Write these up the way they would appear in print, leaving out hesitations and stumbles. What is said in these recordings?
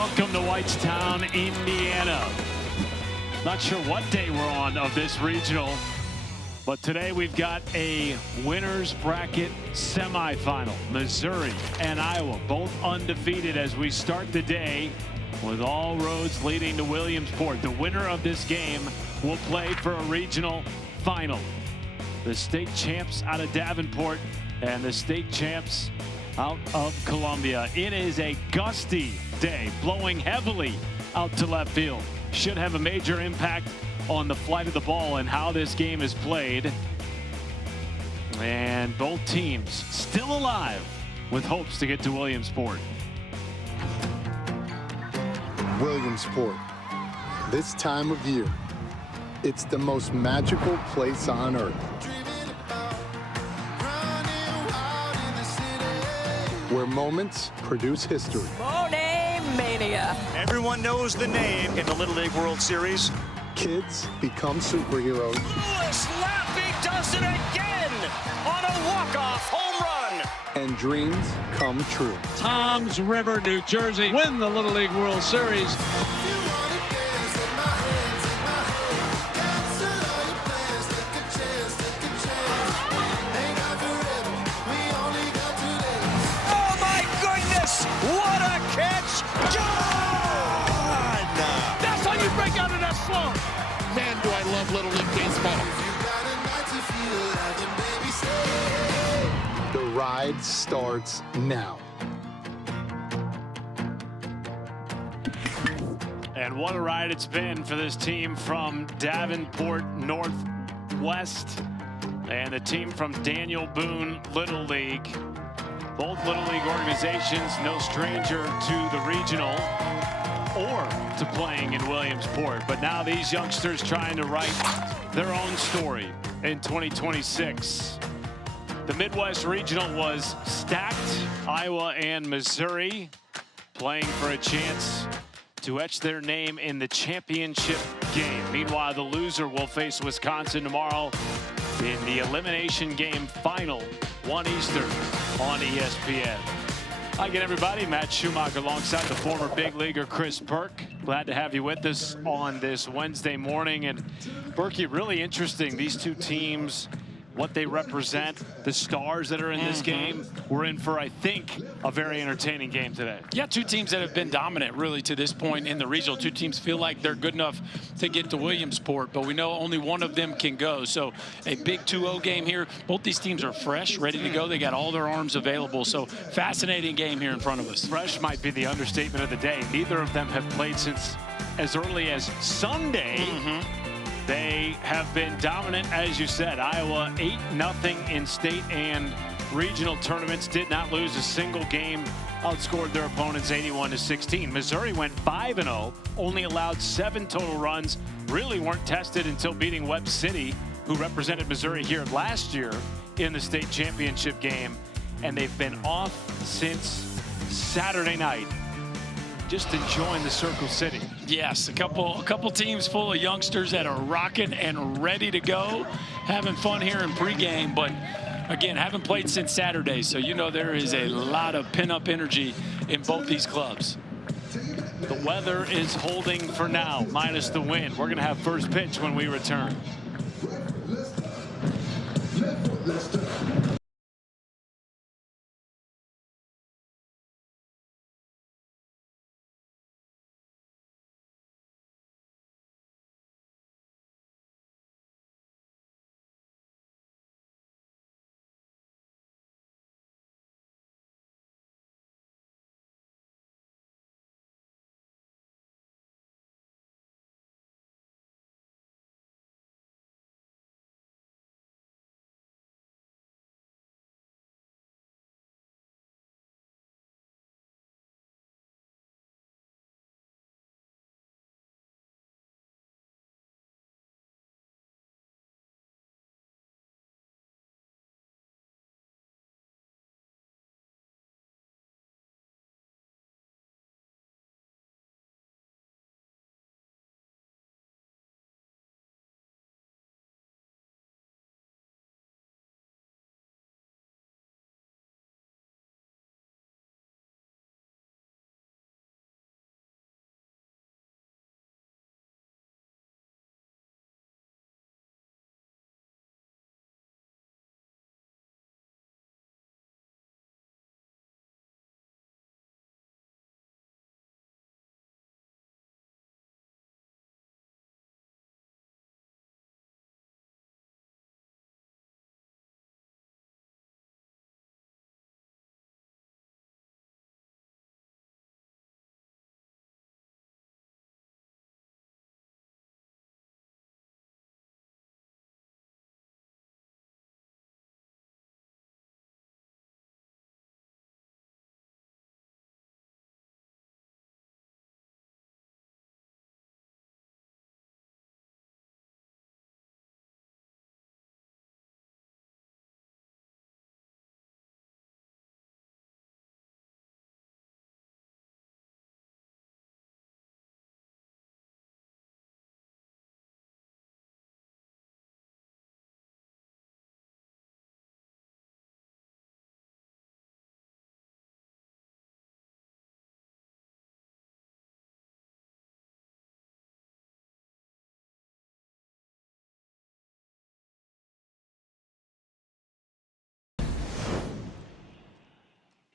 Welcome to Whitestown, Indiana. Not sure what day we're on of this regional, but today we've got a winner's bracket semifinal. Missouri and Iowa both undefeated as we start the day with all roads leading to Williamsport. The winner of this game will play for a regional final. The state champs out of Davenport and the state champs out of Columbia. It is a gusty day, blowing heavily out to left field. Should have a major impact on the flight of the ball and how this game is played. And both teams still alive with hopes to get to Williamsport. Williamsport, this time of year, it's the most magical place on earth. Where moments produce history. Mania. Everyone knows the name in the Little League World Series. Kids become superheroes. Lewis Laffey does it again on a walk-off home run. And dreams come true. Toms River, New Jersey win the Little League World Series. What a catch! Gone! That's how you break out of that slump. Man, do I love Little League baseball. The ride starts now. And what a ride it's been for this team from Davenport Northwest and the team from Daniel Boone Little League. Both Little League organizations no stranger to the regional or to playing in Williamsport. But now these youngsters trying to write their own story in 2026. The Midwest Regional was stacked. Iowa and Missouri playing for a chance to etch their name in the championship game. Meanwhile, the loser will face Wisconsin tomorrow in the elimination game final, 1 Eastern on ESPN. Hi again, everybody. Matt Schumacher alongside the former big leaguer Chris Burke. Glad to have you with us on this Wednesday morning. And Burke, really interesting, these two teams, what they represent, the stars that are in this game. We're in for, I think, a very entertaining game today. Yeah, two teams that have been dominant really to this point in the regional. Two teams feel like they're good enough to get to Williamsport, but we know only one of them can go. So a big 2-0 game here. Both these teams are fresh, ready to go. They got all their arms available. So fascinating game here in front of us. Fresh might be the understatement of the day. Neither of them have played since as early as Sunday. They have been dominant, as you said. Iowa 8-0 in state and regional tournaments. Did not lose a single game. Outscored their opponents 81-16. Missouri went 5-0. Only allowed 7 total runs. Really weren't tested until beating Webb City, who represented Missouri here last year in the state championship game. And they've been off since Saturday night. Just enjoying the Circle City. Yes, a couple teams full of youngsters that are rocking and ready to go, having fun here in pregame. But again, haven't played since Saturday, so you know there is a lot of pin-up energy in both these clubs. The weather is holding for now, minus the wind. We're going to have first pitch when we return.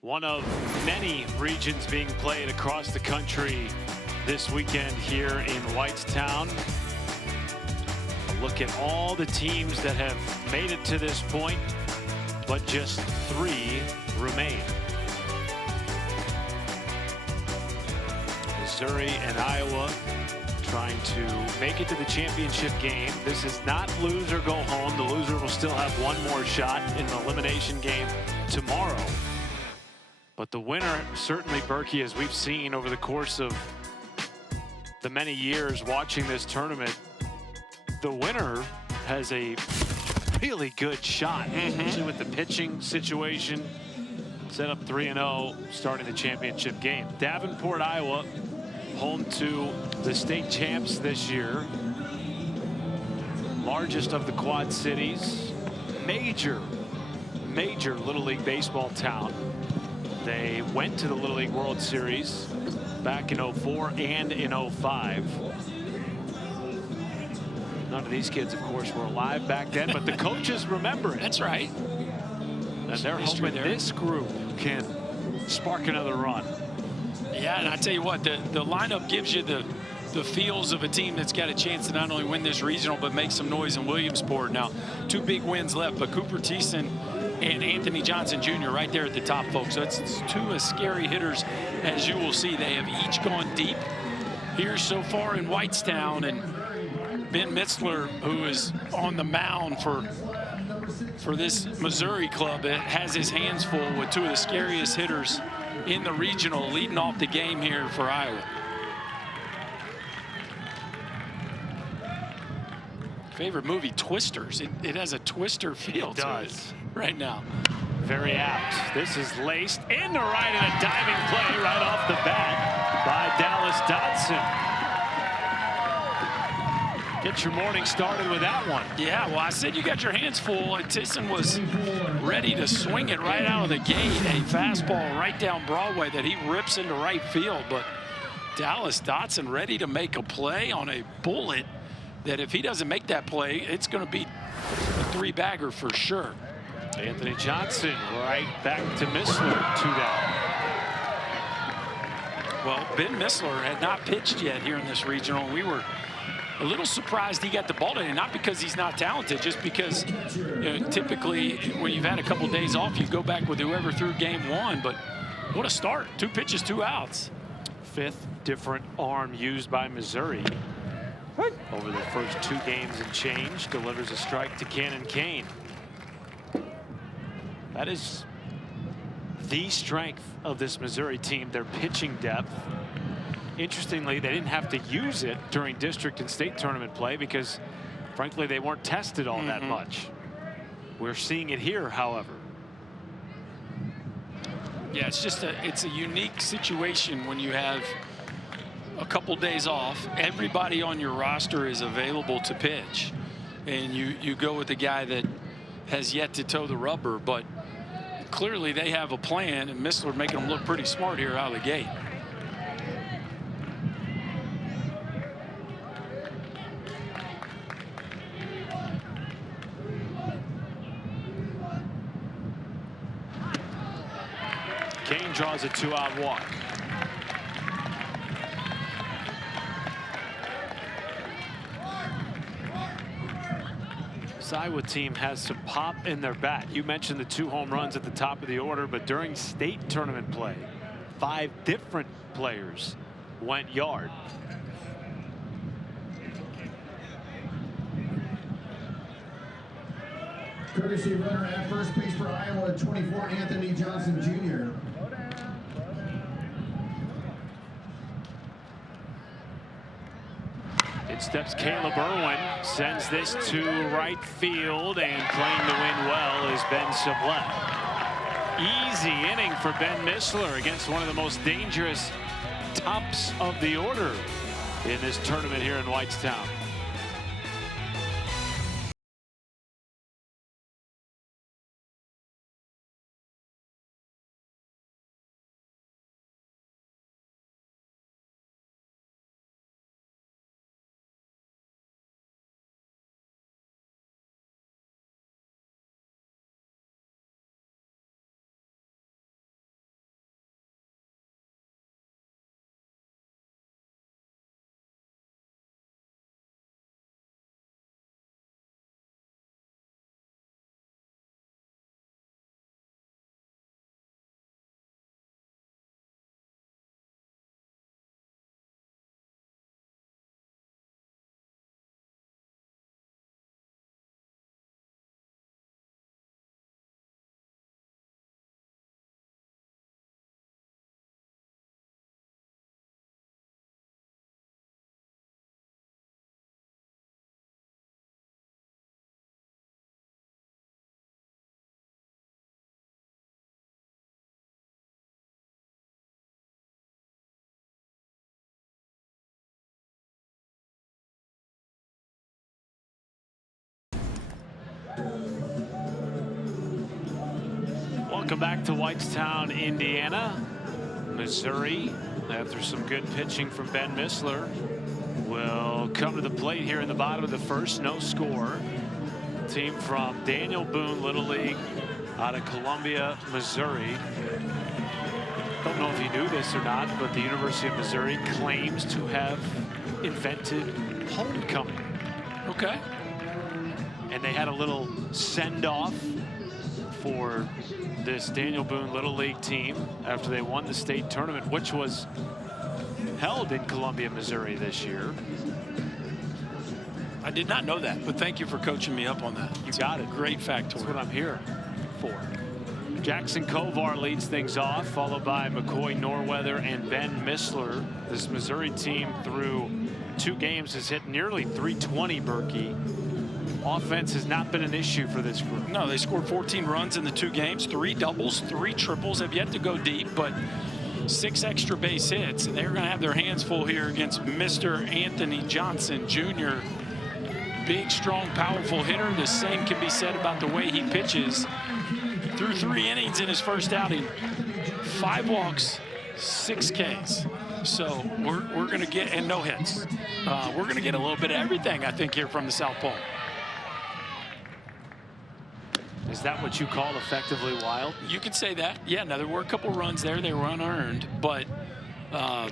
One of many regions being played across the country this weekend here in Whitestown. A look at all the teams that have made it to this point, but just 3 remain. Missouri and Iowa trying to make it to the championship game. This is not lose or go home. The loser will still have one more shot in the elimination game tomorrow. But the winner, certainly, Berkey, as we've seen over the course of the many years watching this tournament, the winner has a really good shot, especially with the pitching situation. Set up 3-0 starting the championship game. Davenport, Iowa, home to the state champs this year. Largest of the Quad Cities. Major Little League baseball town. They went to the Little League World Series back in 04 and in 05. None of these kids, of course, were alive back then, but the coaches remember it. That's right. And they're hoping this group can spark another run. Yeah, and I tell you what, the lineup gives you the feels of a team that's got a chance to not only win this regional, but make some noise in Williamsport. Now, 2 big wins left, but Cooper Thiessen and Anthony Johnson Jr. right there at the top, folks. So it's 2 as scary hitters as you will see. They have each gone deep here so far in Whitestown, and Ben Mitzler, who is on the mound for this Missouri club, has his hands full with 2 of the scariest hitters in the regional, leading off the game here for Iowa. Favorite movie, Twisters. It has a Twister feel to it right now. Very apt. This is laced into right, and a diving play right off the bat by Dallas Dodson. Get your morning started with that one. Yeah, well, I said you got your hands full. Thiessen was ready to swing it right out of the gate. A fastball right down Broadway that he rips into right field. But Dallas Dodson ready to make a play on a bullet that if he doesn't make that play, it's going to be a 3-bagger for sure. Anthony Johnson right back to Missler, 2 down. Well, Ben Missler had not pitched yet here in this regional. We were a little surprised he got the ball today, not because he's not talented, just because typically when you've had a couple days off, you go back with whoever threw game 1. But what a start. 2 pitches, 2 outs. 5th different arm used by Missouri over the first 2 games and change. Delivers a strike to Cannon Kane. That is the strength of this Missouri team, their pitching depth. Interestingly, they didn't have to use it during district and state tournament play because, frankly, they weren't tested all that much. We're seeing it here, however. Yeah, it's a unique situation when you have a couple days off. Everybody on your roster is available to pitch, and you go with the guy that has yet to toe the rubber. But clearly, they have a plan, and Missler making them look pretty smart here out of the gate. Kane draws a 2-out walk. This Iowa team has some pop in their bat. You mentioned the 2 home runs at the top of the order, but during state tournament play, 5 different players went yard. Courtesy runner at first base for Iowa, 24, Anthony Johnson Jr. In steps Caleb Irwin, sends this to right field, and playing the win well is Ben Sublette. Easy inning for Ben Missler against one of the most dangerous tops of the order in this tournament here in Whitestown. Welcome back to Whitestown, Indiana. Missouri, after some good pitching from Ben Missler, will come to the plate here in the bottom of the first. No score. Team from Daniel Boone Little League out of Columbia, Missouri. Don't know if you knew this or not, but the University of Missouri claims to have invented homecoming. Okay. And they had a little send-off for this Daniel Boone Little League team after they won the state tournament, which was held in Columbia, Missouri this year. I did not know that, but thank you for coaching me up on that. You got it. Great factoid. That's what I'm here for. Jackson Kovar leads things off, followed by McCoy Norweather and Ben Missler. This Missouri team through 2 games has hit nearly 320, Berkey. Offense has not been an issue for this group. No, they scored 14 runs in the 2 games, 3 doubles, 3 triples, have yet to go deep, but 6 extra base hits. And they're going to have their hands full here against Mr. Anthony Johnson Jr. Big, strong, powerful hitter. The same can be said about the way he pitches. Through 3 innings in his first outing, 5 walks, 6 Ks. So we're going to get, and no hits. We're going to get a little bit of everything, I think, here from the Southpaw. Is that what you call effectively wild? You could say that. Yeah, now there were a couple runs there. They were unearned, but I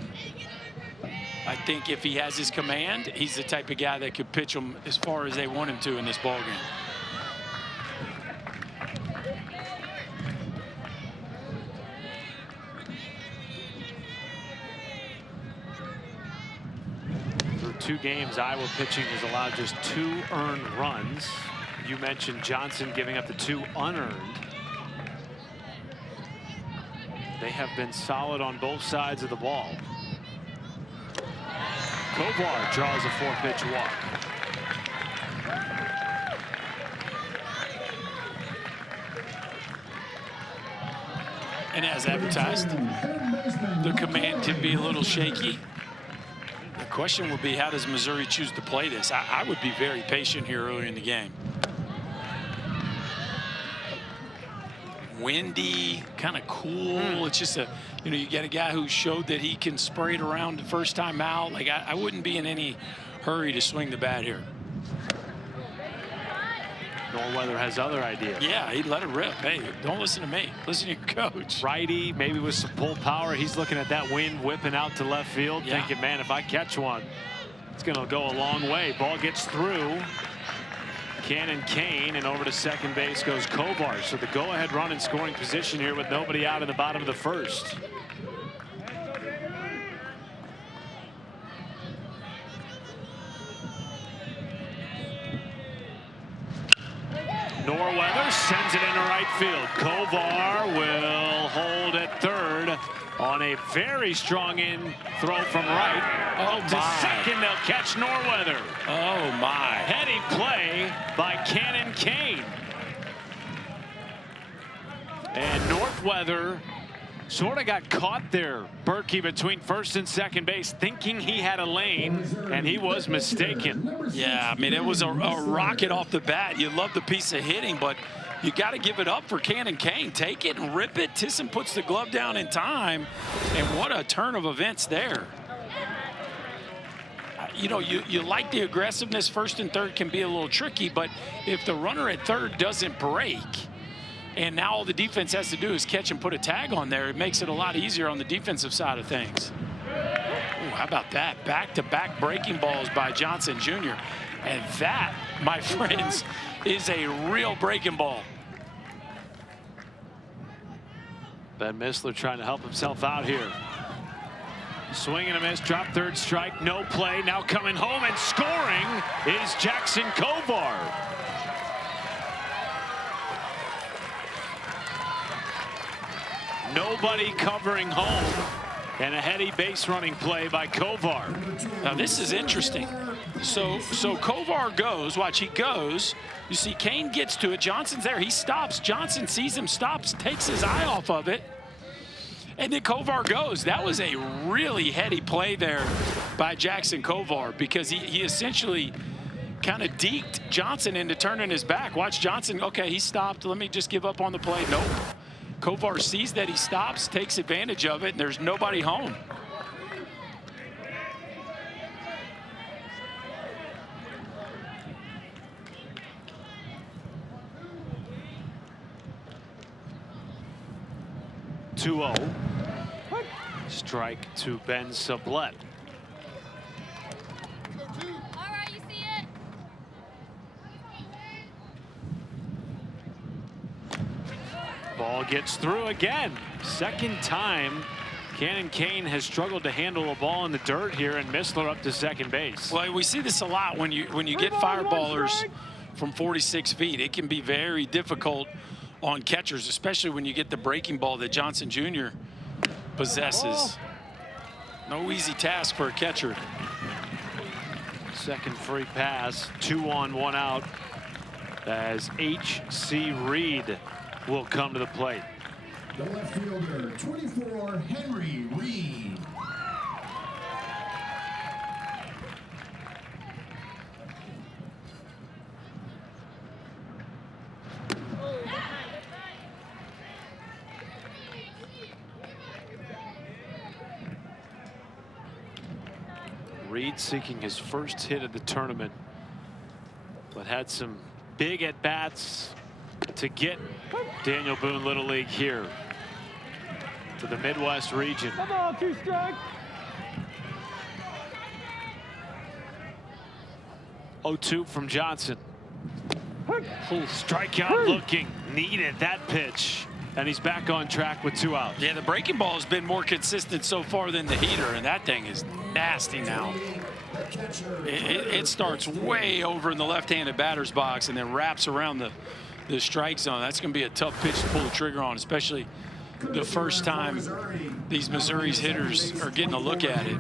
think if he has his command, he's the type of guy that could pitch them as far as they want him to in this ballgame. Through 2 games, Iowa pitching has allowed just 2 earned runs. You mentioned Johnson giving up the 2 unearned. They have been solid on both sides of the ball. Kovar draws a 4-pitch walk. And as advertised, the command can be a little shaky. The question will be, how does Missouri choose to play this? I would be very patient here early in the game. Windy, kind of cool. It's just you get a guy who showed that he can spray it around the first time out. Like, I wouldn't be in any hurry to swing the bat here. Norweather has other ideas. Yeah, he'd let it rip. Hey, don't listen to me. Listen to your coach. Righty, maybe with some pull power. He's looking at that wind whipping out to left field, thinking, man, if I catch one, it's going to go a long way. Ball gets through. Cannon Kane, and over to second base goes Kovar. So the go-ahead run in scoring position here with nobody out in the bottom of the first. Norweather sends it into right field. Kovar will hold at third on a very strong in throw from right. Oh, to second, they'll catch Norweather. Oh, my. Heady play by Cannon Kane. And Norweather sort of got caught there, Berkey, between first and second base, thinking he had a lane, and he was mistaken. Yeah, I mean, it was a rocket off the bat. You love the piece of hitting, but you got to give it up for Cannon Kane. Take it and rip it. Tisson puts the glove down in time, and what a turn of events there. You know, you like the aggressiveness. First and third can be a little tricky, but if the runner at third doesn't break, and now all the defense has to do is catch and put a tag on there, it makes it a lot easier on the defensive side of things. Ooh, how about that? Back-to-back breaking balls by Johnson Jr. And that, my friends, is a real breaking ball. Ben Missler trying to help himself out here. Swing and a miss, drop third strike, no play. Now coming home and scoring is Jackson Kovar. Nobody covering home, and a heady base running play by Kovar. Now this is interesting. So Kovar goes, watch, he goes. You see Kane gets to it, Johnson's there, he stops. Johnson sees him, stops, takes his eye off of it. And then Kovar goes. That was a really heady play there by Jackson Kovar, because he essentially kind of deked Johnson into turning his back. Watch Johnson, okay, he stopped. Let me just give up on the play. Nope. Kovar sees that he stops, takes advantage of it, and there's nobody home. Strike to Ben Sublette. Ball gets through again. Second time Cannon Kane has struggled to handle a ball in the dirt here, and Missler up to second base. Well, we see this a lot when you get fireballers from 46 feet. It can be very difficult on catchers, especially when you get the breaking ball that Johnson Jr. possesses. No easy task for a catcher. Second free pass, 2 on, 1 out, as H.C. Reed will come to the plate. The left fielder, 24, Henry Reed. Reed seeking his first hit of the tournament, but had some big at-bats to get Daniel Boone Little League here to the Midwest region. Come on, 2 strike. 0-2 from Johnson. Strikeout looking, needed that pitch, and he's back on track with 2 outs. Yeah, the breaking ball has been more consistent so far than the heater, and that thing is nasty now. It starts way over in the left-handed batter's box and then wraps around the strike zone. That's going to be a tough pitch to pull the trigger on, especially the first time these Missouri's hitters are getting a look at it.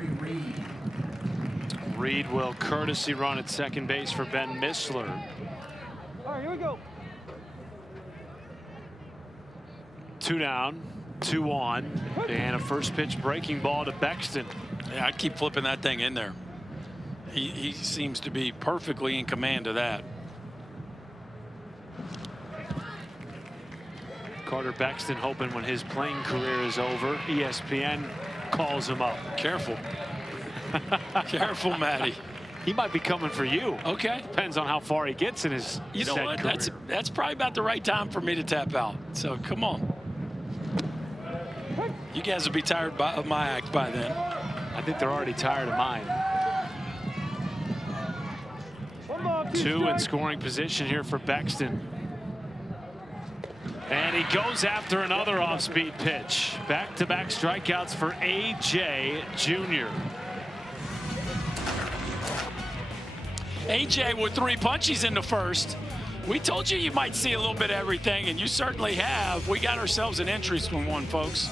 Reed will courtesy run at second base for Ben Missler. All right, here we go. 2 down, 2 on, and a first pitch breaking ball to Bexton. Yeah, I'd keep flipping that thing in there. He seems to be perfectly in command of that. Carter Bexton hoping when his playing career is over, ESPN calls him up. Careful. Careful, Matty. He might be coming for you. Okay. Depends on how far he gets in his You know what? career. That's probably about the right time for me to tap out. So come on. You guys will be tired of my act by then. I think they're already tired of mine. 2 in scoring position here for Bexton. And he goes after another off-speed pitch. Back-to-back strikeouts for A.J. Jr. A.J. with 3 punchies in the first. We told you might see a little bit of everything, and you certainly have. We got ourselves an interesting one, folks.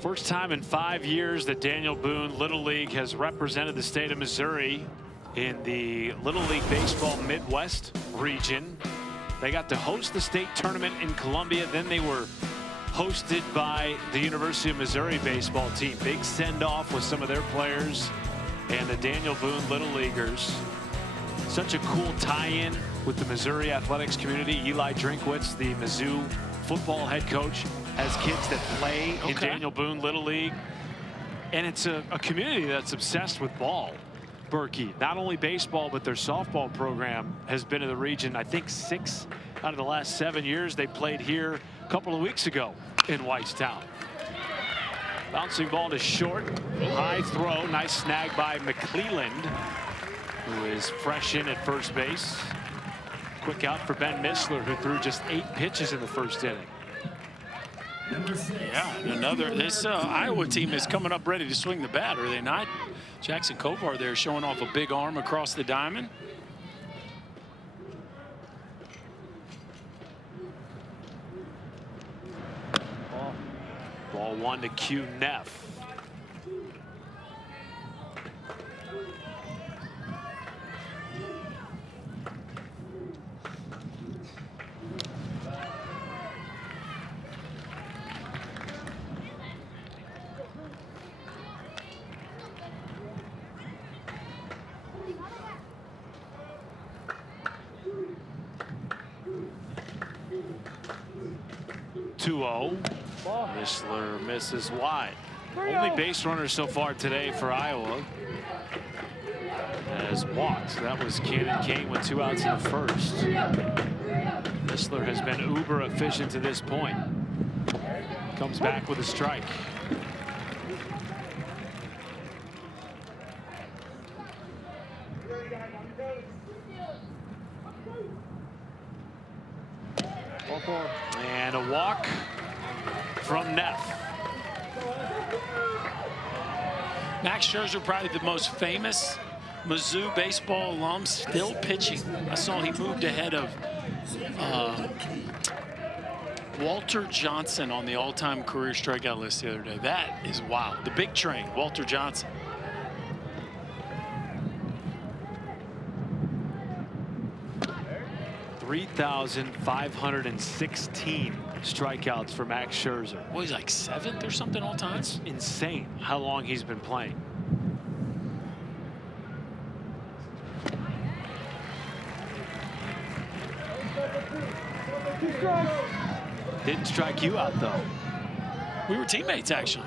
First time in 5 years that Daniel Boone Little League has represented the state of Missouri in the Little League Baseball Midwest region. They got to host the state tournament in Columbia. Then they were hosted by the University of Missouri baseball team. Big send-off with some of their players and the Daniel Boone Little Leaguers. Such a cool tie-in with the Missouri athletics community. Eli Drinkwitz, the Mizzou football head coach, has kids that play in Daniel Boone Little League. And it's a community that's obsessed with ball. Berkey, not only baseball, but their softball program has been in the region, I think 6 out of the last 7 years. They played here a couple of weeks ago in Whitestown. Bouncing ball to short, high throw, nice snag by McClelland, who is fresh in at first base. Quick out for Ben Missler, who threw just 8 pitches in the first inning. Yeah, this Iowa team is coming up ready to swing the bat, are they not? Jackson Kovar there showing off a big arm across the diamond. Ball 1 to Q Neff. Missler misses wide. Only base runner so far today for Iowa has walked. That was Cannon Kane with 2 outs in the first. Missler has been uber efficient to this point. Comes back with a strike. And a walk from Neff. Max Scherzer, probably the most famous Mizzou baseball alum, still pitching. I saw he moved ahead of Walter Johnson on the all-time career strikeout list the other day. That is wild. The big train, Walter Johnson. $3,516 strikeouts for Max Scherzer. Well, he's like 7th or something all time. It's insane how long he's been playing. Didn't strike you out though. We were teammates actually.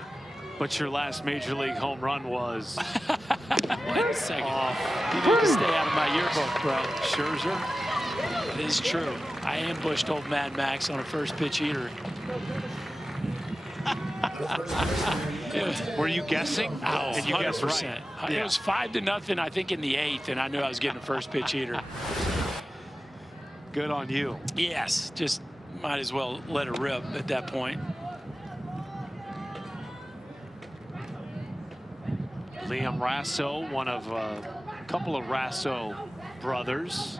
But your last major league home run was. Wait a second. You need to stay out of my yearbook, bro. Scherzer. It is true. I ambushed old Mad Max on a first pitch heater. Were you guessing? Oh, and you guessed 100%. right. It was 5-0, I think, in the 8th, and I knew I was getting a first pitch heater. Good on you. Yes, just might as well let it rip at that point. Liam Rasso, one of a couple of Rasso brothers.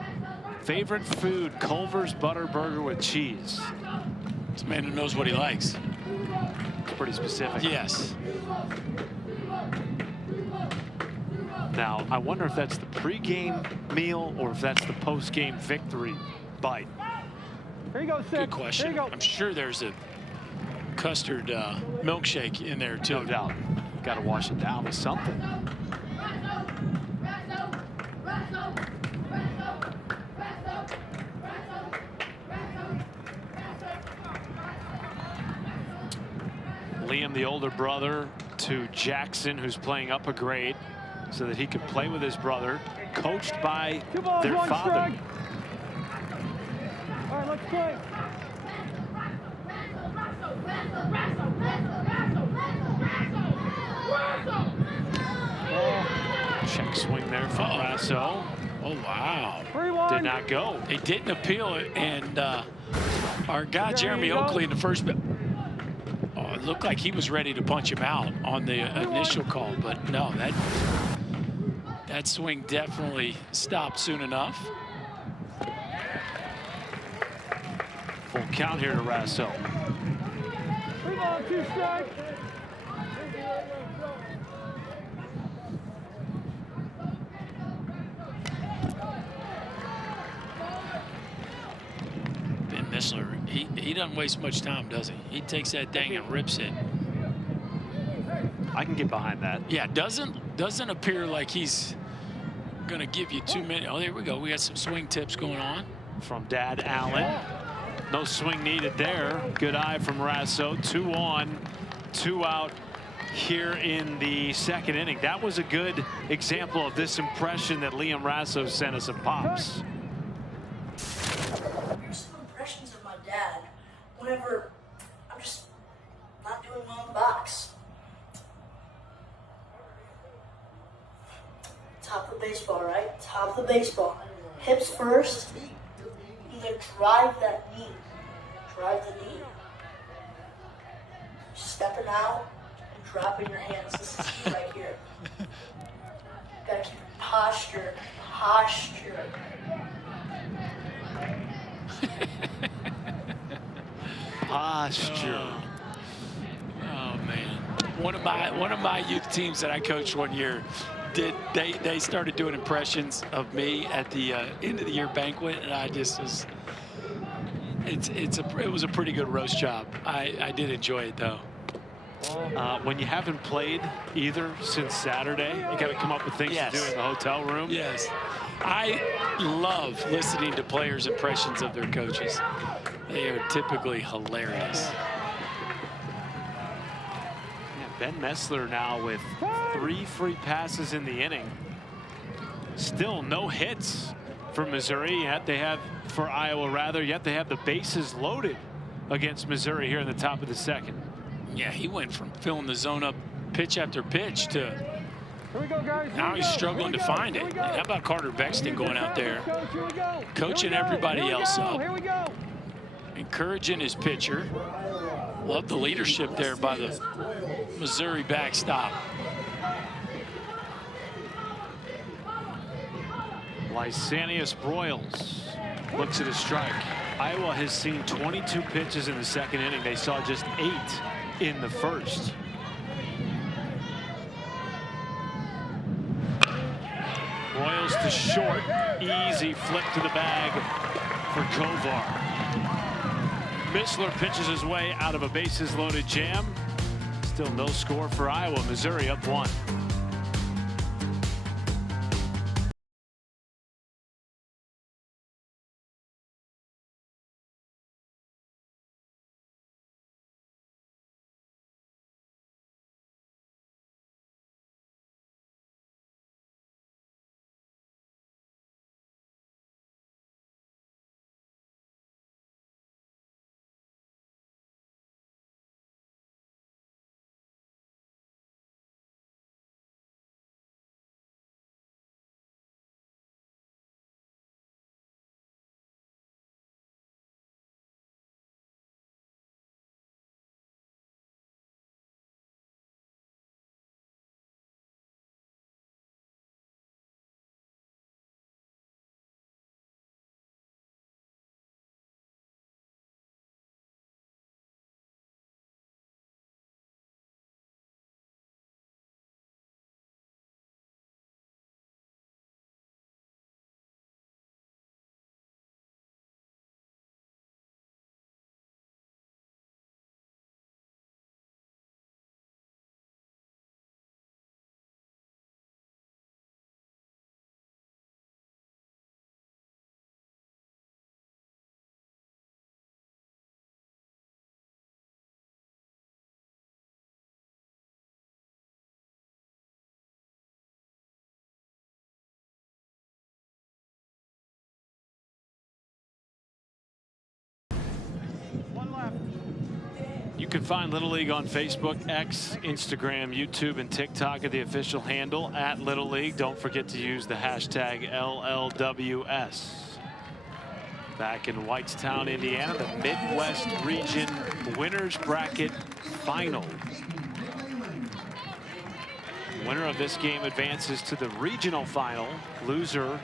Favorite food, Culver's butter burger with cheese. It's a man who knows what he likes. It's pretty specific. Yes. Now, I wonder if that's the pregame meal or if that's the postgame victory bite. Here you go, Sid. Good question. Here you go. I'm sure there's a custard milkshake in there, too. No doubt. Got to wash it down with something. Liam, the older brother to Jackson, who's playing up a grade so that he could play with his brother, coached by their father. Strike. All right, let's play. Check swing there from Rasso. Oh, wow. Did not go. They didn't appeal it, and our guy Jeremy Oakley in the first. Oh, it looked like he was ready to punch him out on the initial call, but no, that swing definitely stopped soon enough. Full count here to Rasso. 2 strike. he doesn't waste much time, does he? He takes that thing and rips it. I can get behind that. Yeah, doesn't appear like he's going to give you 2 minutes. Oh, there we go. We got some swing tips going on. From Dad Allen. No swing needed there. Good eye from Rasso. 2 on, 2 out here in the second inning. That was a good example of this impression that Liam Rasso sent us of Pops. Here's some impressions of my dad whenever I'm just not doing well in the box. Top of the baseball, right? Top of the baseball. Hips first. And then drive that knee. Drive the knee. Stepping out and dropping your hands. This is key right here. Gotta keep your posture. Posture. Posture. Oh man, one of my youth teams that I coached one year they started doing impressions of me at the end of the year banquet, and I just was it was a pretty good roast job. I did enjoy it though. When you haven't played either since Saturday, you got to come up with things to do in the hotel room. Yes, I love listening to players' impressions of their coaches. They are typically hilarious. Yeah, Ben Messler now with 3 free passes in the inning. Still no hits for Missouri, yet they have, for Iowa rather, yet they have the bases loaded against Missouri here in the top of the second. Yeah, he went from filling the zone up pitch after pitch to Here we go, guys. Here now we he's go. struggling to find it. How about Carter Bexton going out there, coaching everybody else up, Here we go. encouraging his pitcher. Love the leadership there by the Missouri backstop. Lysanias Broyles looks at a strike. Iowa has seen 22 pitches in the second inning. They saw just 8 in the first. Broyles to short. Easy flip to the bag for Kovar. Missler pitches his way out of a bases loaded jam. Still no score for Iowa. Missouri up 1. You can find Little League on Facebook, X, Instagram, YouTube, and TikTok at the official handle at Little League. Don't forget to use the hashtag LLWS. Back in Whitestown, Indiana, the Midwest Region Winners Bracket Final. Winner of this game advances to the regional final. Loser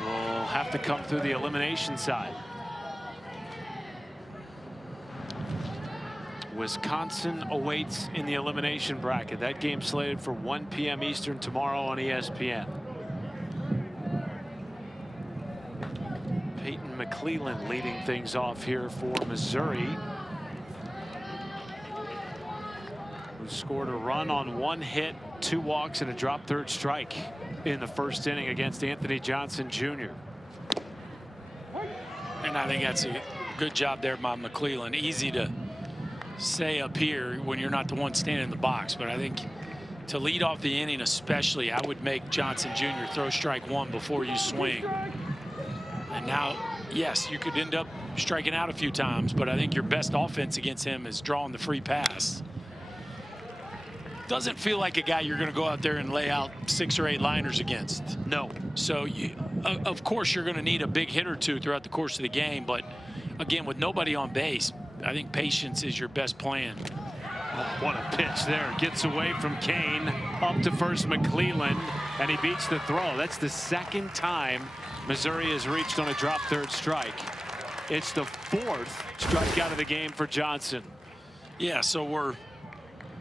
will have to come through the elimination side. Wisconsin awaits in the elimination bracket. That game slated for 1 p.m. Eastern tomorrow on ESPN. Peyton McClellan leading things off here for Missouri, who scored a run on 1 hit, 2 walks, and a drop third strike in the first inning against Anthony Johnson Jr. And I think that's a good job there by McClellan. Easy to say up here when you're not the one standing in the box, but I think to lead off the inning especially, I would make Johnson Jr. throw strike 1 before you swing. And now, yes, you could end up striking out a few times, but I think your best offense against him is drawing the free pass. Doesn't feel like a guy you're going to go out there and lay out 6 or 8 liners against. No. So, of course, you're going to need a big hit or 2 throughout the course of the game, but again, with nobody on base, I think patience is your best plan. What a pitch there. Gets away from Kane. Up to first McClellan, and he beats the throw. That's the 2nd time Missouri has reached on a drop third strike. It's the 4th strikeout of the game for Johnson. Yeah, so we're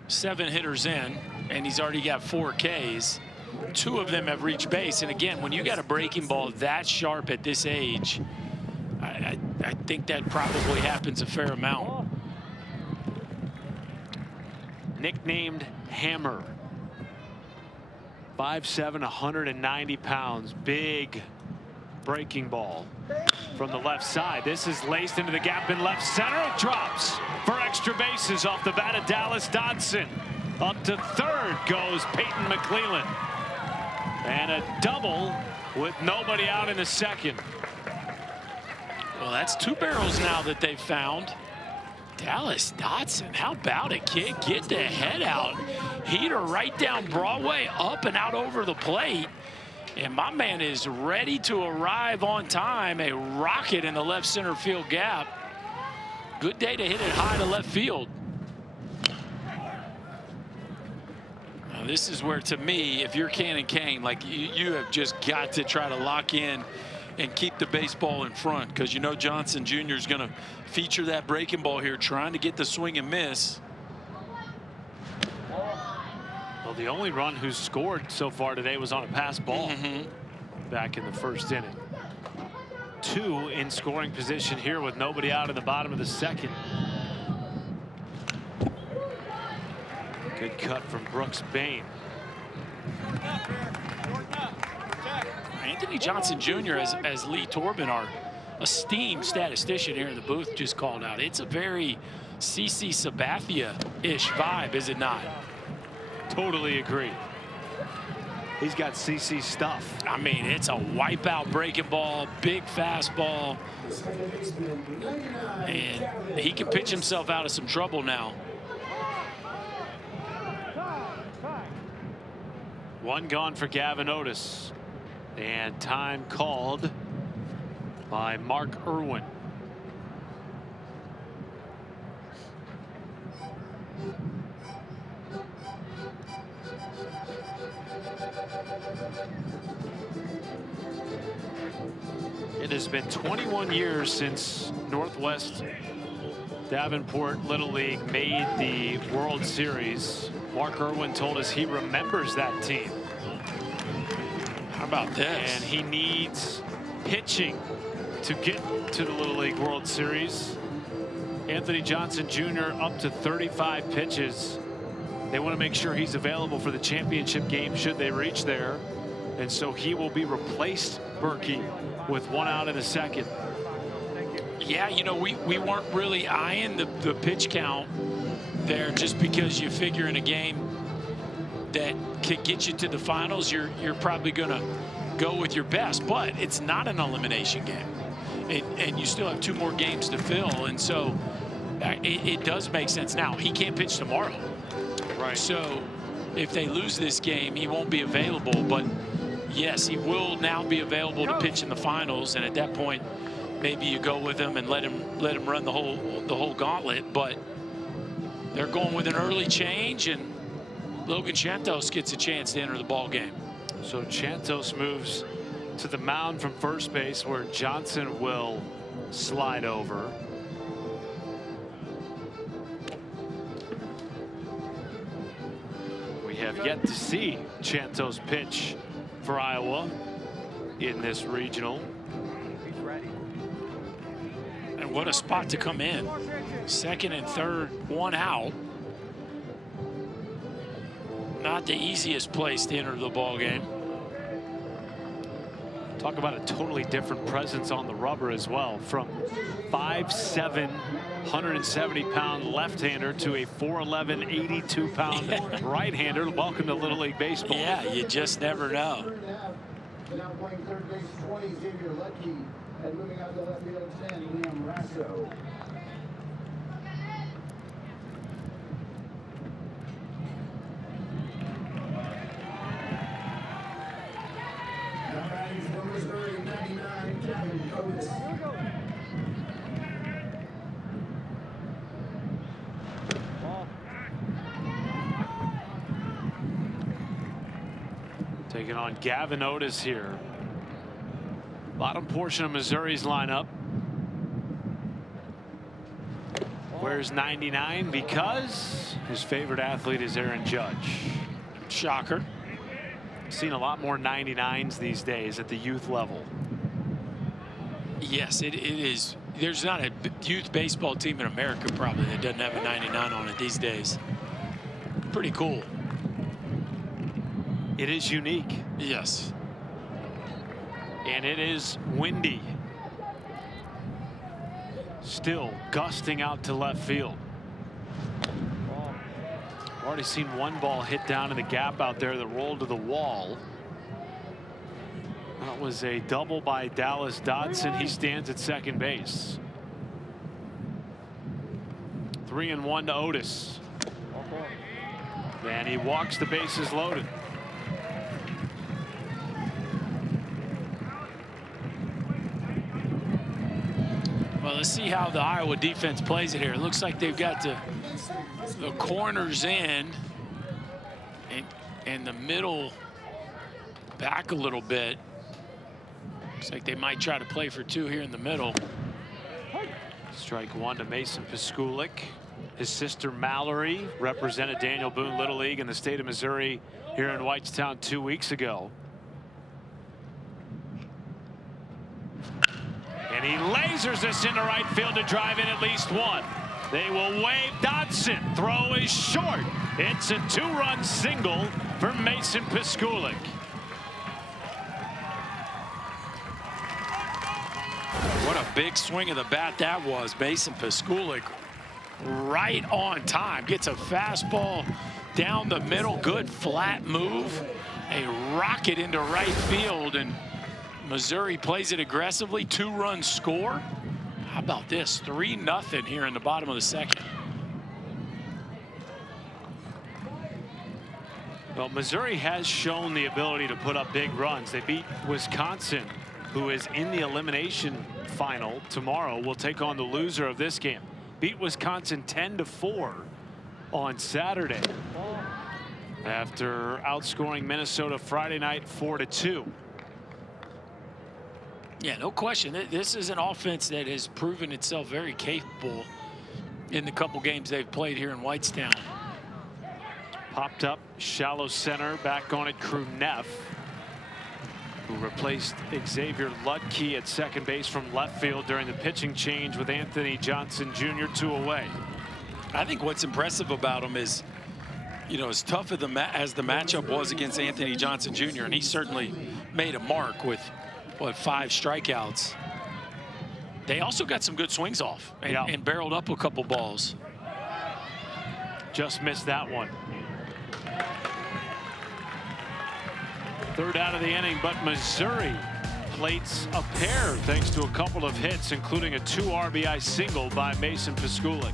7 hitters in, and he's already got 4 Ks. 2 of them have reached base. And again, when you got a breaking ball that sharp at this age, I think that probably happens a fair amount. Nicknamed Hammer. 5'7", 190 pounds. Big breaking ball from the left side. This is laced into the gap in left center. It drops for extra bases off the bat of Dallas Dodson. Up to third goes Peyton McClellan. And a double with nobody out in the 2nd. Well, that's 2 barrels now that they've found. Dallas Dodson, how about it, kid? Get the head out. Heater right down Broadway, up and out over the plate. And my man is ready to arrive on time. A rocket in the left center field gap. Good day to hit it high to left field. Now, this is where, to me, if you're Cannon Kane, like you have just got to try to lock in and keep the baseball in front, because you know Johnson Jr. is going to feature that breaking ball here, trying to get the swing and miss. Well, the only run who's scored so far today was on a pass ball back in the 1st inning. 2 in scoring position here with nobody out in the bottom of the 2nd. Good cut from Brooks Bain. Anthony Johnson Jr., as Lee Torben, our esteemed statistician here in the booth, just called out, it's a very CC Sabathia-ish vibe, is it not? Totally agree. He's got CC stuff. I mean, it's a wipeout breaking ball, big fastball. And he can pitch himself out of some trouble now. 1 gone for Gavin Otis. And time called by Mark Irwin. It has been 21 years since Northwest Davenport Little League made the World Series. Mark Irwin told us he remembers that team. How about this? And he needs pitching to get to the Little League World Series. Anthony Johnson Jr. up to 35 pitches. They want to make sure he's available for the championship game should they reach there. And so he will be replaced, Berkey, with 1 out in the 2nd. Yeah, you know, we weren't really eyeing the pitch count there, just because you figure in a game that could get you to the finals, you're probably going to go with your best. But it's not an elimination game. And you still have 2 more games to fill. And so it does make sense. Now, he can't pitch tomorrow. Right. So if they lose this game, he won't be available. But yes, he will now be available to pitch in the finals. And at that point, maybe you go with him and let him run the whole gauntlet. But they're going with an early change, and Logan Chantos gets a chance to enter the ball game. So Chantos moves to the mound from first base, where Johnson will slide over. We have yet to see Chantos pitch for Iowa in this regional. Man, what a spot to come in. Second and third, one out. Not the easiest place to enter the ball game. Talk about a totally different presence on the rubber as well. From 5'7", 170-pound left-hander to a 4'11", 82-pound right-hander. Welcome to Little League Baseball. Yeah, you just never know. Now playing third base 20, Xavier Lucky, and moving out to left field 10, Liam Rasso. Now batting for Missouri, 99, Kevin Otis. Taking on Gavin Otis here. Bottom portion of Missouri's lineup. Where's 99? Because his favorite athlete is Aaron Judge. Shocker. Seen a lot more 99s these days at the youth level. Yes, it is. There's not a youth baseball team in America probably that doesn't have a 99 on it these days. Pretty cool. It is unique. Yes. And it is windy. Still gusting out to left field. Already seen one ball hit down in the gap out there that rolled to the wall. That was a double by Dallas Dodson. He stands at second base. 3-1 to Otis. And he walks the bases loaded. Well, let's see how the Iowa defense plays it here. It looks like they've got the corners in and the middle back a little bit. Looks like they might try to play for two here in the middle. Strike one to Mason Piskulik. His sister Mallory represented Daniel Boone Little League in the state of Missouri here in Whitestown 2 weeks ago. And he lasers this into right field to drive in at least one. They will wave. Dodson. Throw is short. It's a two-run single for Mason Piskulik. What a big swing of the bat that was. Mason Piskulik right on time. Gets a fastball down the middle. Good flat move. A rocket into right field. And Missouri plays it aggressively. Two-run score. How about this? 3-0 here in the bottom of the second. Well, Missouri has shown the ability to put up big runs. They beat Wisconsin, who is in the elimination final tomorrow. Will take on the loser of this game. Beat Wisconsin 10-4 on Saturday after outscoring Minnesota Friday night 4-2. Yeah, no question. This is an offense that has proven itself very capable in the couple games they've played here in Whitestown. Popped up shallow center, back on it Crew Neff, who replaced Xavier Ludke at second base from left field during the pitching change with Anthony Johnson Jr. 2 away. I think what's impressive about him is, you know, as tough as the matchup was against Anthony Johnson Jr., and he certainly made a mark with, what, 5 strikeouts. They also got some good swings off and barreled up a couple balls. Just missed that one. Third out of the inning, but Missouri plates a pair thanks to a couple of hits, including a 2 RBI single by Mason Piskulik.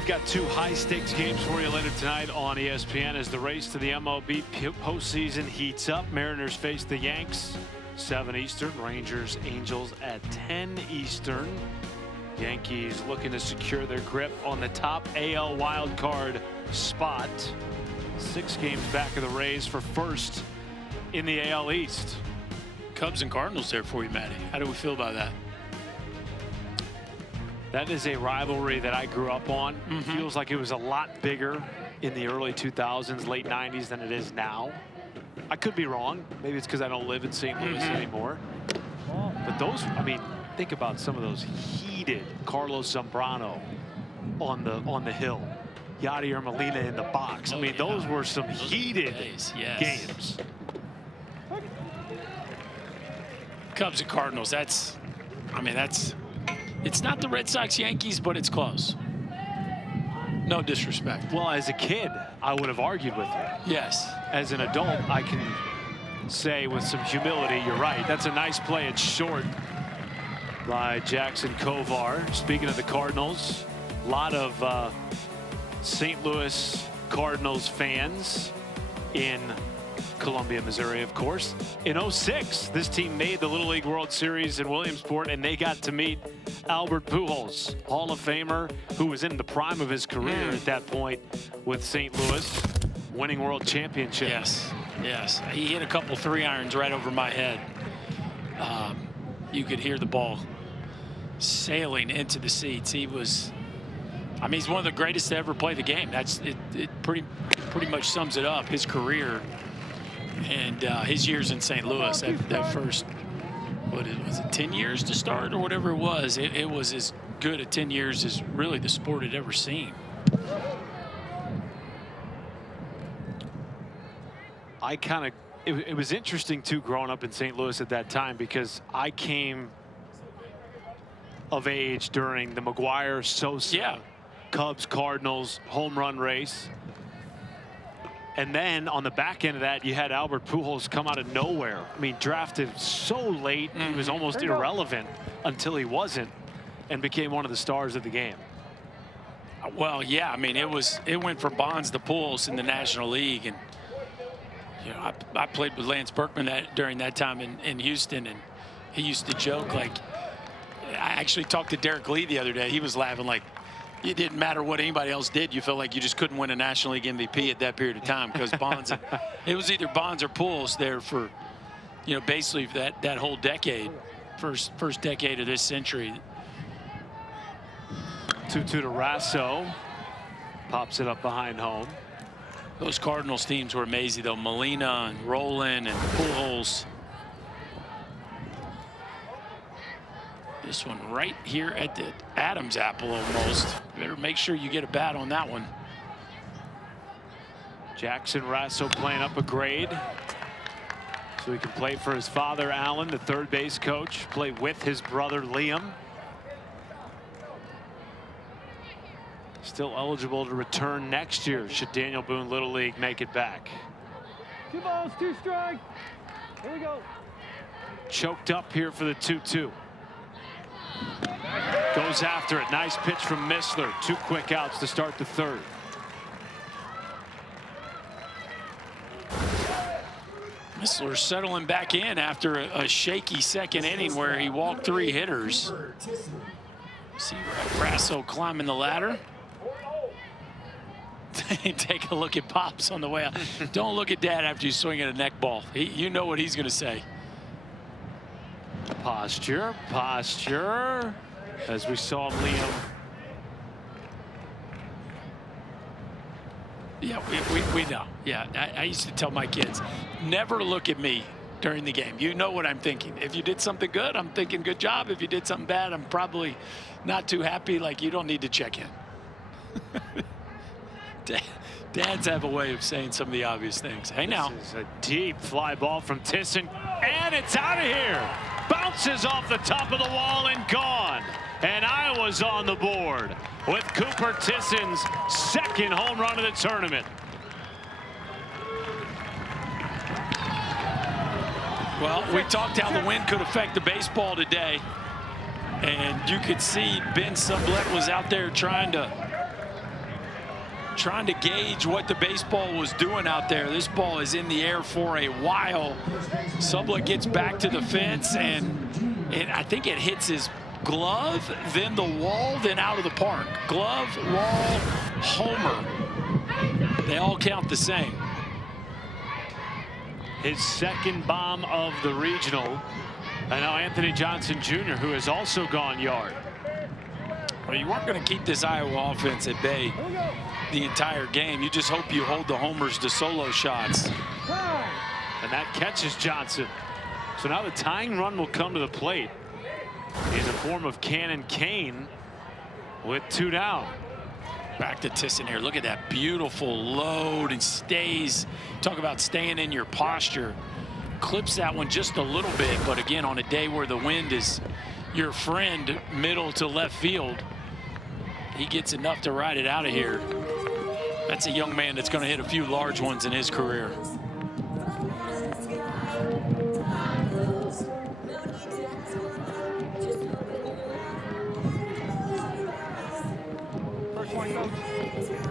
we've got two high-stakes games for you later tonight on ESPN as the race to the MLB postseason heats up. Mariners face the Yanks, 7 Eastern. Rangers, Angels at 10 Eastern. Yankees looking to secure their grip on the top AL wildcard spot. 6 games back of the Rays for first in the AL East. Cubs and Cardinals there for you, Matty. How do we feel about that? That is a rivalry that I grew up on. Feels like it was a lot bigger in the early 2000s, late 90s than it is now. I could be wrong. Maybe it's because I don't live in St. Louis anymore. But those, I mean, think about some of those heated Carlos Zambrano on the hill. Yadier Molina in the box. I mean, those were some heated games. Cubs and Cardinals, that's, I mean, that's, it's not the Red Sox Yankees, but it's close. No disrespect. Well, as a kid, I would have argued with you. Yes. As an adult, I can say with some humility, you're right. That's a nice play. It's short by Jackson Kovar. Speaking of the Cardinals, a lot of St. Louis Cardinals fans in Columbia, Missouri, of course. In '06, this team made the Little League World Series in Williamsport, and they got to meet Albert Pujols, Hall of Famer, who was in the prime of his career at that point with St. Louis, winning world championship. Yes, yes. He hit a couple 3-irons right over my head. You could hear the ball sailing into the seats. He was, I mean, he's one of the greatest to ever play the game. That's it. It pretty much sums it up. His career and his years in St. Louis. That first, what was it, 10 years to start or whatever it was. It was as good a 10 years as really the sport had ever seen. I kind of, it was interesting too growing up in St. Louis at that time, because I came of age during the McGuire Sosa Cubs Cardinals home run race. And then on the back end of that, you had Albert Pujols come out of nowhere. I mean, drafted so late, he was almost irrelevant until he wasn't, and became one of the stars of the game. Well, yeah, I mean, it went from Bonds to Pujols in the National League, and you know, I played with Lance Berkman during that time in Houston, and he used to joke, like, I actually talked to Derek Lee the other day. He was laughing like, it didn't matter what anybody else did. You felt like you just couldn't win a National League MVP at that period of time, because Bonds, it was either Bonds or Pujols there for, you know, basically that whole decade, first decade of this century. 2-2 to Rasso. Pops it up behind home. Those Cardinals teams were amazing, though. Molina and Roland and Pujols. This one right here at the Adam's apple almost. Better make sure you get a bat on that one. Jackson Rasso playing up a grade so he can play for his father, Alan, the third base coach, play with his brother, Liam. Still eligible to return next year should Daniel Boone Little League make it back. 2 balls, 2 strikes. Here we go. Choked up here for the 2-2. Goes after it. Nice pitch from Missler. 2 quick outs to start the third. Missler settling back in after a shaky second inning where he walked 3 hitters. See Rasso climbing the ladder. Take a look at Pops on the way out. Don't look at Dad after you swing at a neck ball. You know what he's going to say. Posture, posture, as we saw Liam. Yeah, we know. Yeah, I used to tell my kids, never look at me during the game. You know what I'm thinking. If you did something good, I'm thinking good job. If you did something bad, I'm probably not too happy. Like, you don't need to check in. Dads have a way of saying some of the obvious things. Hey, now. This is a deep fly ball from Tisson, and it's out of here. Bounces off the top of the wall and gone. And I was on the board with Cooper Tisson's second home run of the tournament. Well, we talked how the wind could affect the baseball today. And you could see Ben Sublette was out there trying to trying to gauge what the baseball was doing out there. This ball is in the air for a while. Sublet gets back to the fence, and I think it hits his glove, then the wall, then out of the park. Glove, wall, homer. They all count the same. His second bomb of the regional. And now Anthony Johnson Jr., who has also gone yard. Well, you weren't going to keep this Iowa offense at bay the entire game. You just hope you hold the homers to solo shots. And that catches Johnson. So now the tying run will come to the plate in the form of Cannon Kane with 2 down. Back to Tisson here. Look at that beautiful load and stays. Talk about staying in your posture. Clips that one just a little bit, but again, on a day where the wind is your friend, middle to left field, he gets enough to ride it out of here. That's a young man that's going to hit a few large ones in his career.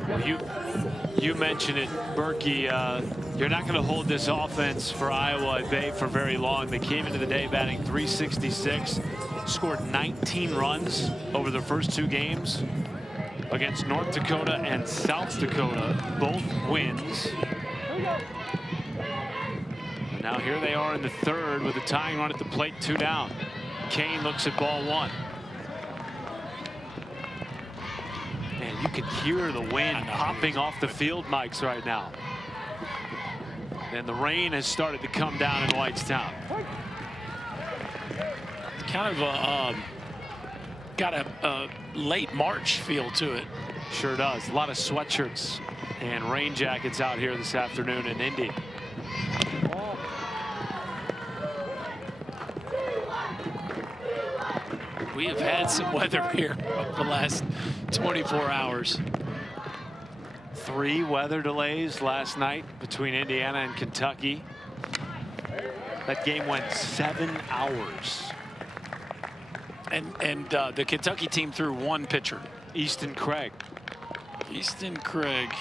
Well, you mentioned it, Berkey. You're not going to hold this offense for Iowa at bay for very long. They came into the day batting .366, scored 19 runs over their first 2 games against North Dakota and South Dakota, both wins. And now here they are in the 3rd with a tying run at the plate, 2 down. Kane looks at ball 1. Man, you can hear the wind popping off the field mics right now. And the rain has started to come down in Whitestown. Kind of got a late March feel to it. Sure does. A lot of sweatshirts and rain jackets out here this afternoon in Indy. We have had some weather here over the last 24 hours. 3 weather delays last night between Indiana and Kentucky. That game went 7 hours. And the Kentucky team threw 1 pitcher. Easton Craig. Easton Craig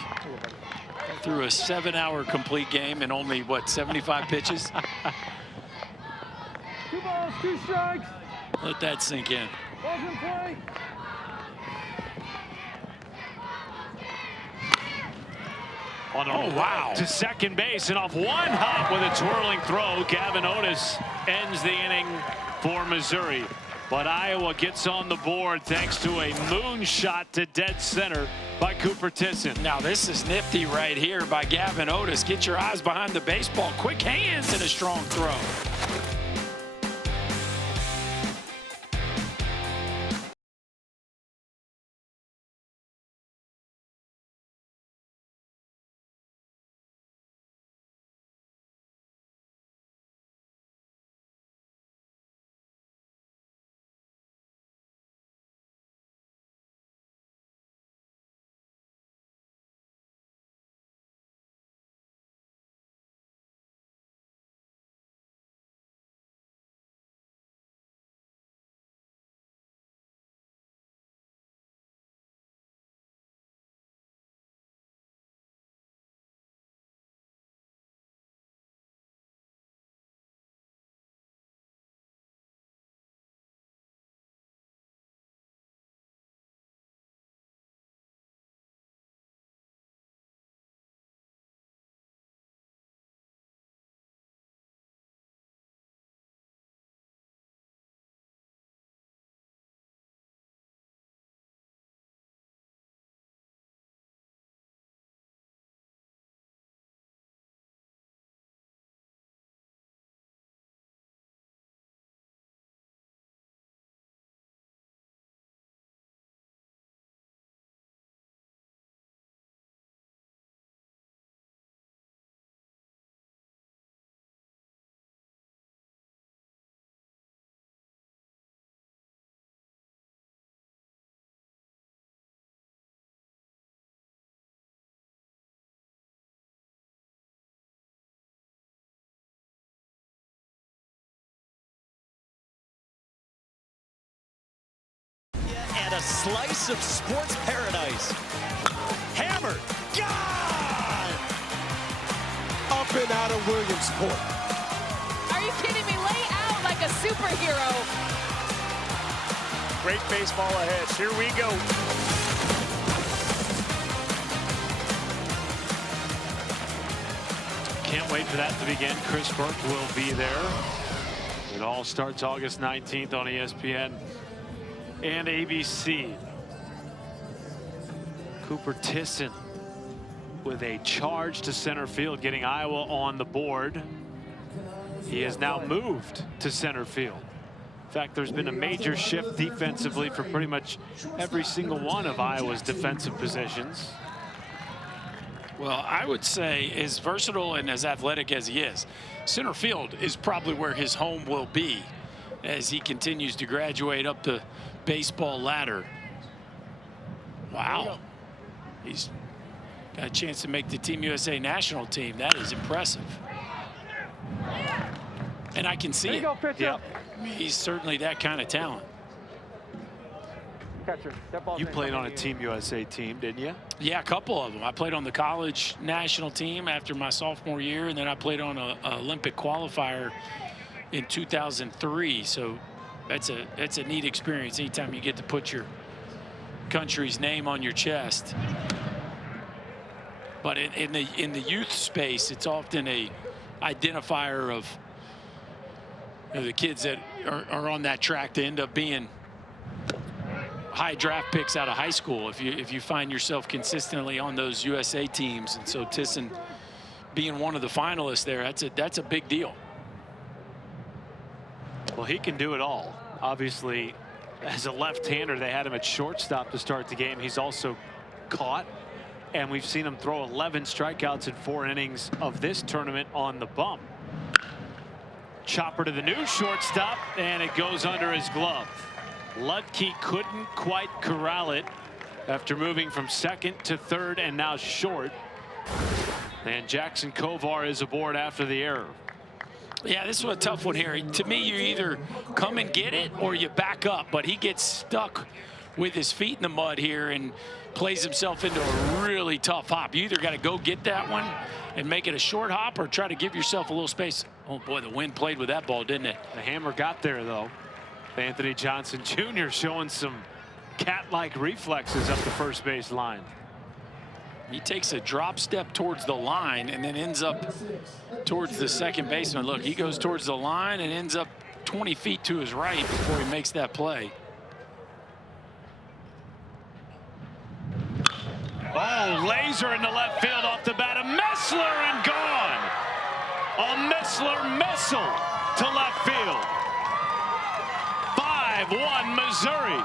threw a 7-hour complete game and only, what, 75 pitches? 2 balls, 2 strikes. Let that sink in. Balls in play. Oh, wow. To second base, and off 1 hop with a twirling throw, Gavin Otis ends the inning for Missouri. But Iowa gets on the board thanks to a moonshot to dead center by Cooper Tisson. Now this is nifty right here by Gavin Otis. Get your eyes behind the baseball. Quick hands and a strong throw. And a slice of sports paradise. Hammered out of Williamsport. Are you kidding me? Lay out like a superhero. Great baseball ahead. Here we go. Can't wait for that to begin. Chris Burke will be there. It all starts August 19th on ESPN and ABC. Cooper Tisson with a charge to center field, getting Iowa on the board. He has now moved to center field. In fact, there's been a major shift defensively for pretty much every single one of Iowa's defensive positions. Well, I would say as versatile and as athletic as he is, center field is probably where his home will be as he continues to graduate up the baseball ladder. Wow. He's got a chance to make the Team USA national team. That is impressive. And I can see it. Yep. He's certainly that kind of talent. Catcher, that ball's You in. played on a Team USA team, didn't you? Yeah, a couple of them. I played on the college national team after my sophomore year, and then I played on an Olympic qualifier in 2003. So that's a neat experience anytime you get to put your country's name on your chest. But in the youth space, it's often a identifier of the kids that are on that track to end up being high draft picks out of high school if you find yourself consistently on those USA teams. And so Tisson being one of the finalists there, that's a big deal. Well, he can do it all. Obviously, as a left-hander, they had him at shortstop to start the game. He's also caught, and we've seen him throw 11 strikeouts in 4 innings of this tournament on the bump. Chopper to the new shortstop, and it goes under his glove. Ludke couldn't quite corral it after moving from second to third and now short. And Jackson Kovar is aboard after the error. Yeah, this was a tough one here. To me, you either come and get it or you back up, but he gets stuck with his feet in the mud here and plays himself into a really tough hop. You either got to go get that one and make it a short hop or try to give yourself a little space. Oh boy, the wind played with that ball, didn't it? The hammer got there, though. Anthony Johnson Jr. showing some cat-like reflexes up the first base line. He takes a drop step towards the line and then ends up towards the second baseman. Look, he goes towards the line and ends up 20 feet to his right before he makes that play. Oh, laser into left field off the bat. A Missler and gone. A Missler missile to left field. 5-1 Missouri.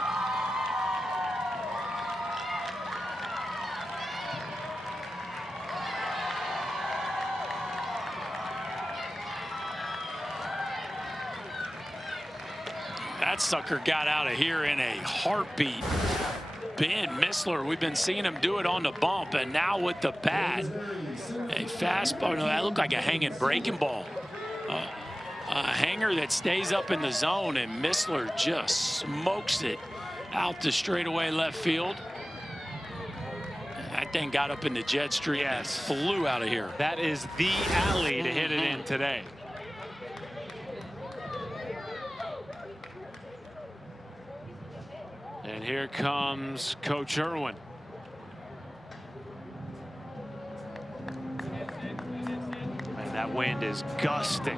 That sucker got out of here in a heartbeat. Ben Missler, we've been seeing him do it on the bump, and now with the bat, a fastball. No, that looked like a hanging breaking ball. A hanger that stays up in the zone, and Missler just smokes it out to straightaway left field. That thing got up in the jet stream and flew out of here. That is the alley to hit it in today. And here comes Coach Irwin. And that wind is gusting.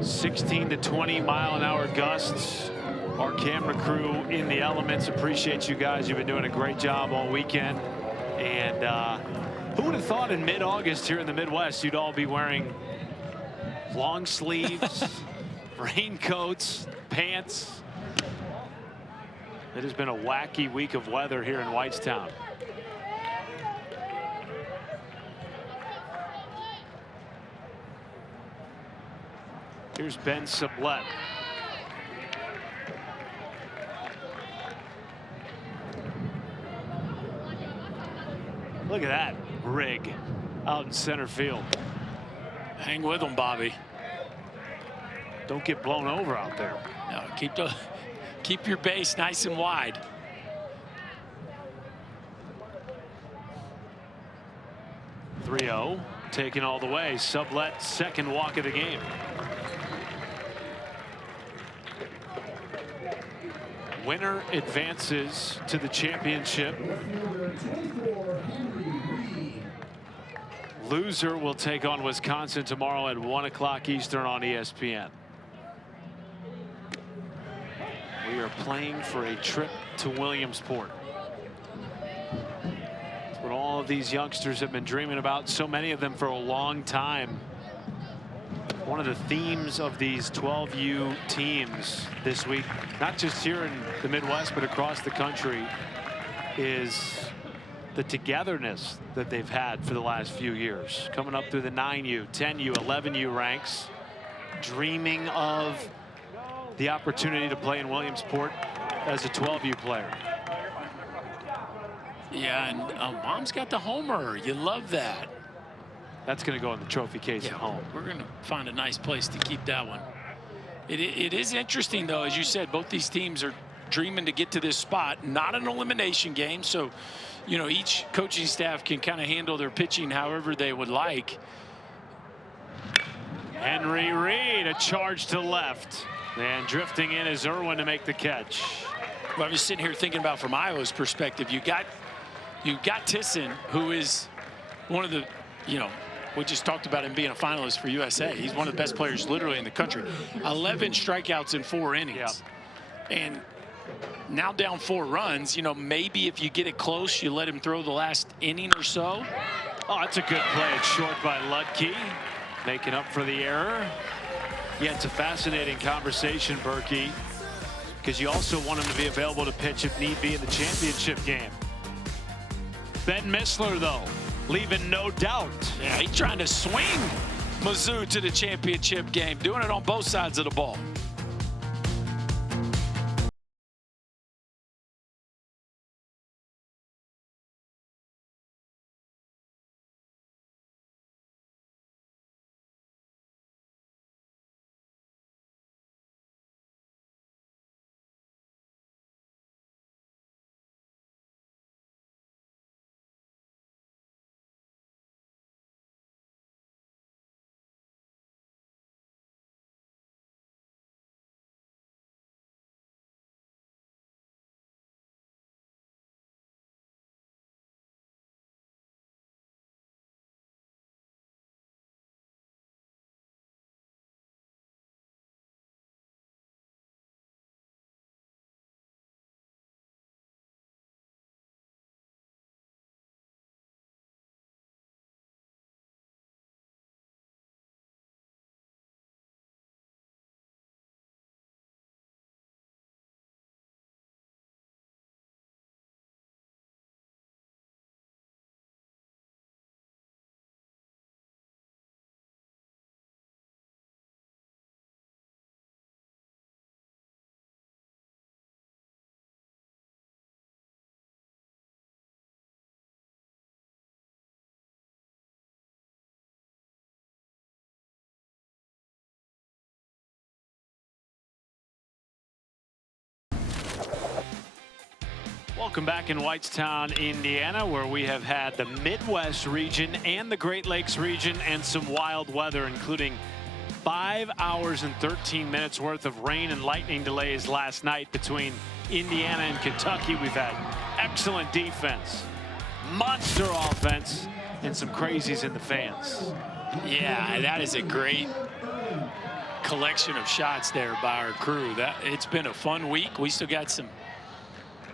16 to 20 mile an hour gusts. Our camera crew in the elements. Appreciate you guys. You've been doing a great job all weekend. And who would have thought in mid-August here in the Midwest you'd all be wearing long sleeves, raincoats, pants. It has been a wacky week of weather here in Whitestown. Here's Ben Sublette. Look at that rig out in center field. Hang with him, Bobby. Don't get blown over out there. No, keep your base nice and wide. 3-0, taken all the way. Sublette, second walk of the game. Winner advances to the championship. Loser will take on Wisconsin tomorrow at 1 o'clock Eastern on ESPN. We are playing for a trip to Williamsport. It's what all of these youngsters have been dreaming about, so many of them for a long time. One of the themes of these 12U teams this week, not just here in the Midwest, but across the country, is the togetherness that they've had for the last few years. Coming up through the 9U, 10U, 11U ranks, dreaming of the opportunity to play in Williamsport as a 12U player. Yeah, and Mom's got the homer. You love that. That's going to go in the trophy case at home. We're going to find a nice place to keep that one. It is interesting, though, as you said, both these teams are dreaming to get to this spot. Not an elimination game, so, you know, each coaching staff can kind of handle their pitching however they would like. Henry Reed, a charge to left. And drifting in is Irwin to make the catch. Well, I'm just sitting here thinking about from Iowa's perspective. You got Tisson, who is one of the, you know, we just talked about him being a finalist for USA. He's one of the best players literally in the country. 11 strikeouts in 4 innings. Yep. And now down 4 runs, you know, maybe if you get it close, you let him throw the last inning or so. Oh, that's a good play. It's short by Ludke, making up for the error. Yeah, it's a fascinating conversation, Berkey, because you also want him to be available to pitch if need be in the championship game. Ben Missler, though, leaving no doubt. Yeah, he's trying to swing Mizzou to the championship game, doing it on both sides of the ball. Welcome back in Whitestown, Indiana, where we have had the Midwest region and the Great Lakes region and some wild weather, including 5 hours and 13 minutes worth of rain and lightning delays last night between Indiana and Kentucky. We've had excellent defense, monster offense, and some crazies in the fans. Yeah, that is a great collection of shots there by our crew. It's been a fun week. We still got some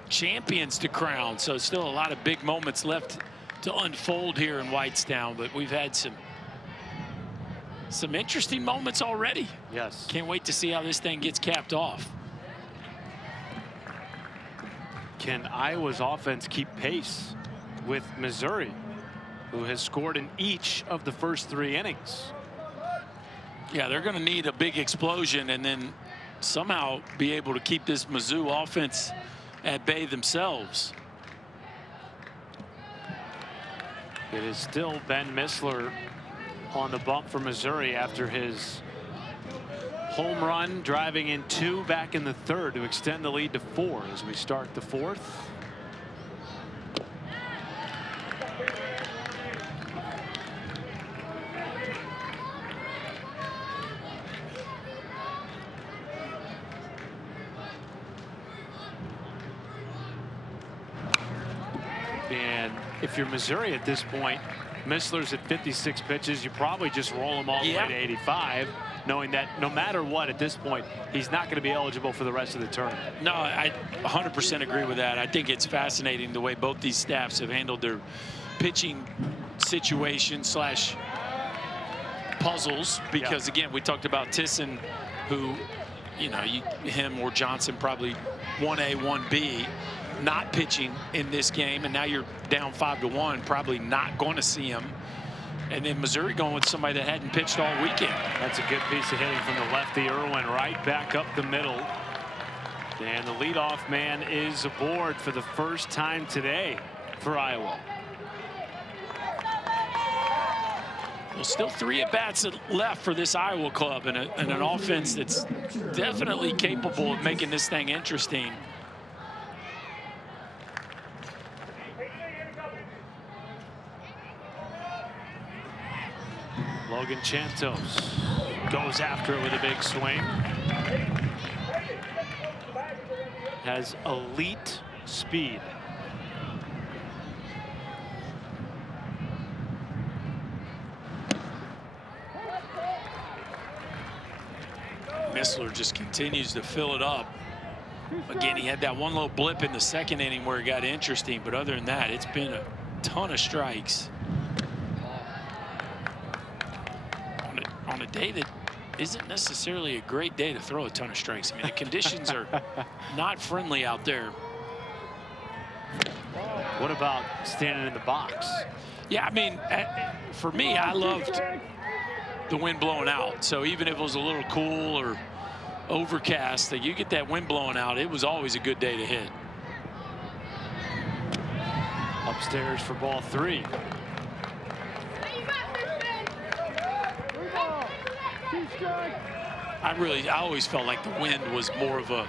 champions to crown, so still a lot of big moments left to unfold here in Whitestown, but we've had some interesting moments already. Yes. Can't wait to see how this thing gets capped off. Can Iowa's offense keep pace with Missouri, who has scored in each of the first 3 innings? Yeah, they're going to need a big explosion and then somehow be able to keep this Mizzou offense at bay themselves. It is still Ben Missler on the bump for Missouri after his home run, driving in 2 back in the 3rd to extend the lead to 4 as we start the 4th. And if you're Missouri at this point, Missler's at 56 pitches, you probably just roll him all the way to 85, knowing that no matter what at this point, he's not going to be eligible for the rest of the tournament. No, I 100% agree with that. I think it's fascinating the way both these staffs have handled their pitching situation slash puzzles, because again, we talked about Tisson, who, you know, him or Johnson probably 1A, 1B, not pitching in this game, and now you're down 5-1, probably not going to see him. And then Missouri going with somebody that hadn't pitched all weekend. That's a good piece of hitting from the lefty Irwin, right back up the middle. And the leadoff man is aboard for the first time today for Iowa. Well, still 3 at-bats left for this Iowa club, and an offense that's definitely capable of making this thing interesting. Logan Chantos goes after it with a big swing. Has elite speed. Missler just continues to fill it up. Again, he had that one little blip in the second inning where it got interesting, but other than that, it's been a ton of strikes. On a day that isn't necessarily a great day to throw a ton of strikes. I mean, the conditions are not friendly out there. What about standing in the box? Yeah, I mean, for me, I loved the wind blowing out. So even if it was a little cool or overcast, that you get that wind blowing out, it was always a good day to hit. Upstairs for ball 3. I always felt like the wind was more of a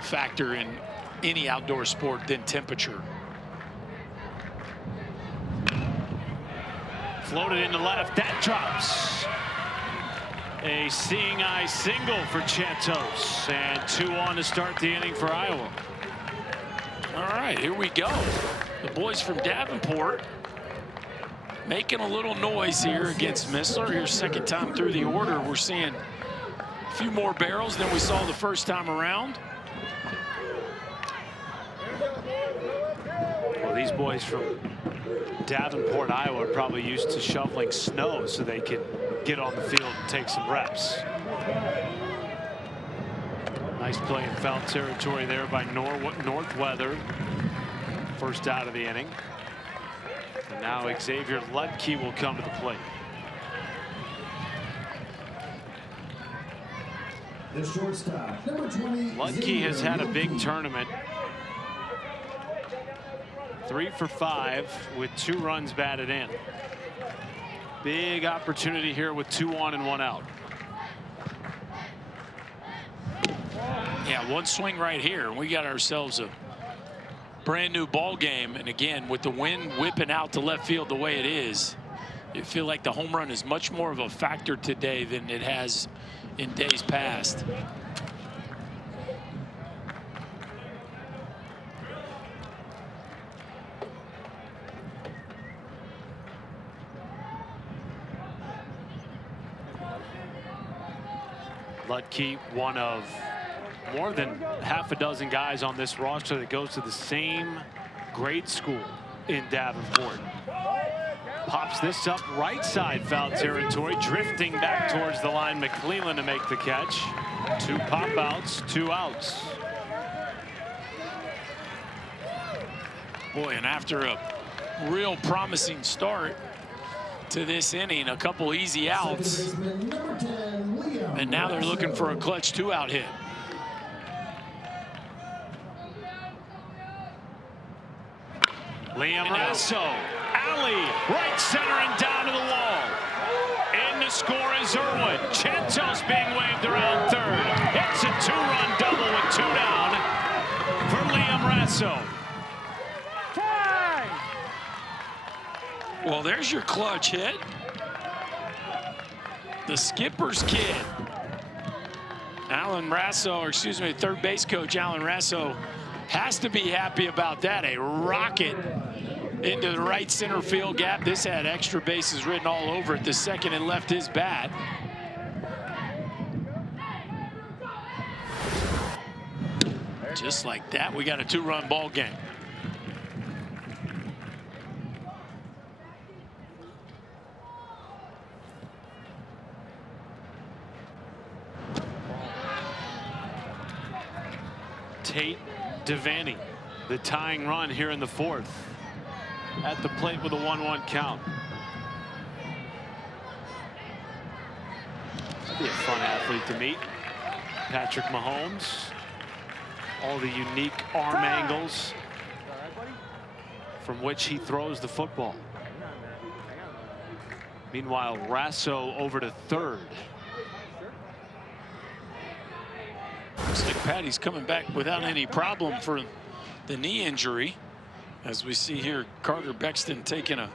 factor in any outdoor sport than temperature. Floated into left, that drops. A seeing eye single for Chantos, and 2 on to start the inning for Iowa. All right, here we go. The boys from Davenport making a little noise here against Missler. Here's second time through the order. We're seeing a few more barrels than we saw the first time around. Well, these boys from Davenport, Iowa are probably used to shoveling snow so they can get on the field and take some reps. Nice play in foul territory there by Northweather. First out of the inning. And now Xavier Lutke will come to the plate. The shortstop, number 20. Lutke has had a big tournament. 3 for 5 with 2 runs batted in. Big opportunity here with 2 on and 1 out. Yeah, one swing right here. We got ourselves a brand new ball game. And again, with the wind whipping out to left field the way it is, you feel like the home run is much more of a factor today than it has in days past. Lutke, one of more than half a dozen guys on this roster that goes to the same grade school in Davenport. Pops this up right side foul territory, drifting back towards the line. McClellan to make the catch. 2 pop outs, 2 outs. Boy, and after a real promising start to this inning, a couple easy outs, and now they're looking for a clutch 2-out hit. Liam Rasso, alley, right center and down to the wall. In to score is Irwin. Chantos being waved around third. It's a 2-run double with 2 down for Liam Rasso. Well, there's your clutch hit. The skipper's kid, Alan Rasso, or excuse me, third base coach Alan Rasso has to be happy about that. A rocket into the right center field gap. This had extra bases written all over it the second it left his bat. Just like that, we got a 2-run ball game. Tate Devaney, the tying run here in the 4th. At the plate with a 1-1 count. That'd be a fun athlete to meet. Patrick Mahomes. All the unique arm angles from which he throws the football. Meanwhile, Rasso over to 3rd. Looks like Patty's coming back without any problem for the knee injury. As we see here, Carter Bexton taking a,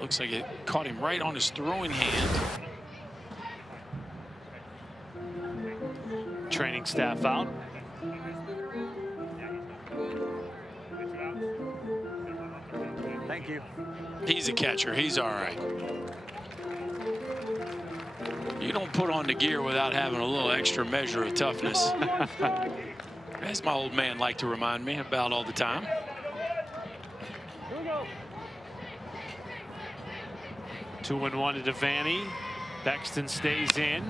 looks like it caught him right on his throwing hand. Training staff out. Thank you. He's a catcher. He's all right. You don't put on the gear without having a little extra measure of toughness. As my old man liked to remind me about all the time. Here we go. 2-1 to Devaney. Bexton stays in.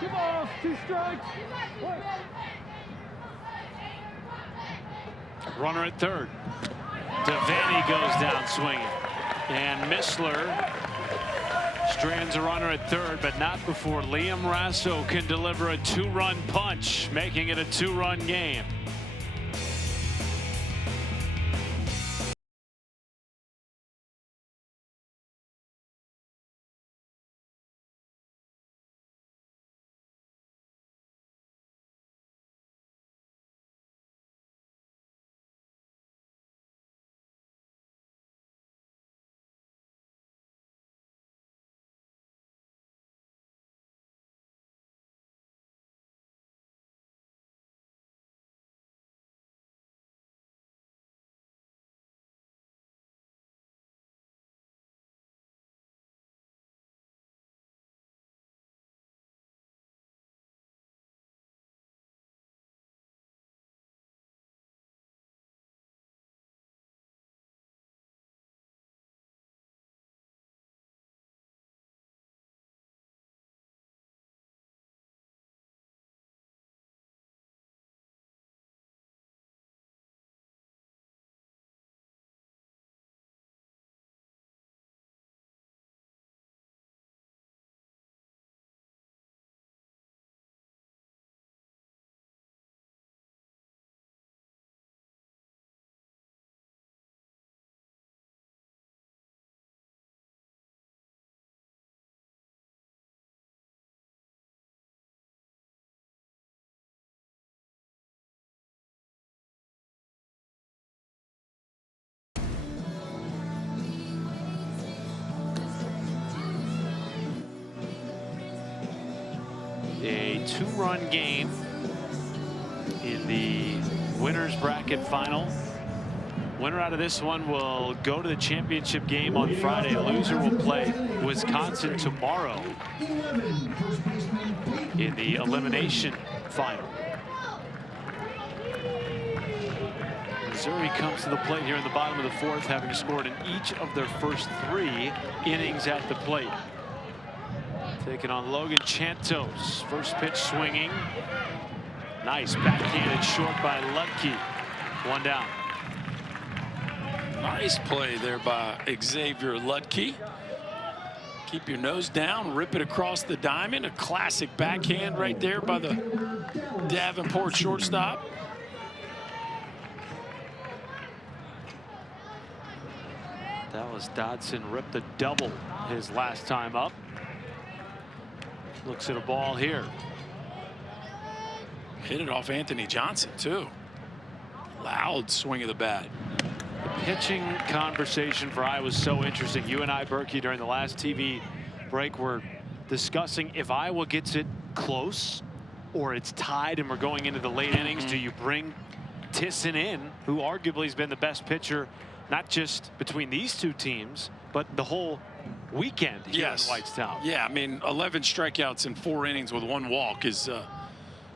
Two balls, 2 strikes. Runner at 3rd. Devaney goes down swinging. And Missler strands a runner at 3rd, but not before Liam Rasso can deliver a 2-run punch, making it a 2-run game. A 2-run game in the winners bracket final. Winner out of this one will go to the championship game on Friday. Loser will play Wisconsin tomorrow in the elimination final. Missouri comes to the plate here in the bottom of the 4th, having scored in each of their first 3 innings at the plate. Taking on Logan Chantos. First pitch swinging. Nice backhanded short by Lutke. 1 down. Nice play there by Xavier Lutke. Keep your nose down, rip it across the diamond. A classic backhand right there by the Davenport shortstop. Dallas Dodson ripped a double his last time up. Looks at a ball here. Hit it off Anthony Johnson, too. Loud swing of the bat. The pitching conversation for Iowa was so interesting. You and I, Berkey, during the last TV break, were discussing if Iowa gets it close or it's tied and we're going into the late innings, do you bring Tisson in, who arguably has been the best pitcher, not just between these two teams, but the whole weekend here in Whitestown? Yeah, I mean, 11 strikeouts in 4 innings with 1 walk is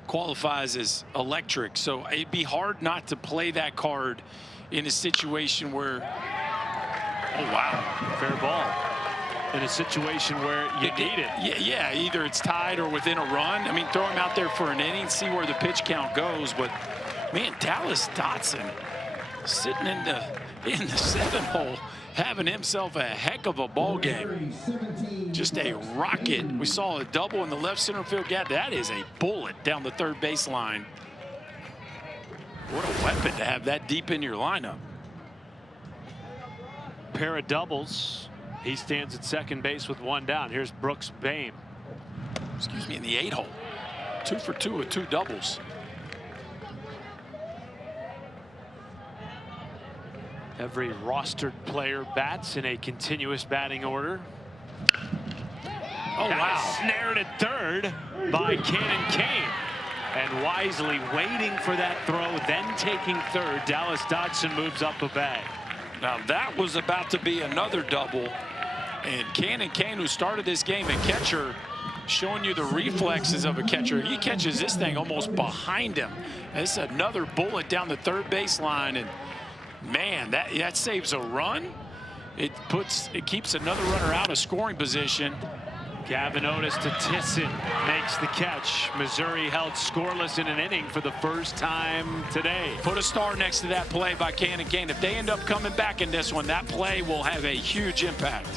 qualifies as electric. So it'd be hard not to play that card in a situation where, oh wow, fair ball. In a situation where you need it. Yeah, either it's tied or within a run. I mean, throw him out there for an inning, see where the pitch count goes. But man, Dallas Dotson sitting in the 7-hole, having himself a heck of a ball game. Just a rocket. We saw a double in the left center field gap. That is a bullet down the third baseline. What a weapon to have that deep in your lineup. Pair of doubles. He stands at second base with 1 down. Here's Brooks Boehm. Excuse me, in the 8-hole. 2 for 2 with 2 doubles. Every rostered player bats in a continuous batting order. Oh, wow. Snared at third by Cannon Kane. And wisely waiting for that throw, then taking third. Dallas Dotson moves up a bag. Now that was about to be another double. And Cannon Kane, who started this game at catcher, showing you the reflexes of a catcher. He catches this thing almost behind him. This is another bullet down the third baseline. And man, that saves a run. It keeps another runner out of scoring position. Gavin Otis to Tisson makes the catch. Missouri held scoreless in an inning for the first time today. Put a star next to that play by Cannon Kane. If they end up coming back in this one, that play will have a huge impact.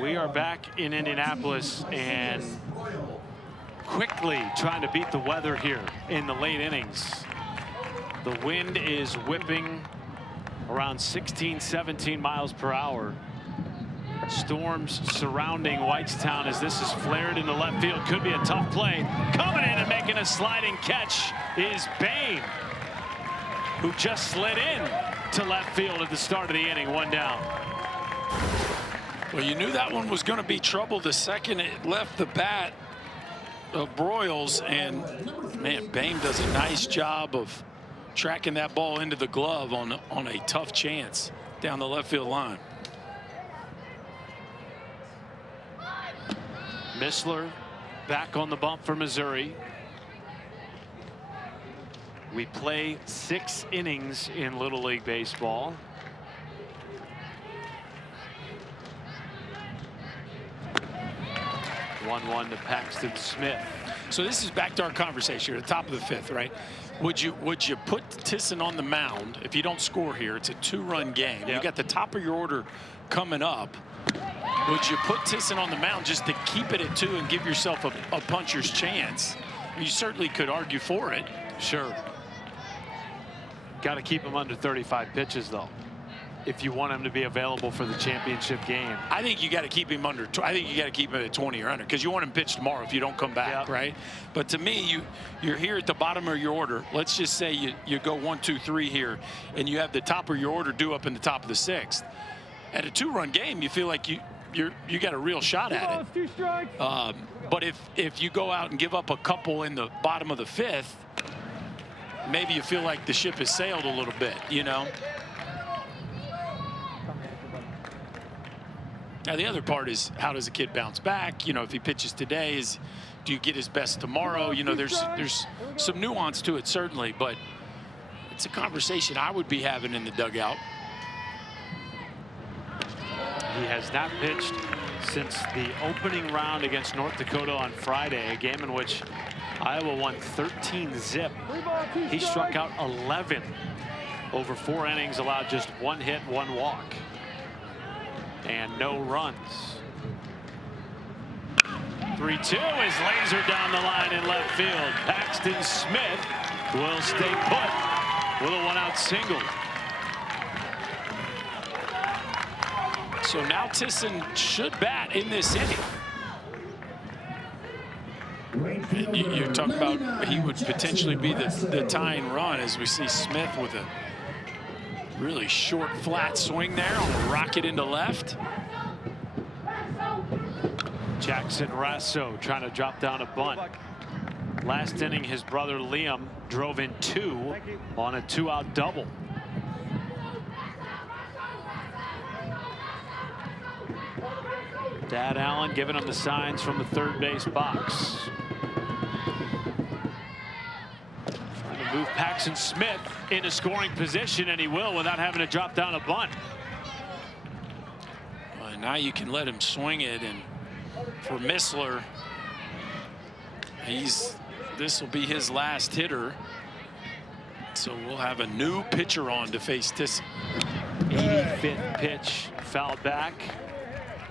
We are back in Indianapolis and quickly trying to beat the weather here in the late innings. The wind is whipping around 16, 17 miles per hour. Storms surrounding Whitestown as this is flared into left field. Could be a tough play. Coming in and making a sliding catch is Boehm, who just slid in to left field at the start of the inning. 1 down. Well, you knew that one was going to be trouble the second it left the bat of Broyles, and man, Boehm does a nice job of tracking that ball into the glove on a tough chance down the left field line. Missler back on the bump for Missouri. We play 6 innings in Little League baseball. One to Paxton Smith. So this is back to our conversation at the top of the 5th, right? Would you put Tisson on the mound if you don't score here? It's a 2-run game. Yep. You got the top of your order coming up. Would you put Tisson on the mound just to keep it at 2 and give yourself a puncher's chance? You certainly could argue for it. Sure. Got to keep him under 35 pitches, though, if you want him to be available for the championship game. I think you got to keep him under. I think you got to keep him at 20 or under, because you want him pitched tomorrow if you don't come back, right? But to me, you're here at the bottom of your order. Let's just say you go 1, 2, 3 here, and you have the top of your order due up in the top of the 6th. At a 2-run game, you feel like you got a real shot at it. 2 strikes. But if you go out and give up a couple in the bottom of the 5th, maybe you feel like the ship has sailed a little bit, you know. Now the other part is, how does a kid bounce back? You know, if he pitches today, do you get his best tomorrow? You know, there's some nuance to it, certainly, but it's a conversation I would be having in the dugout. He has not pitched since the opening round against North Dakota on Friday, a game in which Iowa won 13-zip. He struck out 11 over 4 innings, allowed just 1 hit, 1 walk, and no runs. 3-2 is laser down the line in left field. Paxton Smith will stay put with a 1-out single. So now Tisson should bat in this inning. And you're talking about he would potentially be the tying run, as we see Smith with a really short, flat swing there on a rocket into left. Jackson Rasso trying to drop down a bunt. Last inning, his brother Liam drove in 2 on a 2-out double. Dad Allen giving him the signs from the third base box. Trying to move Paxton Smith into scoring position, and he will, without having to drop down a bunt. Well, now you can let him swing it, and for Missler, this will be his last hitter. So we'll have a new pitcher on to face Tisson. 85th pitch, fouled back.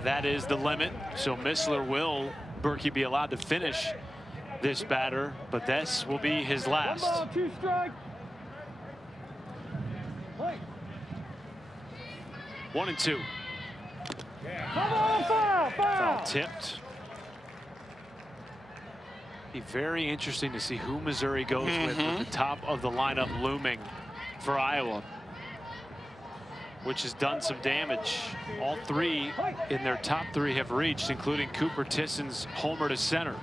That is the limit. So Missler will, Berkey, be allowed to finish this batter, but this will be his last. 1 ball, 2 strike. 1-2. Foul. Tipped. Be very interesting to see who Missouri goes with the top of the lineup looming for Iowa, which has done some damage. All 3 in their top 3 have reached, including Cooper Tisson's homer to center.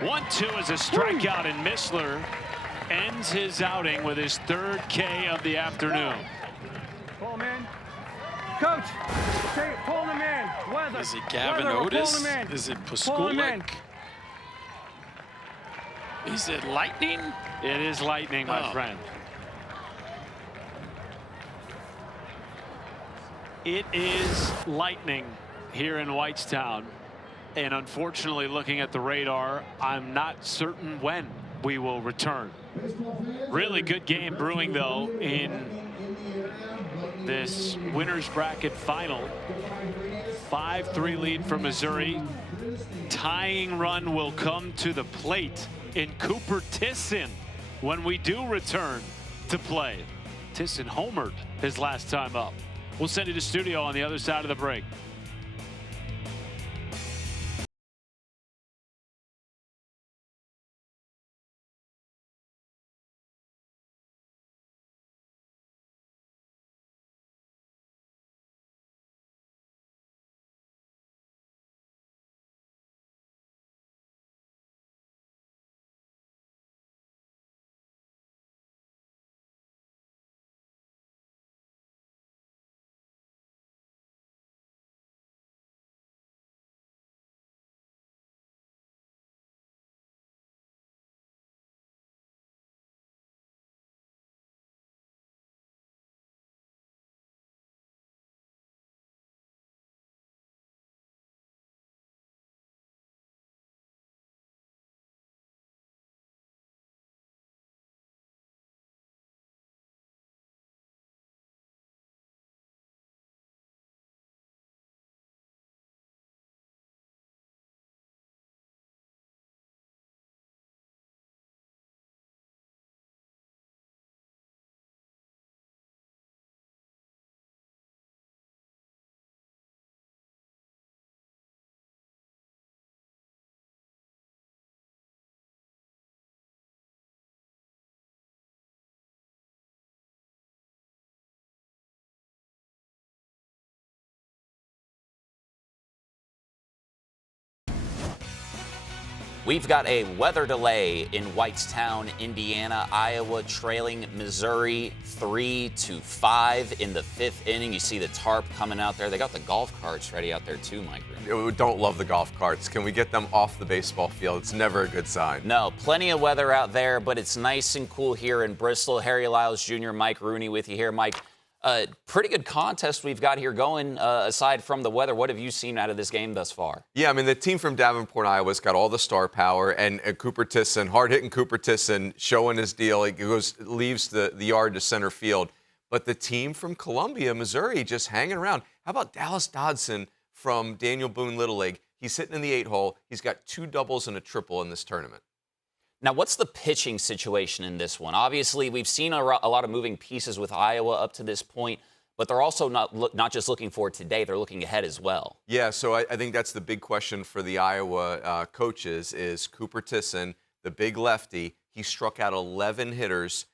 1-2 is a strikeout, and Missler ends his outing with his 3rd K of the afternoon. Pull him in. Coach, pull him in. Weather. Is it Gavin Otis? Is it Paskulik? Is it lightning? It is lightning, my friend. It is lightning here in Whitestown, and unfortunately, looking at the radar, I'm not certain when we will return. Really good game brewing, though, in this winner's bracket final. 5-3 lead for Missouri. Tying run will come to the plate in Cooper Tisson when we do return to play. Tisson homered his last time up. We'll send you to studio on the other side of the break. We've got a weather delay in Whitestown, Indiana. Iowa trailing Missouri 3-5 in the 5th inning. You see the tarp coming out there. They got the golf carts ready out there too, Mike. We don't love the golf carts. Can we get them off the baseball field? It's never a good sign. No, plenty of weather out there, but it's nice and cool here in Bristol. Harry Lyles Jr., Mike Rooney with you here. Mike, pretty good contest we've got here going aside from the weather. What have you seen out of this game thus far? Yeah, I mean, the team from Davenport, Iowa's got all the star power, and Cooper Tisson, hard-hitting Cooper Tisson, showing his deal. He leaves the yard to center field. But the team from Columbia, Missouri, just hanging around. How about Dallas Dodson from Daniel Boone Little League? He's sitting in the 8-hole. He's got 2 doubles and a triple in this tournament. Now, what's the pitching situation in this one? Obviously, we've seen a lot of moving pieces with Iowa up to this point, but they're also not just looking forward today, they're looking ahead as well. Yeah, so I think that's the big question for the Iowa coaches is Cooper Tisson, the big lefty. He struck out 11 hitters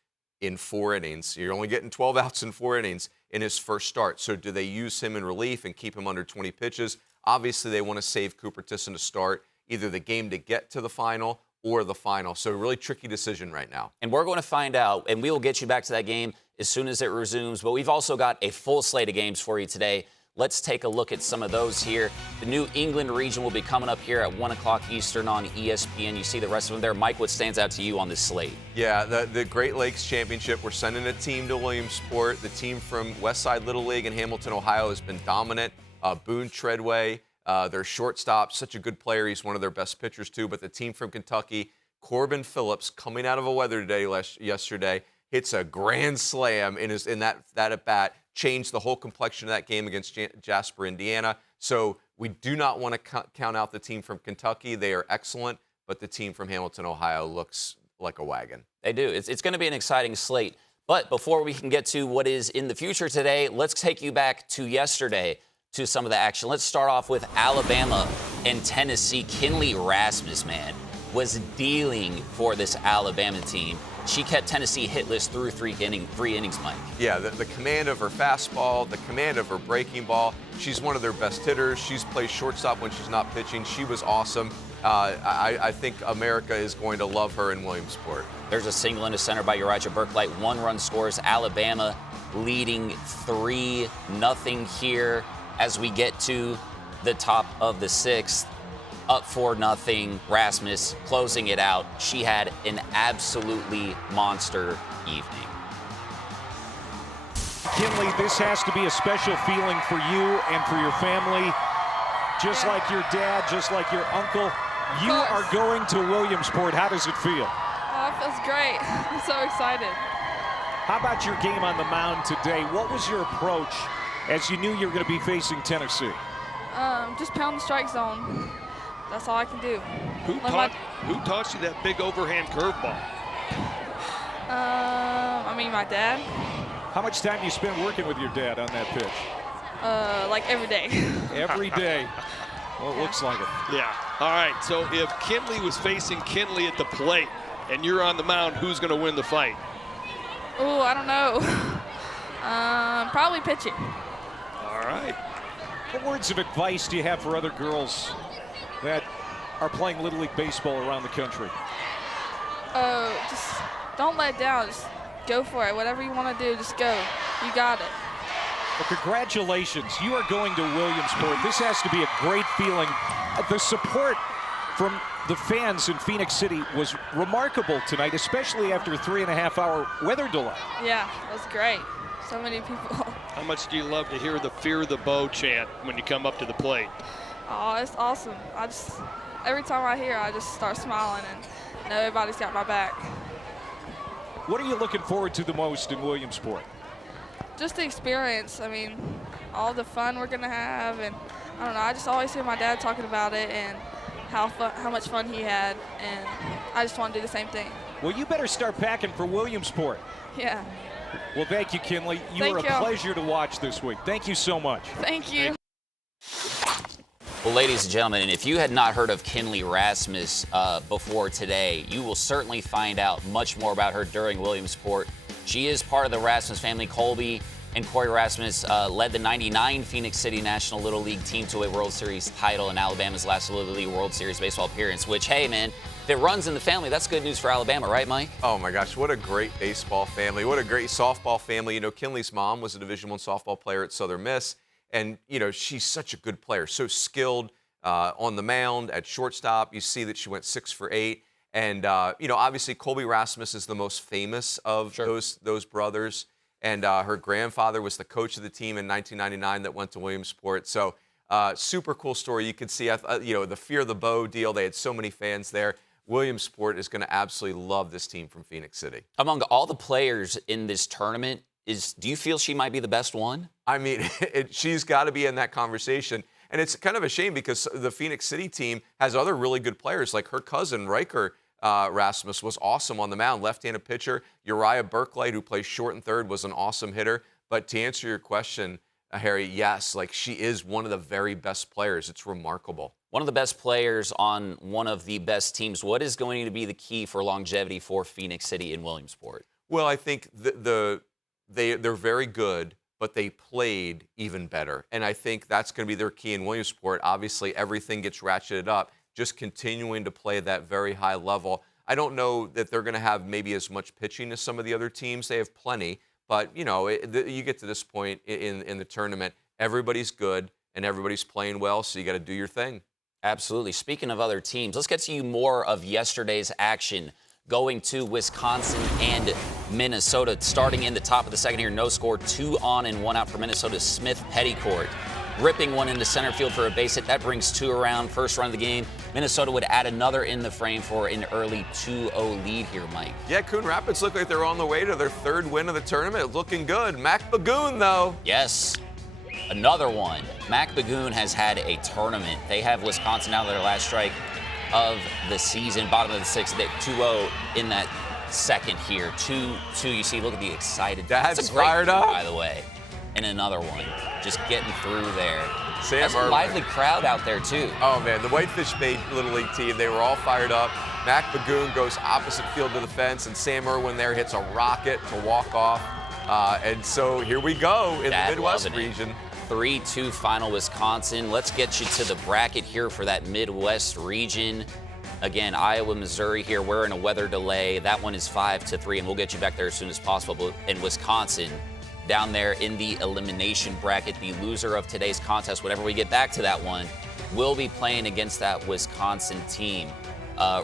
in 4 innings. You're only getting 12 outs in 4 innings in his first start. So do they use him in relief and keep him under 20 pitches? Obviously, they want to save Cooper Tisson to start either the game to get to the final or the final. So a really tricky decision right now. And we're going to find out, and we will get you back to that game as soon as it resumes. But we've also got a full slate of games for you today. Let's take a look at some of those here. The New England region will be coming up here at 1 o'clock Eastern on ESPN. You see the rest of them there. Mike, what stands out to you on this slate? Yeah, the Great Lakes Championship. We're sending a team to Williamsport. The team from Westside Little League in Hamilton, Ohio has been dominant. Boone Treadway, their shortstop, such a good player. He's one of their best pitchers, too. But the team from Kentucky, Corbin Phillips, coming out of a weather day yesterday, hits a grand slam in that at-bat, changed the whole complexion of that game against Jasper, Indiana. So we do not want to count out the team from Kentucky. They are excellent, but the team from Hamilton, Ohio looks like a wagon. They do. It's going to be an exciting slate. But before we can get to what is in the future today, let's take you back to yesterday to some of the action. Let's start off with Alabama and Tennessee. Kinley Rasmus, man, was dealing for this Alabama team. She kept Tennessee hitless through three innings, Mike. Yeah, the command of her fastball, the command of her breaking ball. She's one of their best hitters. She's played shortstop when she's not pitching. She was awesome. I think America is going to love her in Williamsport. There's a single into center by Uriah Burklight. 1-run scores. Alabama leading 3-0 here as we get to the top of the 6th. Up 4-0, Rasmus closing it out. She had an absolutely monster evening. Kinley, this has to be a special feeling for you and for your family. Just like your dad, just like your uncle. You are going to Williamsport. How does it feel? Oh, it feels great. I'm so excited. How about your game on the mound today? What was your approach as you knew you were going to be facing Tennessee? Just pound the strike zone. That's all I can do. Who taught you that big overhand curveball? I mean, my dad. How much time do you spend working with your dad on that pitch? Like every day. Every day. Well, it looks like it. Yeah. All right. So if Kinley was facing Kinley at the plate and you're on the mound, who's going to win the fight? Oh, I don't know. Probably pitching. All right. What words of advice do you have for other girls that are playing Little League Baseball around the country? Just don't let down. Just go for it. Whatever you want to do, just go. You got it. Well, congratulations. You are going to Williamsport. This has to be a great feeling. The support from the fans in Phoenix City was remarkable tonight, especially after a 3.5-hour weather delay. Yeah, it was great. So many people. How much do you love to hear the Fear the Bow chant when you come up to the plate? Oh, it's awesome. Every time I hear, I just start smiling and know everybody's got my back. What are you looking forward to the most in Williamsport? Just the experience. I mean, all the fun we're gonna have, and I don't know. I just always hear my dad talking about it and how much fun he had, and I just want to do the same thing. Well, you better start packing for Williamsport. Yeah. Well, thank you, Kinley. You were a pleasure to watch this week. Thank you so much. Thank you. Well, ladies and gentlemen, if you had not heard of Kinley Rasmus before today, you will certainly find out much more about her during Williamsport. She is part of the Rasmus family. Colby, And Corey Rasmus led the '99 Phoenix City National Little League team to a World Series title in Alabama's last Little League World Series baseball appearance, which, hey, man, if it runs in the family, that's good news for Alabama, right, Mike? Oh, my gosh, what a great baseball family. What a great softball family. You know, Kinley's mom was a Division I softball player at Southern Miss, and, you know, she's such a good player, so skilled on the mound, at shortstop. You see that she went 6 for 8. And, you know, obviously Colby Rasmus is the most famous of those brothers. And her grandfather was the coach of the team in 1999 that went to Williamsport. So super cool story. You can see, you know, the Fear the Bow deal. They had so many fans there. Williamsport is going to absolutely love this team from Phoenix City. Among all the players in this tournament, do you feel she might be the best one? I mean, she's got to be in that conversation. And it's kind of a shame because the Phoenix City team has other really good players, like her cousin, Riker Rasmus, was awesome on the mound, left-handed pitcher. Uriah Berkeley, who plays short and third, was an awesome hitter. But to answer your question, Harry, yes, like she is one of the very best players. It's remarkable. One of the best players on one of the best teams. What is going to be the key for longevity for Phoenix City in Williamsport? Well, I think they're very good, but they played even better. And I think that's going to be their key in Williamsport. Obviously, everything gets ratcheted up, just continuing to play at that very high level. I don't know that they're going to have maybe as much pitching as some of the other teams. They have plenty. But, you know, you get to this point in the tournament, everybody's good and everybody's playing well, so you got to do your thing. Absolutely. Speaking of other teams, let's get to you more of yesterday's action going to Wisconsin and Minnesota. Starting in the top of the second here, no score, 2 on and 1 out for Minnesota. Smith Petticourt ripping one into center field for a base hit. That brings 2 around. First run of the game. Minnesota would add another in the frame for an early 2-0 lead here, Mike. Yeah, Coon Rapids look like they're on the way to their 3rd win of the tournament. Looking good. Mac Bagoon, though. Yes. Another one. Mac Bagoon has had a tournament. They have Wisconsin now their last strike of the season. Bottom of the 6th, 2-0 in that second here. 2-2. You see, look at the excited. That's fired up. By the way. And another one. Just getting through there. That's a lively crowd out there, too. Oh, man. The Whitefish Bay Little League team, they were all fired up. Mac Bagoon goes opposite field to the fence, and Sam Irwin there hits a rocket to walk off. And so here we go in the Midwest region. 3-2 final Wisconsin. Let's get you to the bracket here for that Midwest region. Again, Iowa, Missouri here. We're in a weather delay. That one is 5-3, and we'll get you back there as soon as possible. In Wisconsin, down there in the elimination bracket, the loser of today's contest, whenever we get back to that one, will be playing against that Wisconsin team.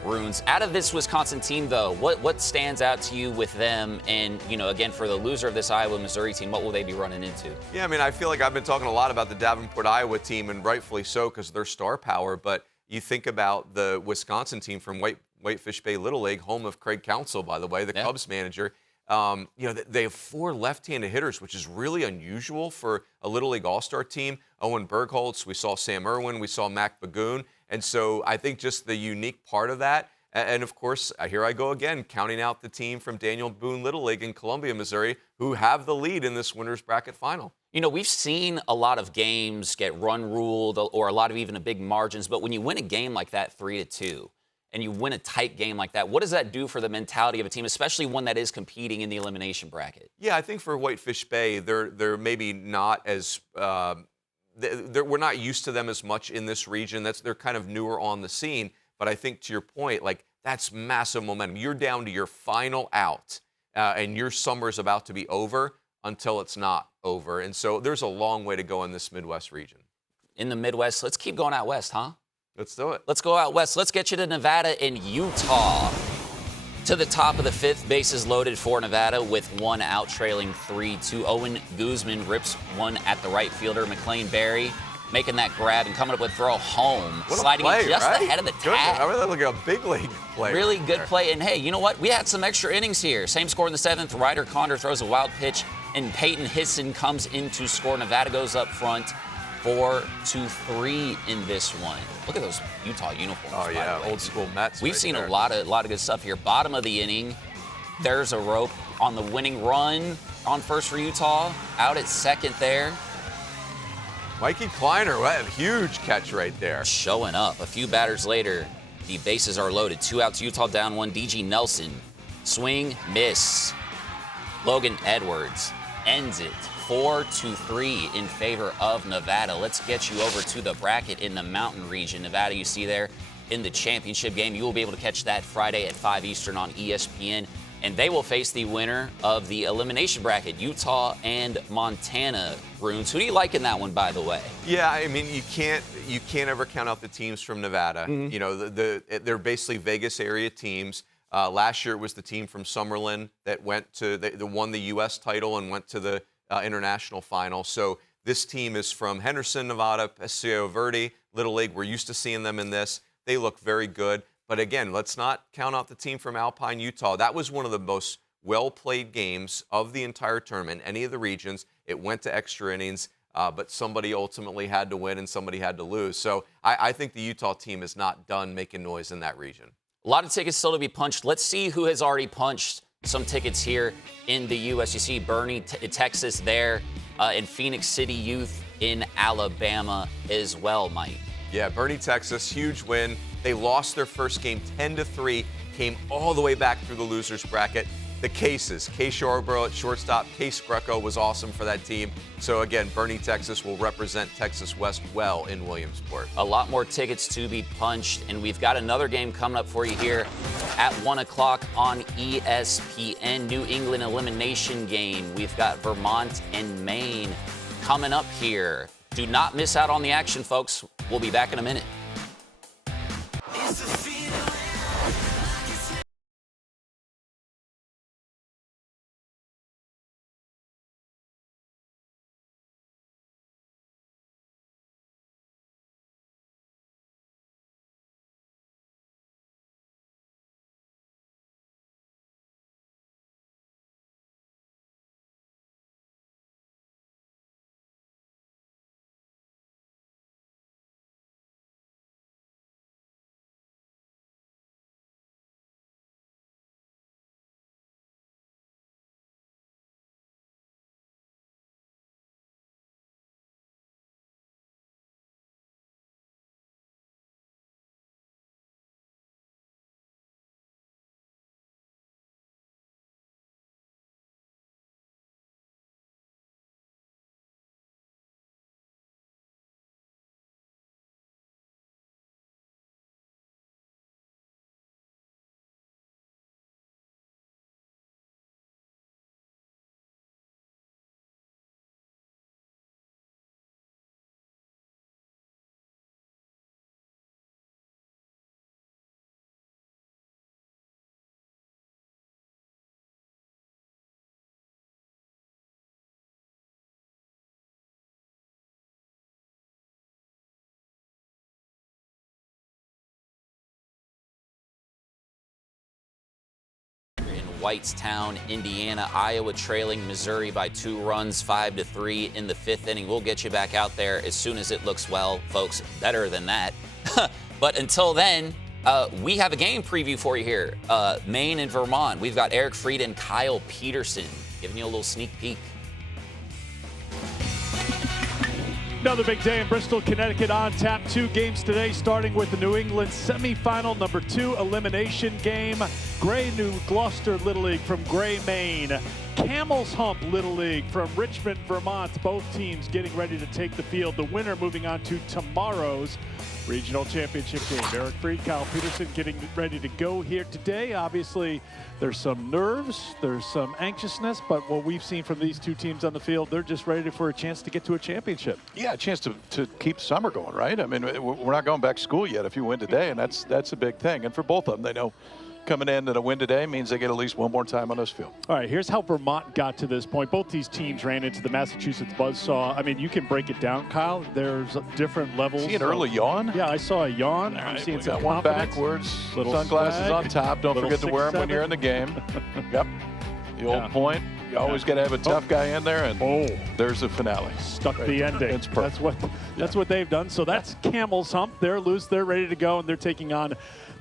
Runes, out of this Wisconsin team, though, what stands out to you with them? And, you know, again, for the loser of this Iowa, Missouri team, what will they be running into? Yeah, I mean, I feel like I've been talking a lot about the Davenport, Iowa team, and rightfully so because of their star power. But you think about the Wisconsin team from Whitefish Bay Little League, home of Craig Counsell, by the way, the Cubs manager. You know, they have 4 left-handed hitters, which is really unusual for a Little League All-Star team. Owen Bergholtz, we saw Sam Irwin, we saw Mac Bagoon. And so I think just the unique part of that, and of course, here I go again, counting out the team from Daniel Boone Little League in Columbia, Missouri, who have the lead in this winner's bracket final. You know, we've seen a lot of games get run ruled or a lot of even big margins, but when you win a game like that 3-2, and you win a tight game like that, what does that do for the mentality of a team, especially one that is competing in the elimination bracket? Yeah, I think for Whitefish Bay, they're maybe not as we're not used to them as much in this region. They're kind of newer on the scene. But I think to your point, like that's massive momentum. You're down to your final out, and your summer's about to be over until it's not over. And so there's a long way to go in this Midwest region. In the Midwest, let's keep going out west, huh? Let's do it. Let's go out west. Let's get you to Nevada and Utah. To the top of the 5th, bases loaded for Nevada with 1 out, trailing 3-2. Owen Guzman rips one at the right fielder. McLean Berry making that grab and coming up with throw home. What sliding play, just right? ahead of the Good. tag. I really look at a big league play. Really right good there. play. And hey, you know what? We had some extra innings here. Same score in the 7th. Ryder Condor throws a wild pitch, and Peyton Hisson comes in to score. Nevada goes up front 4-3 in this one. Look at those Utah uniforms. Oh yeah, old school Mets. We've seen a lot of good stuff here. Bottom of the inning, there's a rope on the winning run on first for Utah. Out at second there. Mikey Kleiner, what a huge catch right there. Showing up. A few batters later, the bases are loaded. 2 outs, Utah down 1. DG Nelson, swing, miss. Logan Edwards ends it 4-3 in favor of Nevada. Let's get you over to the bracket in the Mountain region. Nevada, you see there in the championship game. You will be able to catch that Friday at 5 Eastern on ESPN. And they will face the winner of the elimination bracket, Utah and Montana. Bruins, who do you like in that one, by the way? Yeah, I mean, you can't ever count out the teams from Nevada. You know, they're basically Vegas area teams. Last year it was the team from Summerlin that went to they won the U.S. title and went to the international final. So this team is from Henderson, Nevada, Paseo Verde, Little League. We're used to seeing them in this. They look very good. But again, let's not count out the team from Alpine, Utah. That was one of the most well-played games of the entire tournament, any of the regions. It went to extra innings, but somebody ultimately had to win and somebody had to lose. So I think the Utah team is not done making noise in that region. A lot of tickets still to be punched. Let's see who has already punched some tickets here in the U.S. You see Bernie, Texas there, and Phoenix City Youth in Alabama as well, Mike. Yeah, Bernie, Texas, huge win. They lost their first game 10-3, came all the way back through the losers bracket. The Cases, Case Yarborough at shortstop, Case Greco was awesome for that team. So again, Bernie, Texas will represent Texas West well in Williamsport. A lot more tickets to be punched, and we've got another game coming up for you here at 1 o'clock on ESPN. New England elimination game. We've got Vermont and Maine coming up here. Do not miss out on the action, folks. We'll be back in a minute. Whitestown, Indiana, Iowa trailing Missouri by 2 runs, 5-3 in the 5th inning. We'll get you back out there as soon as it looks, well, folks, better than that. But until then, we have a game preview for you here. Maine and Vermont. We've got Eric Fried and Kyle Peterson giving you a little sneak peek. Another big day in Bristol, Connecticut on tap. 2 games today, starting with the New England semifinal number 2 elimination game. Gray New Gloucester Little League from Gray, Maine. Camel's Hump Little League from Richmond, Vermont. Both teams getting ready to take the field. The winner moving on to tomorrow's regional championship game. Eric Fried, Kyle Peterson getting ready to go here today. Obviously, there's some nerves, there's some anxiousness, but what we've seen from these 2 teams on the field, they're just ready for a chance to get to a championship. Yeah, a chance to keep summer going, right? I mean, we're not going back to school yet if you win today, and that's a big thing. And for both of them, they know coming in and a win today means they get at least one more time on this field. All right, here's how Vermont got to this point. Both these teams ran into the Massachusetts buzzsaw. I mean, you can break it down, Kyle. There's different levels. See an early yawn? Yeah, I saw a yawn. All right, I'm seeing we some got one confidence. backwards, Little sunglasses swag, on top. Don't forget to wear them when you're in the game. Yep. The old point. You always got to have a tough guy in there, and there's the finale. Stuck the ending. It's perfect. That's what they've done. So that's Camel's Hump. They're loose. They're ready to go, and they're taking on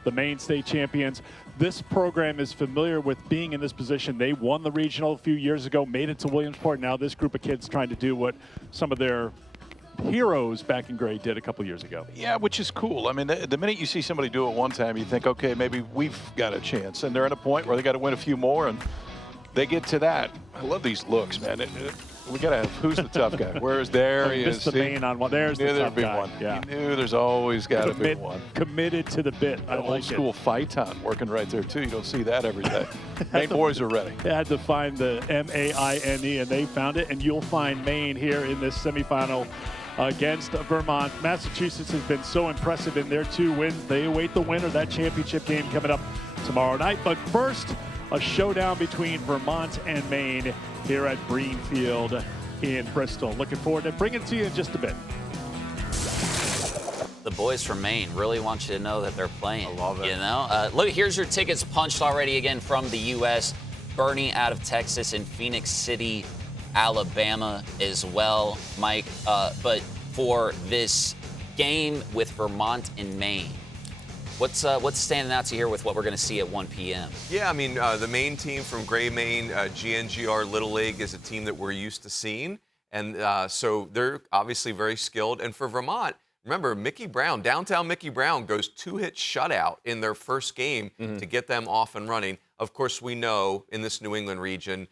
the Maine State champions. This program is familiar with being in this position. They won the regional a few years ago, made it to Williamsport. Now this group of kids trying to do what some of their heroes back in Gray did a couple years ago. Yeah, which is cool. I mean, the minute you see somebody do it one time, you think, okay, maybe we've got a chance. And they're at a point where they got to win a few more, and they get to that. I love these looks, man. We got to have who's the tough guy. Where's there he is. The main on one. There's the tough guy. One. Yeah. You knew there's always got to be one. Committed to the bit. I old school Phaeton working right there too. You don't see that every day. Maine boys are ready. They had to find the M-A-I-N-E, and they found it. And you'll find Maine here in this semifinal against Vermont. Massachusetts has been so impressive in their 2 wins. They await the winner of that championship game coming up tomorrow night. But first, a showdown between Vermont and Maine here at Greenfield in Bristol. Looking forward to bringing it to you in just a bit. The boys from Maine really want you to know that they're playing. I love it. You know, look, here's your tickets punched already again from the U.S. Bernie out of Texas and Phoenix City, Alabama as well, Mike. But for this game with Vermont and Maine, what's standing out to you here with what we're going to see at 1 p.m.? Yeah, I mean, the Maine team from Gray, Maine, GNGR Little League is a team that we're used to seeing. And so they're obviously very skilled. And for Vermont, remember, Mickey Brown, downtown Mickey Brown, goes 2-hit shutout in their first game to get them off and running. Of course, we know in this New England region,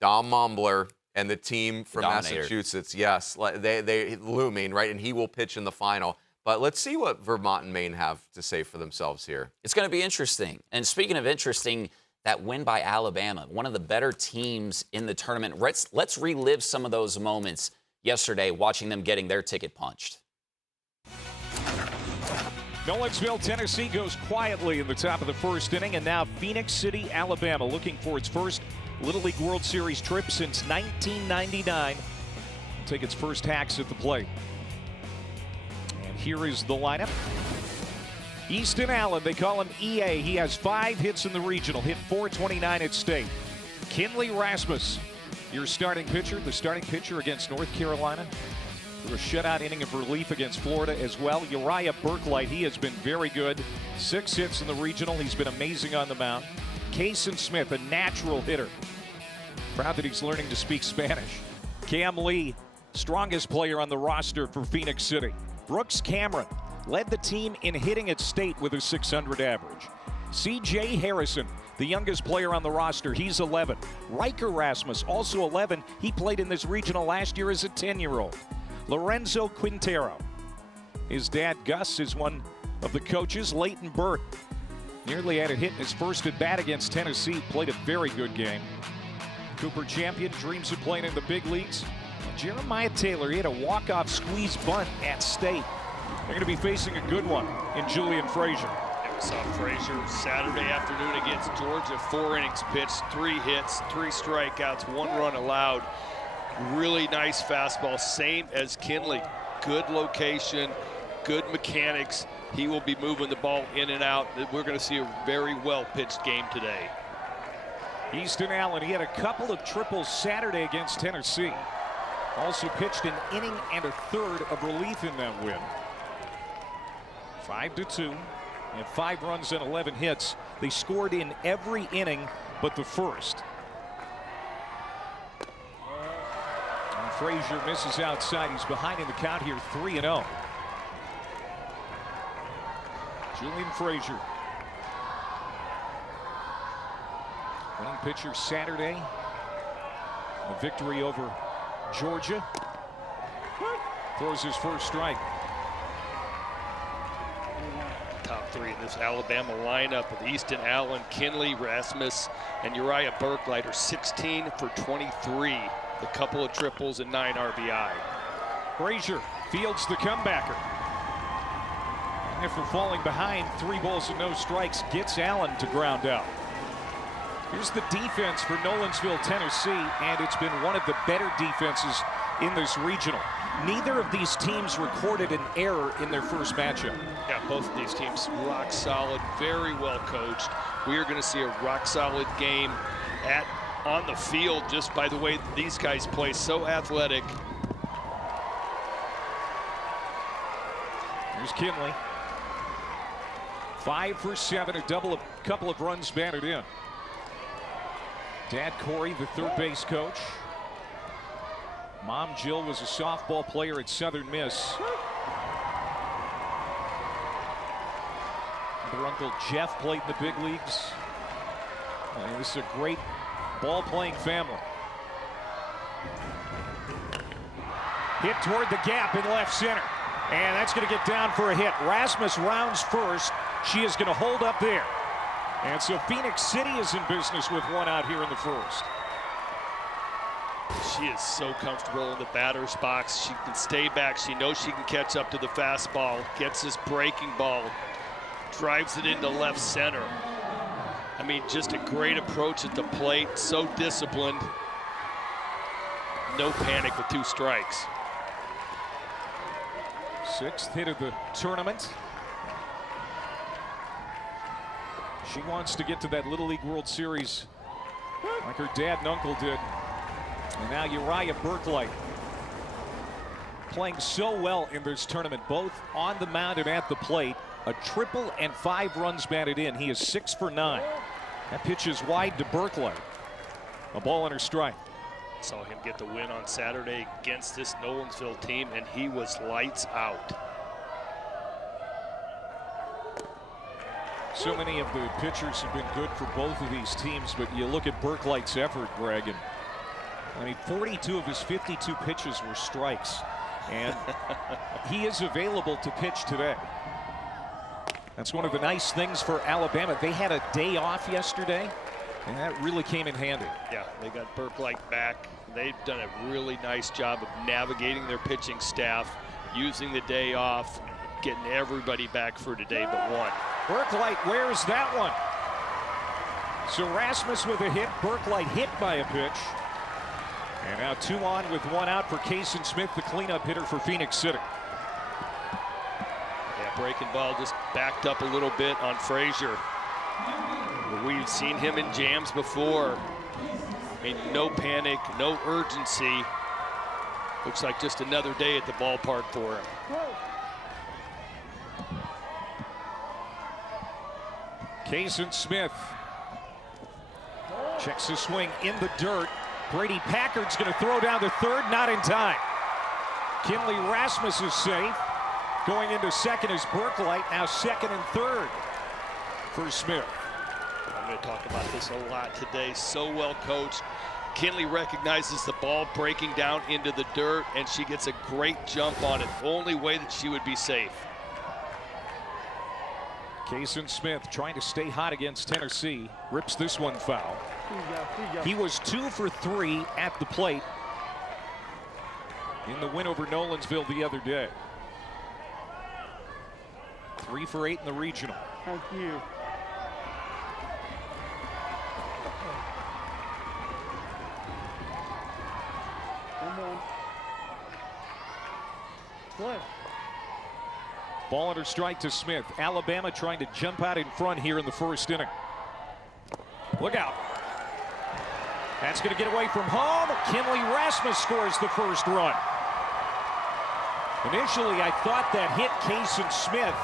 Dom Mumbler and the team from Massachusetts, yes, they looming, right? And he will pitch in the final. But let's see what Vermont and Maine have to say for themselves here. It's going to be interesting. And speaking of interesting, that win by Alabama, one of the better teams in the tournament. Let's relive some of those moments yesterday, watching them getting their ticket punched. Nolensville, Tennessee goes quietly in the top of the first inning, and now Phoenix City, Alabama, looking for its first Little League World Series trip since 1999. It'll take its first hacks at the plate. Here is the lineup. Easton Allen, they call him EA. He has 5 hits in the regional, hit .429 at state. Kinley Rasmus, your starting pitcher, the starting pitcher against North Carolina. Through a shutout inning of relief against Florida as well. Uriah Burklight, he has been very good. 6 hits in the regional. He's been amazing on the mound. Kason Smith, a natural hitter. Proud that he's learning to speak Spanish. Cam Lee, strongest player on the roster for Phoenix City. Brooks Cameron led the team in hitting at state with a .600 average. C.J. Harrison, the youngest player on the roster, he's 11. Riker Rasmus, also 11. He played in this regional last year as a 10-year-old. Lorenzo Quintero. His dad, Gus, is one of the coaches. Leighton Burt nearly had a hit in his first at-bat against Tennessee. Played a very good game. Cooper Champion dreams of playing in the big leagues. Jeremiah Taylor, he had a walk-off squeeze bunt at state. They're going to be facing a good one in Julian Frazier. And we saw Frazier Saturday afternoon against Georgia. 4 innings pitched, 3 hits, 3 strikeouts, 1 run allowed. Really nice fastball, same as Kinley. Good location, good mechanics. He will be moving the ball in and out. We're going to see a very well-pitched game today. Easton Allen, he had a couple of triples Saturday against Tennessee. Also pitched an inning and a third of relief in that win. 5-2 and 5 runs and 11 hits. They scored in every inning but the first. And Frazier misses outside. He's behind in the count here, 3-0. Julian Frazier. Winning pitcher Saturday. A victory over Georgia. Throws his first strike. Top 3 in this Alabama lineup with Easton Allen, Kinley Rasmus, and Uriah Burklight are 16 for 23. A couple of triples and 9 RBI. Frazier fields the comebacker. After falling behind, 3 balls and no strikes, gets Allen to ground out. Here's the defense for Nolensville, Tennessee, and it's been one of the better defenses in this regional. Neither of these teams recorded an error in their first matchup. Yeah, both of these teams rock solid, very well coached. We are going to see a rock solid game on the field just by the way these guys play, so athletic. Here's Kinley. 5 for 7, a couple of runs batted in. Dad Corey, the third base coach. Mom Jill was a softball player at Southern Miss. Her uncle Jeff played in the big leagues. This is a great ball-playing family. Hit toward the gap in left center. And that's going to get down for a hit. Rasmus rounds first. She is going to hold up there. And so Phoenix City is in business with one out here in the first. She is so comfortable in the batter's box. She can stay back. She knows she can catch up to the fastball. Gets this breaking ball. Drives it into left center. I mean, just a great approach at the plate. So disciplined. No panic with 2 strikes. 6th hit of the tournament. She wants to get to that Little League World Series like her dad and uncle did. And now Uriah Burklight playing so well in this tournament, both on the mound and at the plate. A triple and 5 runs batted in. He is 6 for 9. That pitch is wide to Burklight. A ball and a strike. Saw him get the win on Saturday against this Nolensville team, and he was lights out. So many of the pitchers have been good for both of these teams, but you look at Burklight's effort, Greg, and I mean, 42 of his 52 pitches were strikes, and he is available to pitch today. That's one of the nice things for Alabama. They had a day off yesterday, and that really came in handy. Yeah, they got Burklight back. They've done a really nice job of navigating their pitching staff, using the day off, getting everybody back for today but one. Burklight wears that one. So Rasmus with a hit, Burklight hit by a pitch. And now 2 on with 1 out for Kaysen Smith, the cleanup hitter for Phoenix City. Yeah, breaking ball just backed up a little bit on Frazier. We've seen him in jams before. I mean, no panic, no urgency. Looks like just another day at the ballpark for him. Kaysen Smith checks his swing in the dirt. Brady Packard's going to throw down the third, not in time. Kinley Rasmus is safe. Going into second is Burklight, now second and third for Smith. I'm going to talk about this a lot today. So well coached. Kinley recognizes the ball breaking down into the dirt, and she gets a great jump on it. Only way that she would be safe. Kaysen Smith trying to stay hot against Tennessee. Rips this one foul. He was 2 for 3 at the plate in the win over Nolensville the other day. 3 for 8 in the regional. Thank you. Come on. Play. Ball under strike to Smith. Alabama trying to jump out in front here in the first inning. Look out. That's going to get away from home. Kinley Rasmus scores the first run. Initially, I thought that hit Kaysen Smith.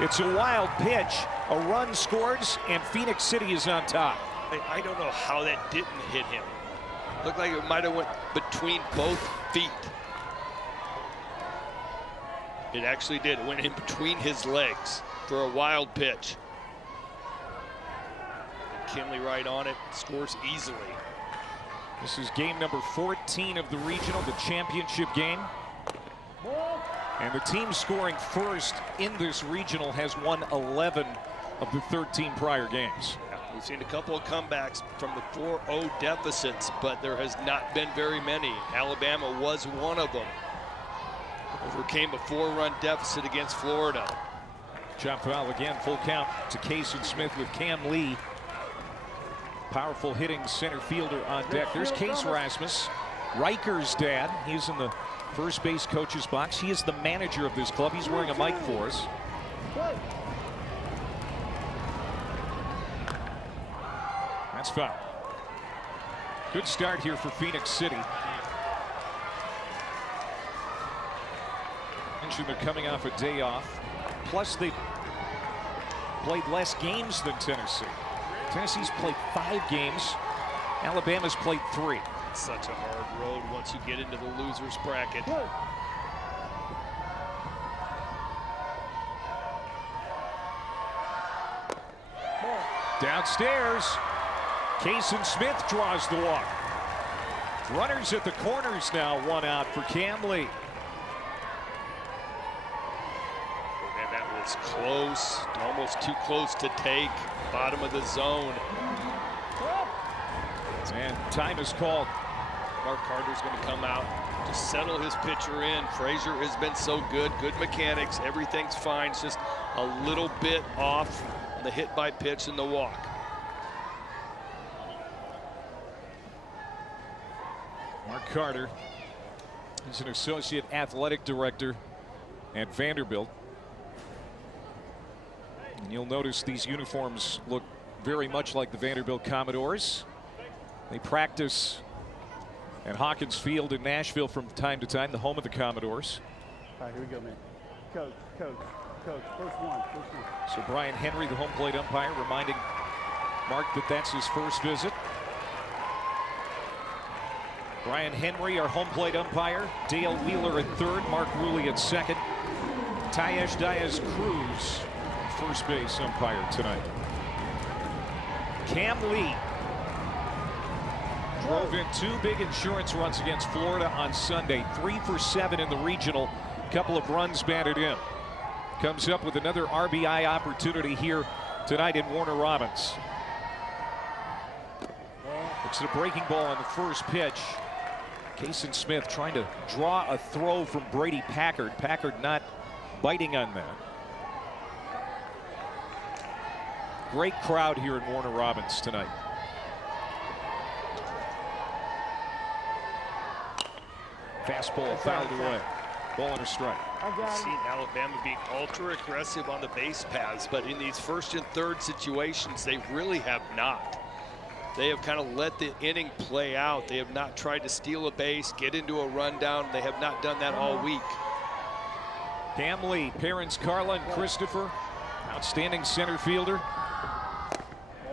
It's a wild pitch. A run scores, and Phoenix City is on top. I don't know how that didn't hit him. Looked like it might have went between both feet. It actually did. It went in between his legs for a wild pitch. Kinley right on it, scores easily. This is game number 14 of the regional, the championship game. And the team scoring first in this regional has won 11 of the 13 prior games. Yeah, we've seen a couple of comebacks from the 4-0 deficits, but there has not been very many. Alabama was one of them. Overcame a 4-run deficit against Florida. Jump foul again, full count to Kaysen Smith with Cam Lee. Powerful hitting center fielder on deck. There's Case Rasmus, Riker's dad. He's in the first base coach's box. He is the manager of this club. He's wearing a mic for us. That's foul. Good start here for Phoenix City. Mentioned they're coming off a day off. Plus they played less games than Tennessee. Tennessee's played 5 games. Alabama's played 3. It's such a hard road once you get into the losers bracket. Downstairs, Kaysen Smith draws the walk. Runners at the corners now, 1 out for Cam Lee. Close, almost too close to take. Bottom of the zone. And time is called. Mark Carter's going to come out to settle his pitcher in. Frazier has been so good mechanics, everything's fine. It's just a little bit off on the hit by pitch and the walk. Mark Carter, he's an associate athletic director at Vanderbilt. And you'll notice these uniforms look very much like the Vanderbilt Commodores. They practice at Hawkins Field in Nashville from time to time, the home of the Commodores. All right, here we go, man. Coach, first one. So Brian Henry, the home plate umpire, reminding Mark that that's his first visit. Brian Henry, our home plate umpire. Dale Wheeler at third, Mark Rulli at second. Tayesh Diaz-Cruz, first base umpire tonight. Cam Lee drove in 2 big insurance runs against Florida on Sunday. 3 for 7 in the regional. Couple of runs batted in. Comes up with another RBI opportunity here tonight in Warner Robins. Looks at a breaking ball on the first pitch. Kason Smith trying to draw a throw from Brady Packard. Packard not biting on that. Great crowd here in Warner Robins tonight. Fastball fouled away. Ball and a strike. We've seen Alabama being ultra aggressive on the base paths, but in these first and third situations, they really have not. They have kind of let the inning play out. They have not tried to steal a base, get into a rundown. They have not done that all week. Cam Lee, parents Carla and Christopher, outstanding center fielder.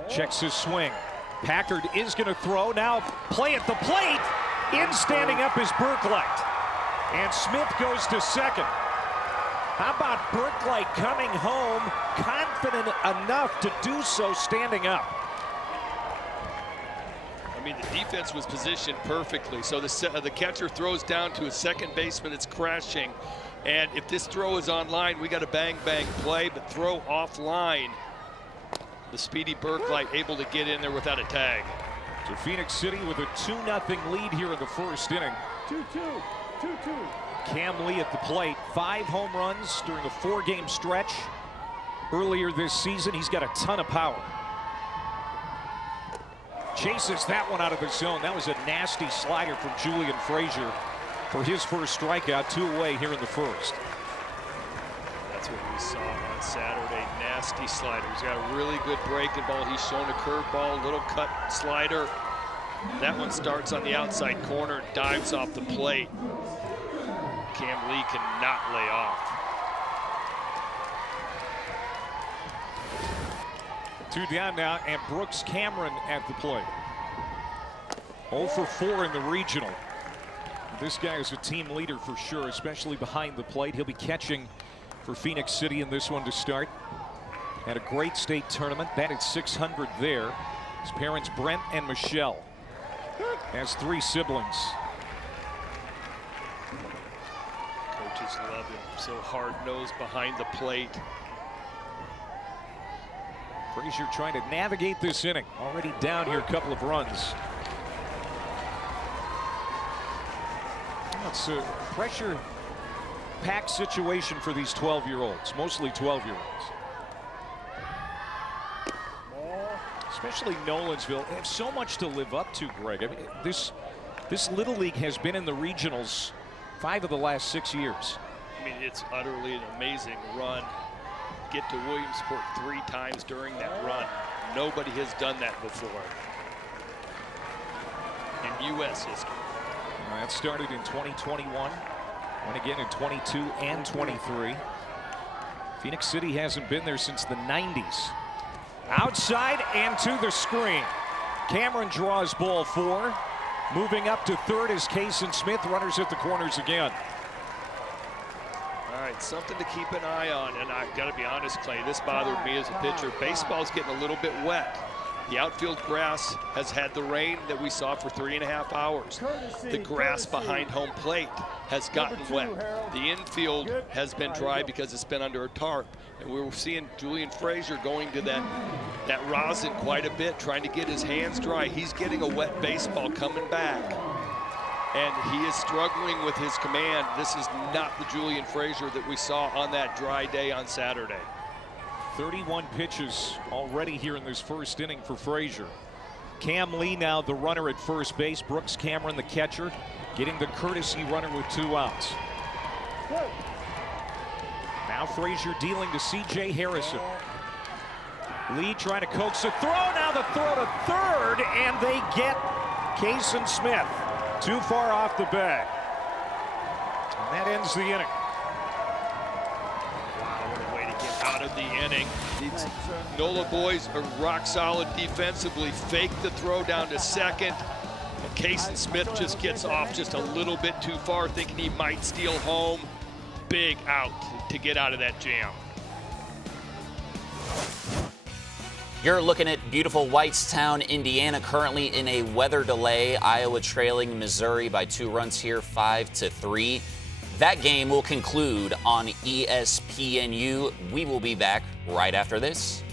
Checks his swing. Packard is going to throw. Now play at the plate. In standing up is Berklight. And Smith goes to second. How about Berklight coming home, confident enough to do so standing up? I mean, the defense was positioned perfectly. So the catcher throws down to a second baseman. It's crashing. And if this throw is on line, we got a bang-bang play, but throw offline. The speedy Berklight able to get in there without a tag. So Phoenix City with a 2-0 lead here in the first inning. 2-2. Cam Lee at the plate. 5 home runs during a 4-game stretch. Earlier this season, he's got a ton of power. Chases that one out of the zone. That was a nasty slider from Julian Frazier for his first strikeout. 2 away here in the first. That's what we saw on Saturday. Nasty slider. He's got a really good breaking ball. He's shown a curveball, little cut slider. That one starts on the outside corner, dives off the plate. Cam Lee cannot lay off. 2 down now, and Brooks Cameron at the plate. 0 for 4 in the regional. This guy is a team leader for sure, especially behind the plate. He'll be catching for Phoenix City in this one to start. Had a great state tournament, batted .600 there. His parents, Brent and Michelle. Has 3 siblings. Coaches love him. So hard-nosed behind the plate. Frazier trying to navigate this inning. Already down here, a couple of runs. It's a pressure-packed situation for these 12-year-olds, mostly 12-year-olds. Especially Nolensville. They have so much to live up to, Greg. I mean, this Little League has been in the regionals 5 of the last 6 years. I mean, it's utterly an amazing run. Get to Williamsport 3 times during that run. Nobody has done that before in U.S. history. That started in 2021, and again in 22 and 23. Phoenix City hasn't been there since the 90s. Outside and to the screen. Cameron draws ball 4. Moving up to third is Kason Smith. Runners at the corners again. All right, something to keep an eye on, and I've got to be honest, Clay, this bothered me as a pitcher. Baseball's getting a little bit wet. The outfield grass has had the rain that we saw for 3.5 hours. The grass behind home plate has gotten wet. The infield has been dry because it's been under a tarp. And we were seeing Julian Frazier going to that rosin quite a bit, trying to get his hands dry. He's getting a wet baseball coming back. And he is struggling with his command. This is not the Julian Frazier that we saw on that dry day on Saturday. 31 pitches already here in this first inning for Frazier. Cam Lee now the runner at first base. Brooks Cameron the catcher, getting the courtesy runner with 2 outs. Now Frazier dealing to C.J. Harrison. Lee trying to coax a throw. Now the throw to third, and they get Kason Smith too far off the bag. And that ends the inning. Out of the inning. These NOLA boys are rock solid defensively. Fake the throw down to second. And Kason Smith just gets off just a little bit too far, thinking he might steal home. Big out to get out of that jam. You're looking at beautiful Whitestown, Indiana, currently in a weather delay. Iowa trailing Missouri by 2 runs here, 5-3. That game will conclude on ESPNU. We will be back right after this.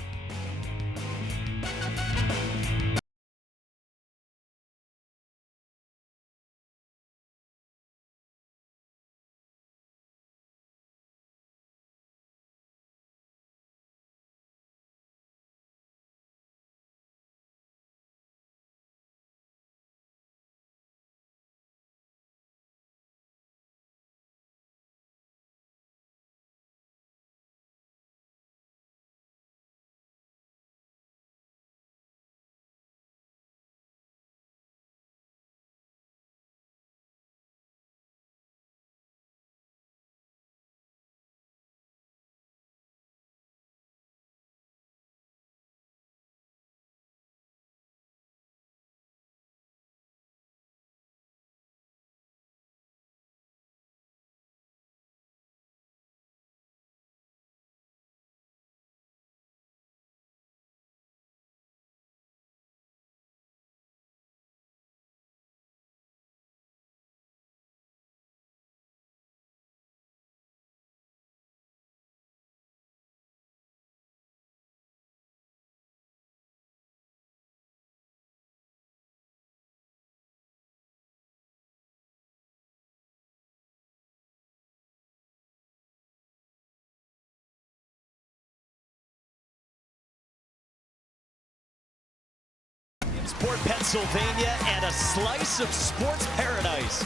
Port, Pennsylvania, and a slice of sports paradise.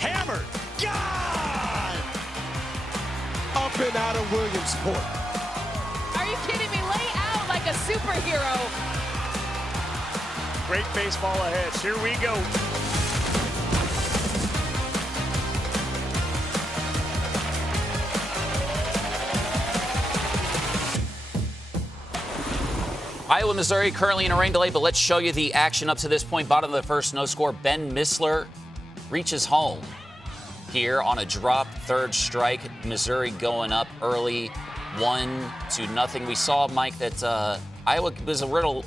Hammered, gone! Up and out of Williamsport. Are you kidding me? Lay out like a superhero. Great baseball ahead. Here we go. Iowa, Missouri currently in a rain delay, but let's show you the action up to this point. Bottom of the first, no score. Ben Missler reaches home here on a drop, third strike. Missouri going up early, 1-0. We saw, Mike, that Iowa was a little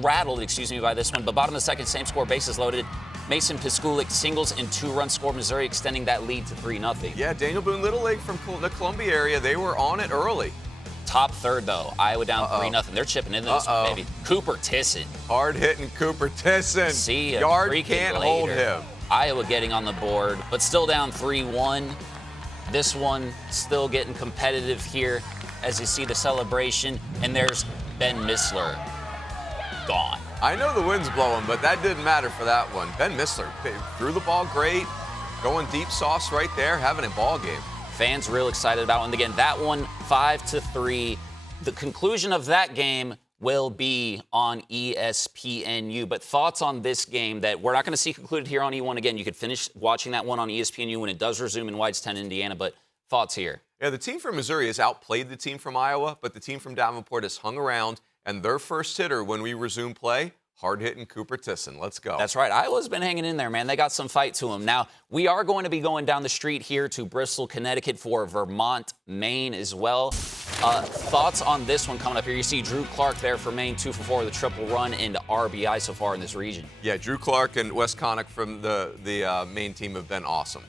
rattled, by this one, but bottom of the second, same score, bases loaded. Mason Piskulik singles and 2-run score. Missouri extending that lead to 3-0. Yeah, Daniel Boone Little League from the Columbia area, they were on it early. Top third, though. Iowa down 3-0. They're chipping into this one, baby. Cooper Tisson. Hard-hitting Cooper Tisson. See, Yard can't hold him. Iowa getting on the board, but still down 3-1. This one still getting competitive here as you see the celebration. And there's Ben Missler gone. I know the wind's blowing, but that didn't matter for that one. Ben Missler threw the ball great, going deep sauce right there, having a ball game. Fans real excited about it. And again, that one 5-3. The conclusion of that game will be on ESPNU. But thoughts on this game that we're not going to see concluded here on E1 again. You could finish watching that one on ESPNU when it does resume in Whitestown, Indiana. But thoughts here? Yeah, the team from Missouri has outplayed the team from Iowa, but the team from Davenport has hung around. And their first hitter when we resume play, hard-hitting Cooper Tisson. Let's go. That's right. Iowa's been hanging in there, man. They got some fight to them. Now, we are going to be going down the street here to Bristol, Connecticut for Vermont, Maine as well. Thoughts on this one coming up here? You see Drew Clark there for Maine, 2 for 4 with a triple run into RBI so far in this region. Yeah, Drew Clark and Wes Connick from the Maine team have been awesome.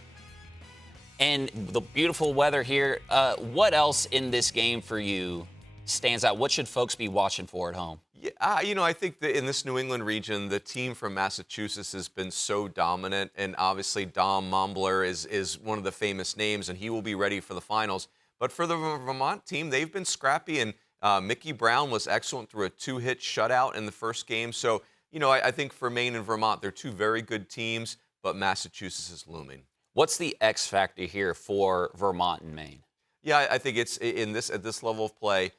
And the beautiful weather here. What else in this game for you stands out? What should folks be watching for at home? Yeah, I think that in this New England region, the team from Massachusetts has been so dominant, and obviously Dom Mombler is one of the famous names, and he will be ready for the finals. But for the Vermont team, they've been scrappy, and Mickey Brown was excellent through a 2-hit shutout in the first game. So, I think for Maine and Vermont, they're two very good teams, but Massachusetts is looming. What's the X factor here for Vermont and Maine? Yeah, I think it's at this level of play,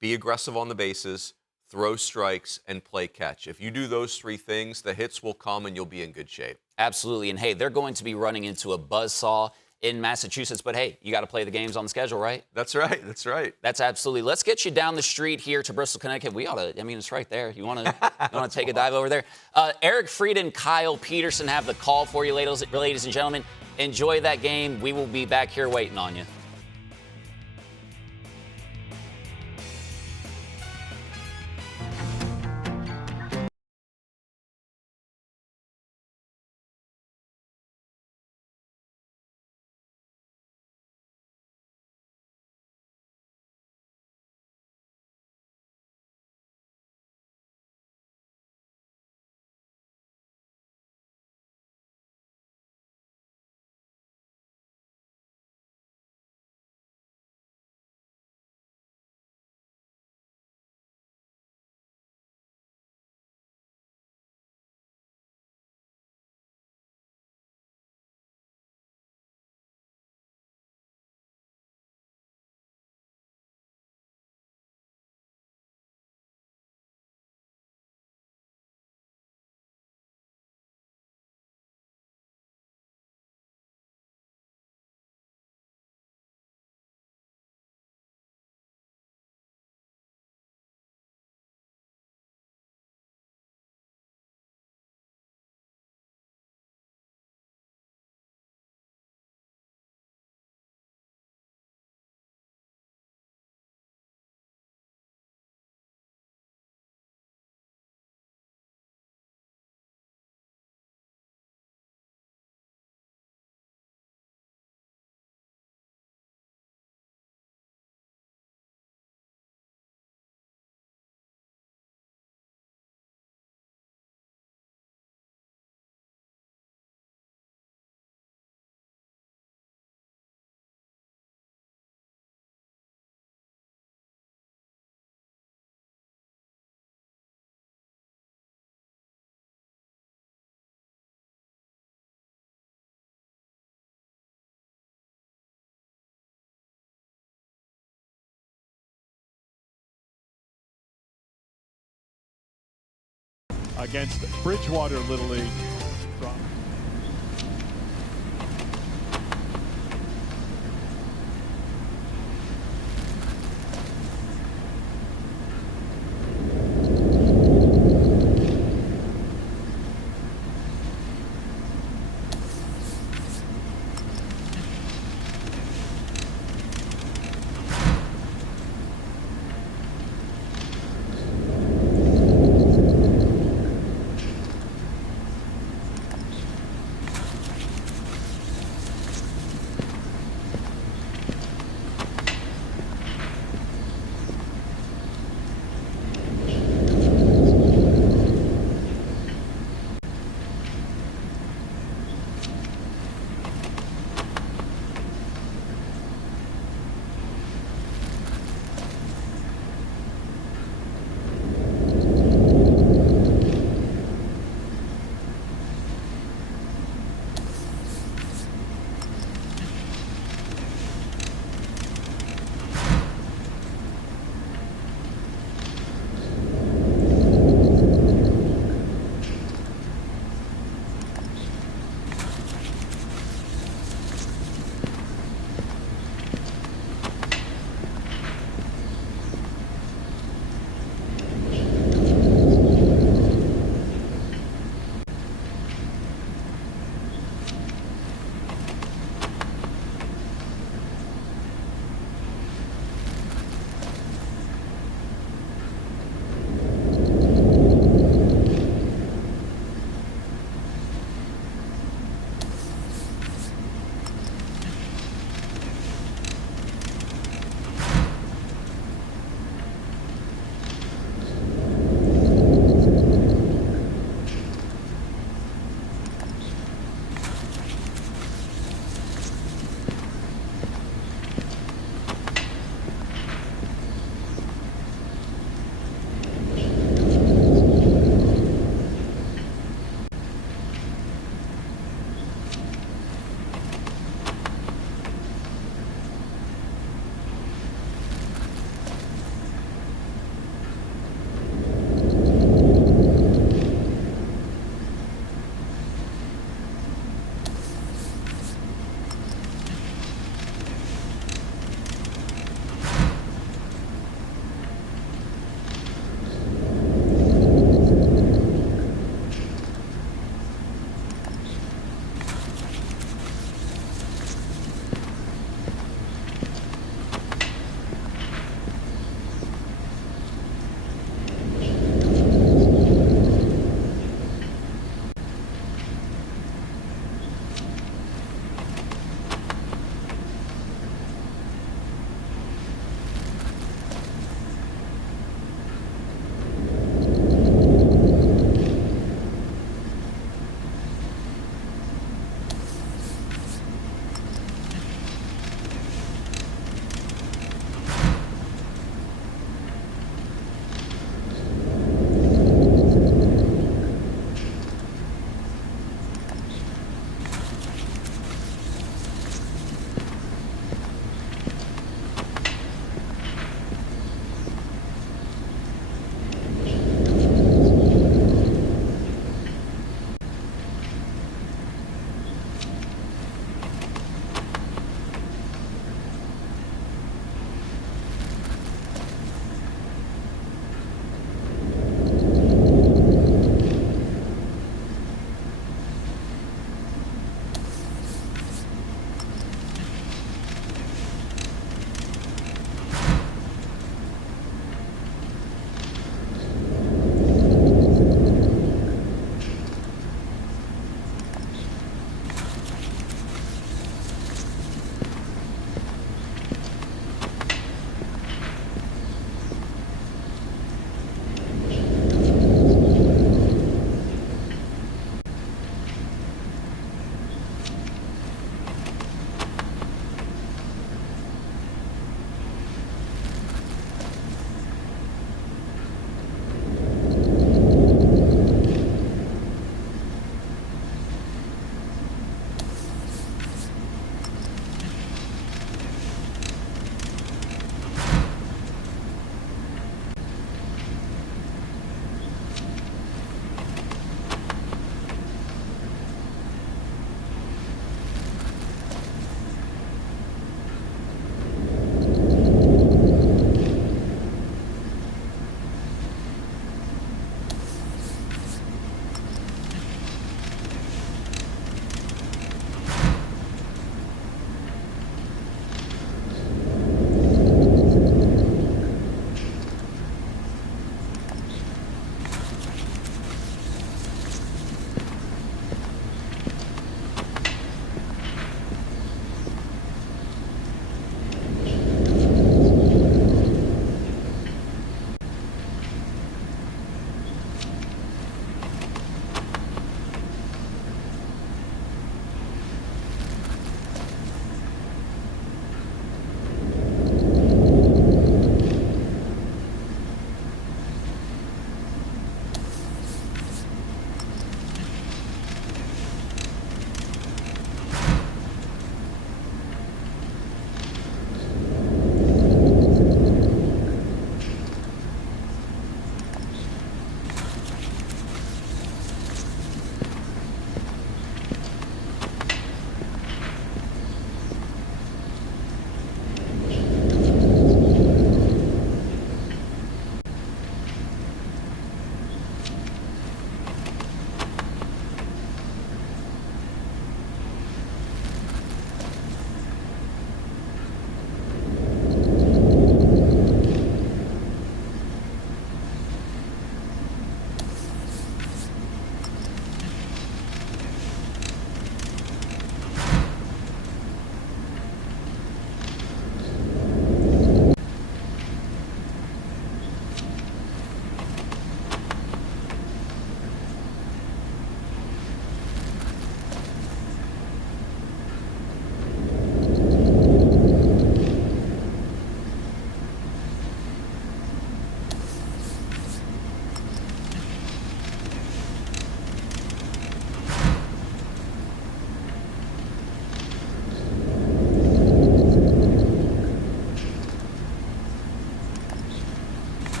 be aggressive on the bases, throw strikes, and play catch. If you do those 3 things, the hits will come and you'll be in good shape. Absolutely. And, hey, they're going to be running into a buzzsaw in Massachusetts. But, hey, you got to play the games on the schedule, right? That's right. That's right. That's absolutely. Let's get you down the street here to Bristol, Connecticut. We ought to, it's right there. You want to take a dive over there? Eric Fried and Kyle Peterson have the call for you, ladies and gentlemen. Enjoy that game. We will be back here waiting on you. Against Bridgewater Little League.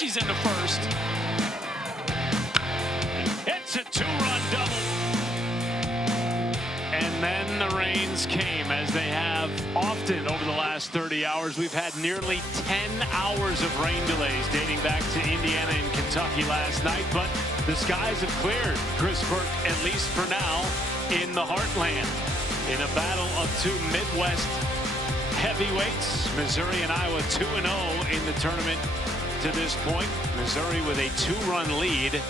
Archie's in the first. It's a two-run double. And then the rains came, as they have often over the last 30 hours. We've had nearly 10 hours of rain delays dating back to Indiana and Kentucky last night, but the skies have cleared. Chris Burke, at least for now, in the heartland. In a battle of two Midwest heavyweights, Missouri and Iowa 2-0 in the tournament to this point. Missouri with a two-run lead.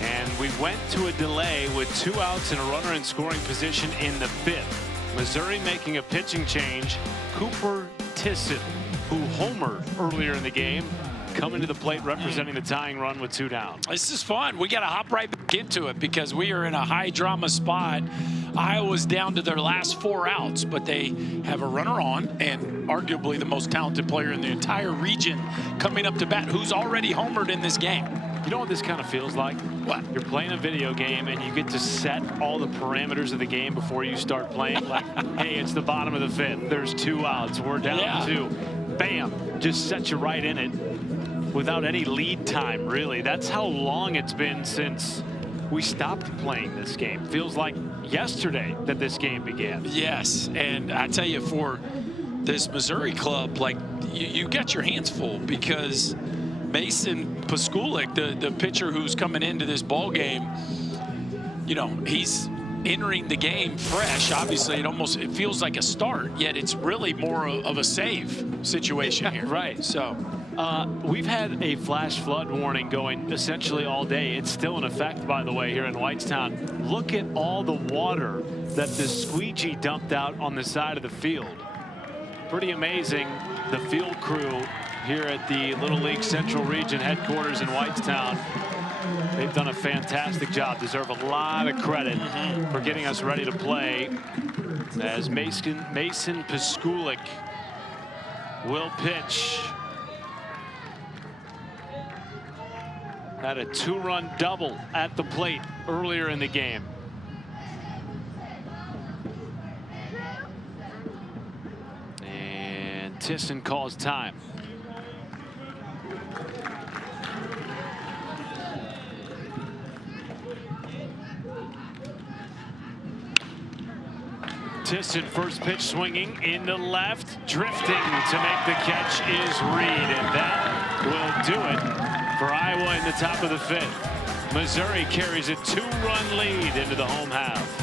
And we went to a delay with 2 outs and a runner in scoring position in the 5th. Missouri making a pitching change. Cooper Tisson, who homered earlier in the game, coming to the plate representing the tying run with 2 down. This is fun. We got to hop right back into it because we are in a high drama spot. Iowa's down to their last 4 outs, but they have a runner on and arguably the most talented player in the entire region coming up to bat, who's already homered in this game. You know what this kind of feels like? What? You're playing a video game and you get to set all the parameters of the game before you start playing. Like, hey, it's the bottom of the 5th. There's 2 outs. We're down 2. Bam! Just set you right in it without any lead time, really. That's how long it's been since we stopped playing this game. Feels like yesterday that this game began. Yes, and I tell you, for this Missouri club, like, you got your hands full because Mason Paskulik, the pitcher who's coming into this ball game, you know, he's entering the game fresh. Obviously, it feels like a start, yet it's really more of a save situation here. Right. So we've had a flash flood warning going essentially all day. It's still in effect, by the way, here in Whitestown. Look at all the water that the squeegee dumped out on the side of the field. Pretty amazing. The field crew here at the Little League Central Region headquarters in Whitestown, they've done a fantastic job. Deserve a lot of credit for getting us ready to play, as Mason Paskulik will pitch. Had a 2-run double at the plate earlier in the game. And Tisson calls time. Tisson, first pitch swinging into left, drifting to make the catch is Reed, and that will do it for Iowa in the top of the 5th. Missouri carries a 2-run lead into the home half.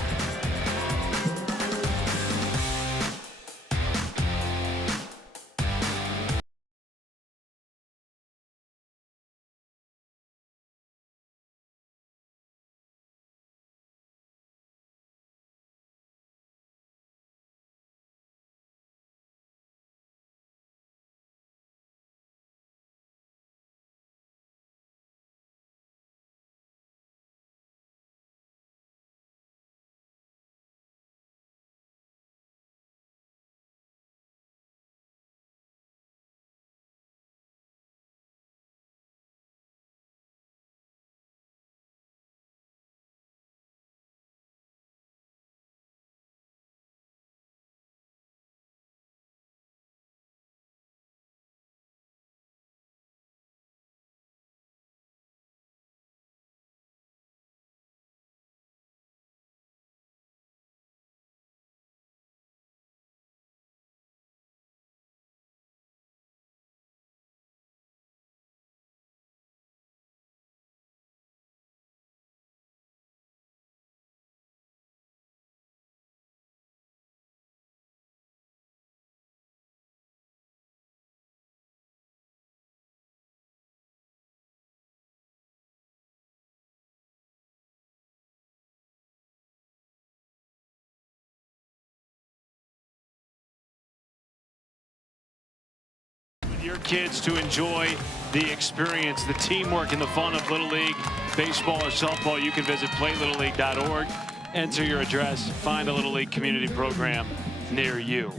Your kids to enjoy the experience, the teamwork, and the fun of Little League baseball or softball, you can visit playlittleLeague.org, enter your address, find a Little League community program near you.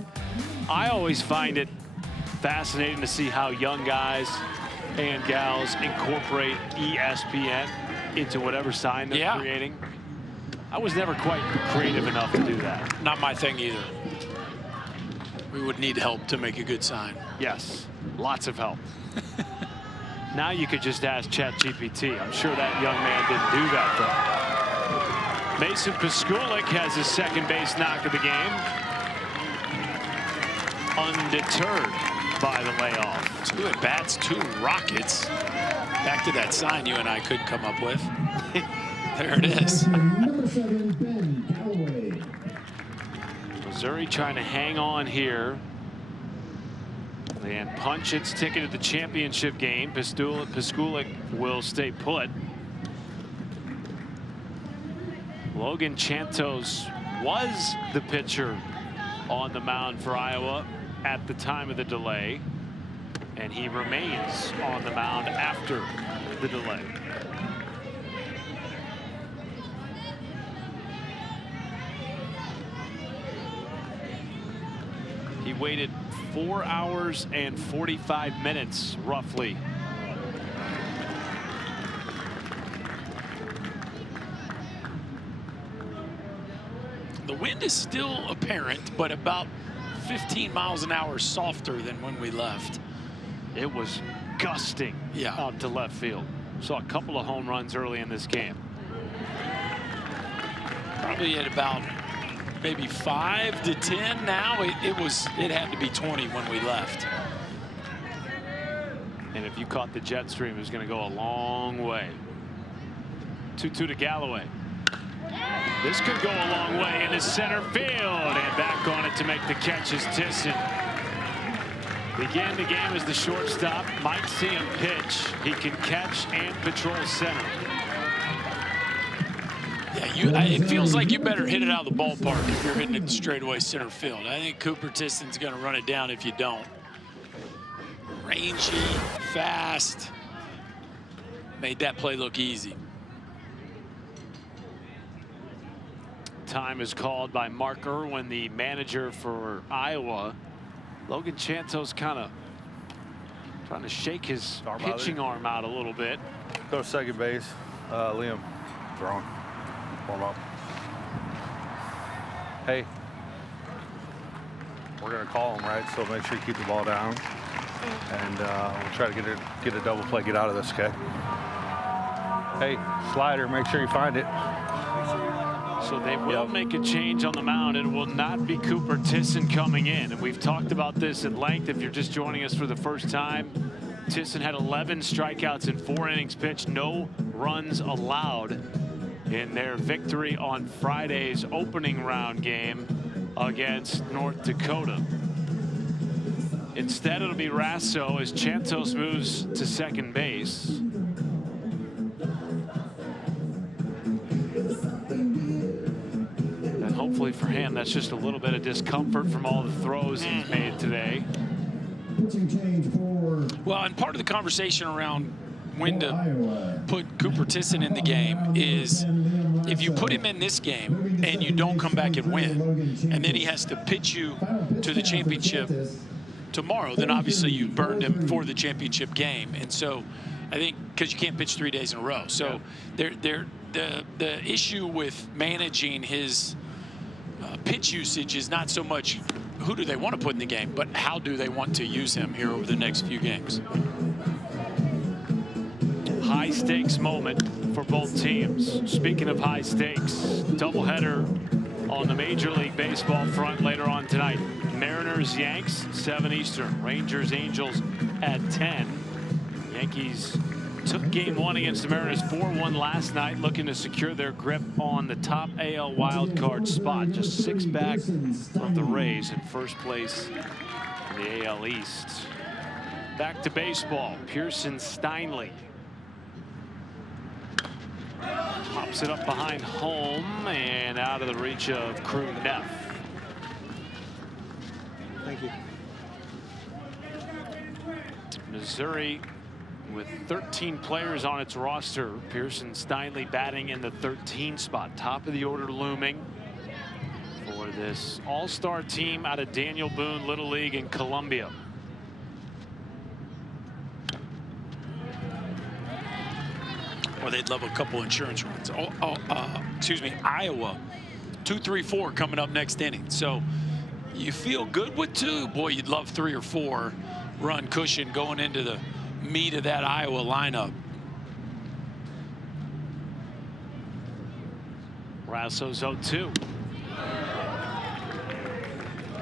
I always find it fascinating to see how young guys and gals incorporate ESPN into whatever sign they're creating. I was never quite creative enough to do that. Not my thing either. We would need help to make a good sign. Yes, lots of help. Now you could just ask ChatGPT. I'm sure that young man didn't do that, though. Mason Piskulik has his second base knock of the game. Undeterred by the layoff. 2 at-bats, 2 rockets. Back to that sign you and I couldn't come up with. There it is. Missouri trying to hang on here and punch its ticket to the championship game. Piskulik will stay put. Logan Chantos was the pitcher on the mound for Iowa at the time of the delay, and he remains on the mound after the delay. He waited 4 hours and 45 minutes, roughly. The wind is still apparent, but about 15 miles an hour softer than when we left. It was gusting out to left field. Saw a couple of home runs early in this game. Probably at about maybe 5 to 10 now. It had to be 20 when we left. And if you caught the jet stream, it was going to go a long way. 2-2 to Galloway. This could go a long way into center field, and back on it to make the catch is Tisson. Began the game as the shortstop. Might see him pitch. He can catch and patrol center. Yeah, it feels like you better hit it out of the ballpark if you're hitting it straightaway center field. I think Cooper Tisson's going to run it down if you don't. Rangy, fast. Made that play look easy. Time is called by Mark Irwin, the manager for Iowa. Logan Chantos kind of trying to shake his pitching arm out a little bit. Go to second base. Liam, throwing. Warm up. Hey, we're going to call him, right? So make sure you keep the ball down. And we'll try to get a double play, get out of this, okay? Hey, slider, make sure you find it. So they will make a change on the mound. It will not be Cooper Tisson coming in. And we've talked about this at length. If you're just joining us for the first time, Tisson had 11 strikeouts in 4 innings pitched, no runs allowed in their victory on Friday's opening round game against North Dakota. Instead, it'll be Rasso as Chantos moves to second base. And hopefully for him, that's just a little bit of discomfort from all the throws he's made today. Well, and part of the conversation around when to put Cooper Tisson in the game is if you put him in this game and you don't come back and win, and then he has to pitch you to the championship tomorrow, then obviously you burned him for the championship game. And so I think because you can't pitch 3 days in a row. So the issue with managing his pitch usage is not so much who do they want to put in the game, but how do they want to use him here over the next few games. High stakes moment for both teams. Speaking of high stakes, doubleheader on the Major League Baseball front later on tonight. Mariners, Yanks, 7 Eastern. Rangers, Angels at 10. Yankees took game 1 against the Mariners 4-1 last night, looking to secure their grip on the top AL wildcard spot. Just 6 back of the Rays in first place in the AL East. Back to baseball. Pearson Steinle pops it up behind home and out of the reach of Crew Neff. Thank you. Missouri with 13 players on its roster. Pearson Steinle batting in the 13 spot. Top of the order looming for this all-star team out of Daniel Boone Little League in Columbia. Or they'd love a couple insurance runs. Excuse me, Iowa, 2, 3, 4 coming up next inning. So you feel good with 2. Boy, you'd love 3 or 4 run cushion going into the meat of that Iowa lineup. Rasso's 0-2.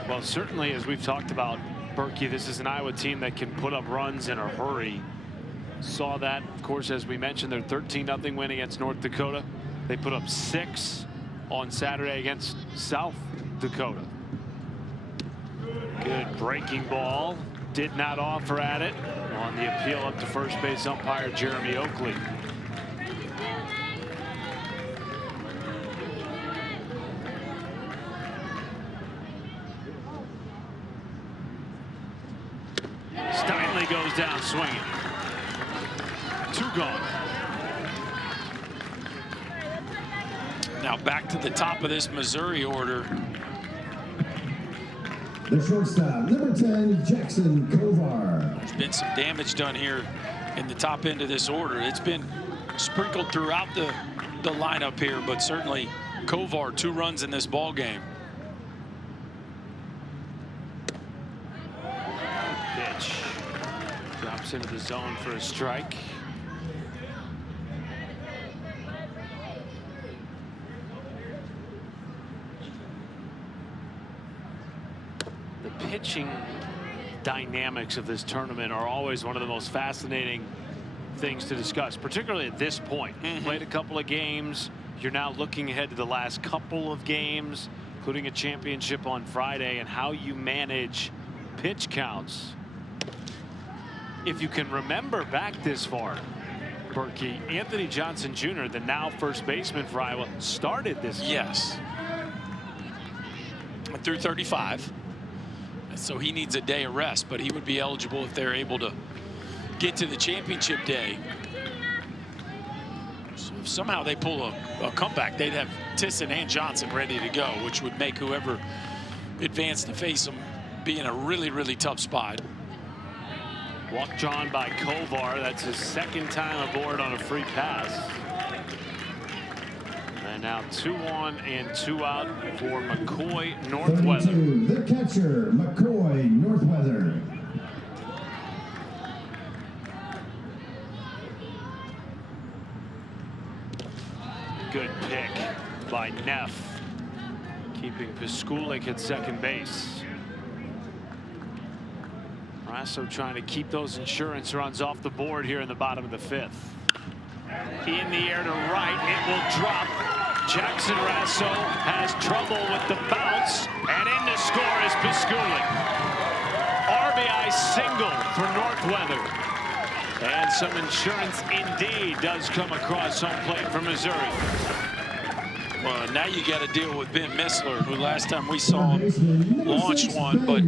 Well, certainly, as we've talked about, Berkey, this is an Iowa team that can put up runs in a hurry. Saw that, of course, as we mentioned, their 13-0 win against North Dakota. They put up 6 on Saturday against South Dakota. Good breaking ball. Did not offer at it on the appeal up to first base umpire Jeremy Oakley. Steinle goes down swinging. 2 gone. Now back to the top of this Missouri order. The shortstop, number 10, Jackson Kovar. There's been some damage done here in the top end of this order. It's been sprinkled throughout the lineup here, but certainly Kovar, 2 runs in this ball game. Pitch drops into the zone for a strike. The pitching dynamics of this tournament are always one of the most fascinating things to discuss, particularly at this point. Played a couple of games. You're now looking ahead to the last couple of games, including a championship on Friday, and how you manage pitch counts. If you can remember back this far, Berkey, Anthony Johnson Jr., the now first baseman for Iowa, started this game. Yes. Through 35. So he needs a day of rest, but he would be eligible if they're able to get to the championship day. So if somehow they pull a comeback, they'd have Tisson and Johnson ready to go, which would make whoever advanced to face them be in a really, really tough spot. Walk drawn by Kovar. That's his 2nd time aboard on a free pass. And now 2 on and 2 out for McCoy Northweather. 32, the catcher, McCoy Northweather. Good pick by Neff, keeping Piskulik at second base. Rasso trying to keep those insurance runs off the board here in the bottom of the 5th. In the air to right, it will drop. Jackson Rasso has trouble with the bounce, and in to score is Piskulik. RBI single for Northweather. And some insurance indeed does come across home plate for Missouri. Well, now you got to deal with Ben Missler, who last time we saw him launched one. But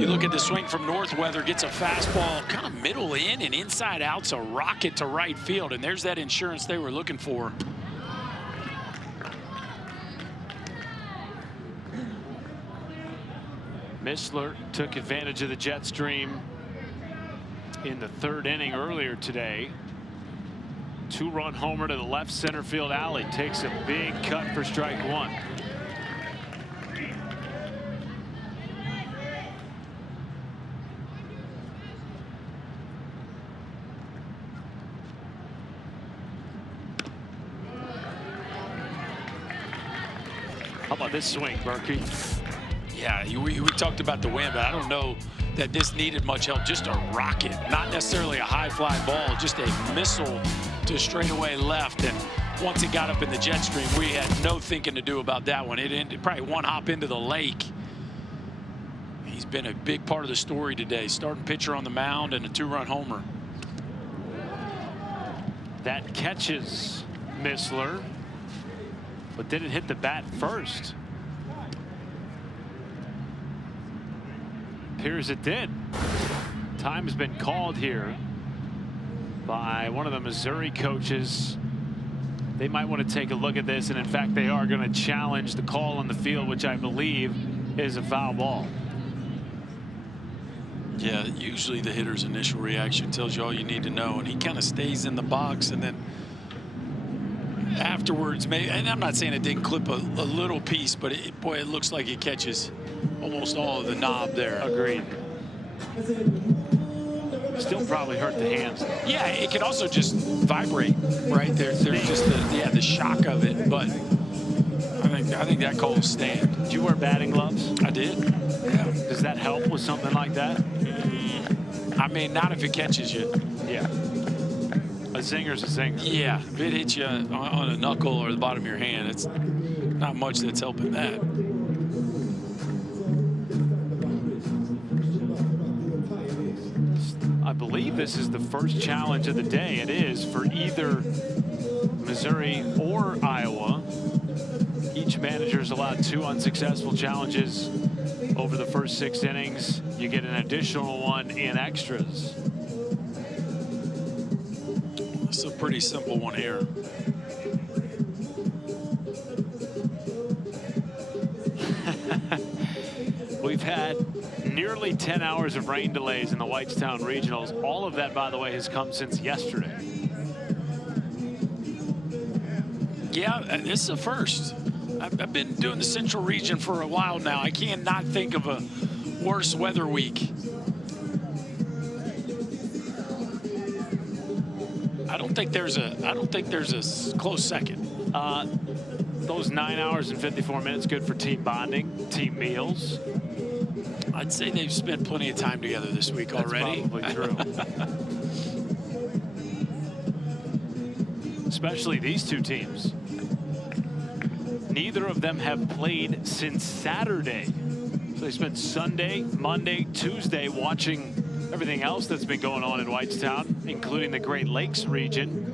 you look at the swing from Northweather, gets a fastball kind of middle in and inside out, so rocket to right field. And there's that insurance they were looking for. Missler took advantage of the jet stream in the 3rd inning earlier today. 2-run homer to the left center field alley. Takes a big cut for strike 1. How about this swing, Berkey? Yeah, we talked about the wind, but I don't know that this needed much help. Just a rocket, not necessarily a high fly ball, just a missile to straightaway left. And once it got up in the jet stream, we had no thinking to do about that one. It ended probably 1 hop into the lake. He's been a big part of the story today. Starting pitcher on the mound and a 2-run homer. That catches Missler, but didn't hit the bat first. Appears it did. Time has been called here by one of the Missouri coaches. They might want to take a look at this, and in fact they are going to challenge the call on the field, which I believe is a foul ball. Yeah, usually the hitter's initial reaction tells you all you need to know, and he kind of stays in the box, and then afterwards, maybe, and I'm not saying it didn't clip a little piece, but boy, it looks like it catches almost all of the knob there. Agreed. Still probably hurt the hands. Yeah, it could also just vibrate, right? There's just the shock of it. But I think that call will stand. Did you wear batting gloves? I did. Yeah. Does that help with something like that? I mean, not if it catches you. Yeah. A zinger's a zinger. Yeah, if it hits you on a knuckle or the bottom of your hand, it's not much that's helping that. I believe this is the first challenge of the day. It is for either Missouri or Iowa. Each manager's allowed 2 unsuccessful challenges over the first 6 innings. You get an additional one in extras. It's a pretty simple one here. We've had nearly 10 hours of rain delays in the Whitestown Regionals. All of that, by the way, has come since yesterday. Yeah, this is a first. I've been doing the Central Region for a while now. I can't not think of a worse weather week. I don't think there's a close second. Those 9 hours and 54 minutes good for team bonding, team meals. I'd say they've spent plenty of time together this week. That's already. Probably true. Especially these two teams. Neither of them have played since Saturday. So they spent Sunday, Monday, Tuesday watching everything else that's been going on in Whitestown, including the Great Lakes region.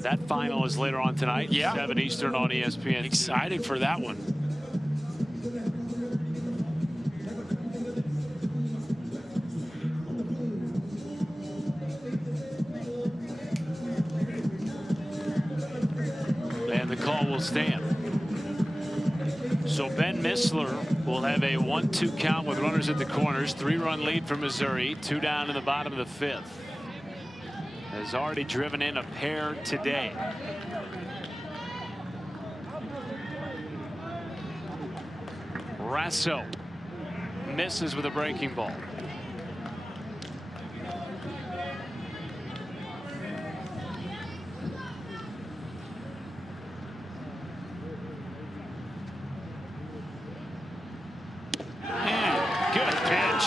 That final is later on tonight, 7 Eastern on ESPN. Excited for that one. And the call will stand. So Ben Missler will have a 1-2 count with runners at the corners. 3-run lead for Missouri. 2 down in the bottom of the 5th. Has already driven in a pair today. Rasso misses with a breaking ball. Good pitch.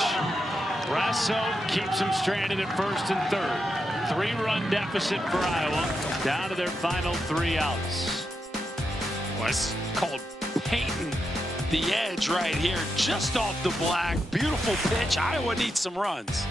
Rasso keeps him stranded at first and third. 3-run deficit for Iowa, down to their final 3 outs. Well, it's called painting the edge right here, just off the black. Beautiful pitch. Iowa needs some runs.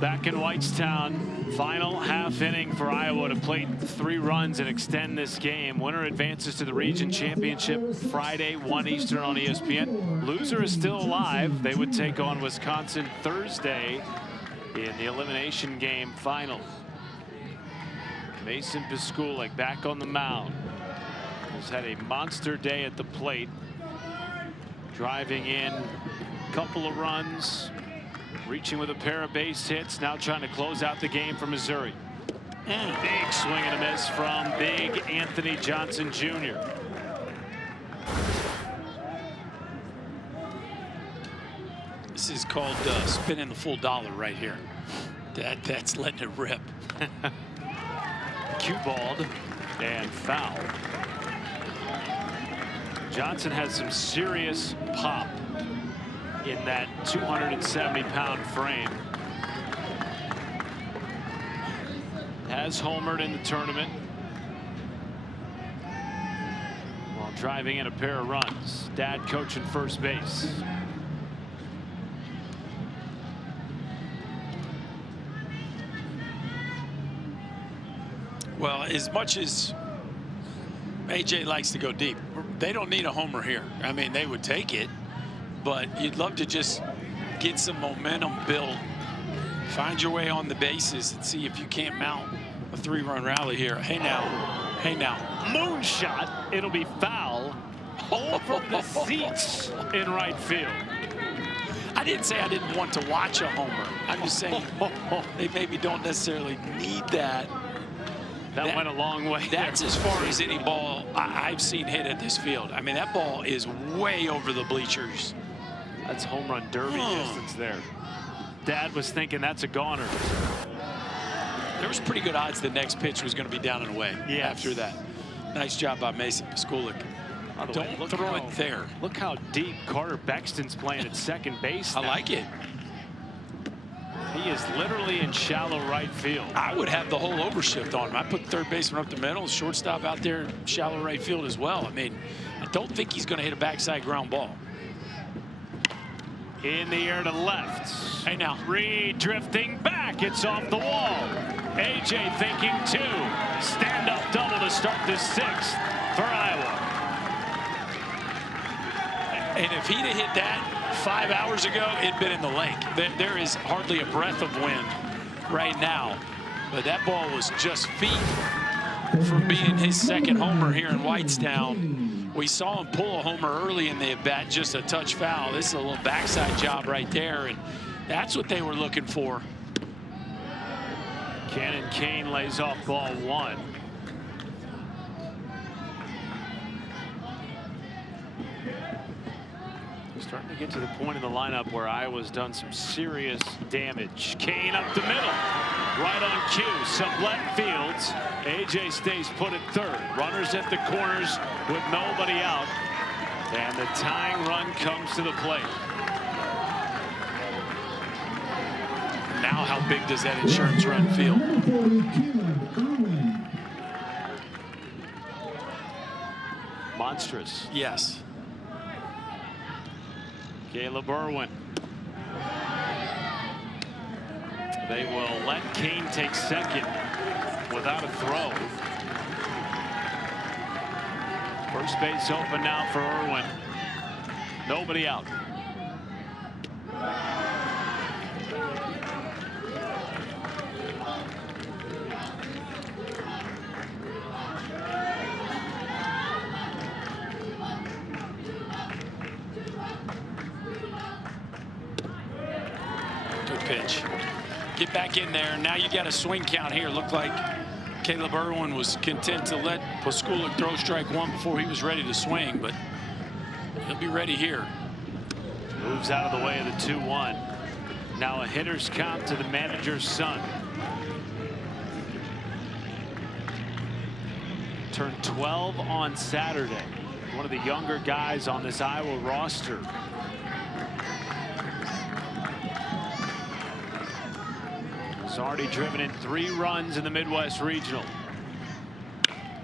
Back in Whitestown, final half inning for Iowa to plate 3 runs and extend this game. Winner advances to the region championship Friday, 1 Eastern on ESPN. Loser is still alive. They would take on Wisconsin Thursday in the elimination game final. Mason Piskulik back on the mound. Has had a monster day at the plate. Driving in a couple of runs, reaching with a pair of base hits, now trying to close out the game for Missouri. Big swing and a miss from big Anthony Johnson Jr. This is called spinning the full dollar right here. That's letting it rip. Cue balled and foul. Johnson has some serious pop in that 270-pound frame. Has homered in the tournament while driving in a pair of runs. Dad coaching first base. Well, as much as AJ likes to go deep, they don't need a homer here. I mean, they would take it, but you'd love to just get some momentum built. Find your way on the bases and see if you can't mount a 3-run rally here. Hey now. Moonshot. It'll be foul over the seats in right field. I didn't say I didn't want to watch a homer. I'm just saying they maybe don't necessarily need that. That went a long way. That's as far as any ball I've seen hit at this field. I mean, that ball is way over the bleachers. That's home run derby distance there. Dad was thinking that's a goner. There was pretty good odds the next pitch was going to be down and away after that. Nice job by Mason Pasculic. Don't throw it there. Look how deep Carter Bexton's playing at second base now. I like it. He is literally in shallow right field. I would have the whole overshift on him. I put third baseman up the middle, shortstop out there, shallow right field as well. I mean, I don't think he's going to hit a backside ground ball. In the air to left. Hey now. Drifting back. It's off the wall. AJ thinking 2. Stand-up double to start the 6th for Iowa. And if he'd have hit that 5 hours ago, it'd been in the lake. There is hardly a breath of wind right now. But that ball was just feet from being his second homer here in Whitestown. We saw him pull a homer early in the at-bat, just a touch foul. This is a little backside job right there, and that's what they were looking for. Cannon Kane lays off ball 1. Starting to get to the point in the lineup where Iowa's done some serious damage. Kane up the middle. Right on cue. Sublette fields. AJ stays put at third. Runners at the corners with nobody out. And the tying run comes to the plate. Now how big does that insurance run feel? Monstrous. Yes. Caleb Irwin. They will let Kane take second without a throw. First base open now for Irwin. Nobody out. Pitch. Get back in there. Now you got a swing count here. Looked like Caleb Irwin was content to let Pasculic throw strike 1 before he was ready to swing, but he'll be ready here. Moves out of the way of the 2-1. Now a hitter's count to the manager's son. Turned 12 on Saturday. One of the younger guys on this Iowa roster. He's already driven in 3 runs in the Midwest Regional.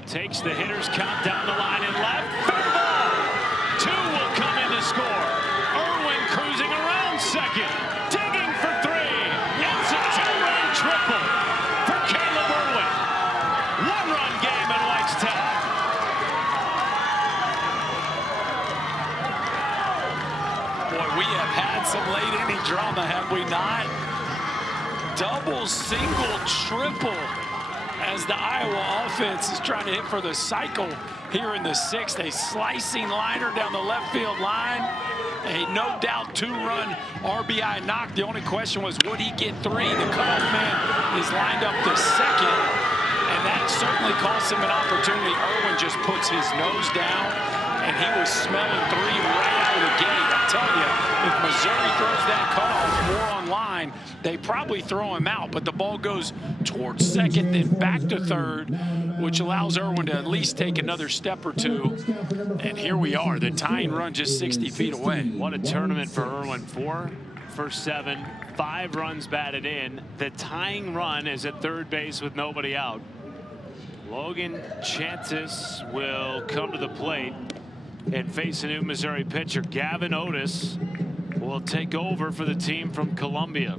Takes the hitter's count down the line and left. Fair ball. 2 will come in to score. Irwin cruising around second. Digging for 3. It's a 2-run triple for Caleb Irwin. 1-run game in Whitestown. Boy, we have had some late inning drama, have we not? Double, single, triple as as the Iowa offense is trying to hit for the cycle here in the 6th. A slicing liner down the left field line. A no doubt 2-run RBI knock. The only question was, would he get 3? The cutoff man is lined up to second, and that certainly cost him an opportunity. Irwin just puts his nose down, and he was smelling 3 right out of the gate. I tell you, if Missouri throws that cutoff more on line, they probably throw him out, but the ball goes towards second, then back to third, which allows Irwin to at least take another step or 2. And here we are, the tying run just 60 feet away. What a tournament for Irwin. 4 for 7, 5 runs batted in. The tying run is at third base with nobody out. Logan Chantis will come to the plate and face a new Missouri pitcher. Gavin Otis will take over for the team from Columbia.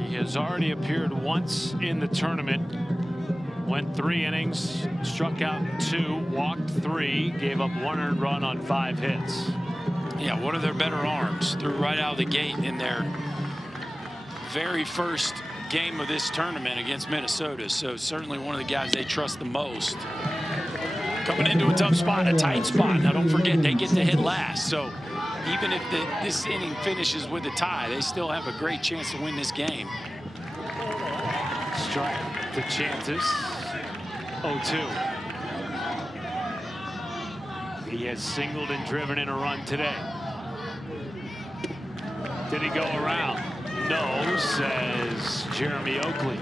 He has already appeared once in the tournament. Went 3 innings, struck out 2, walked 3, gave up 1 earned run on 5 hits. Yeah, one of their better arms. Threw right out of the gate in their very first game of this tournament against Minnesota. So certainly one of the guys they trust the most. Coming into a tough spot, a tight spot. Now don't forget, they get to hit last. So even if this inning finishes with a tie, they still have a great chance to win this game. Strike to Chantis. 0-2. He has singled and driven in a run today. Did he go around? No, says Jeremy Oakley.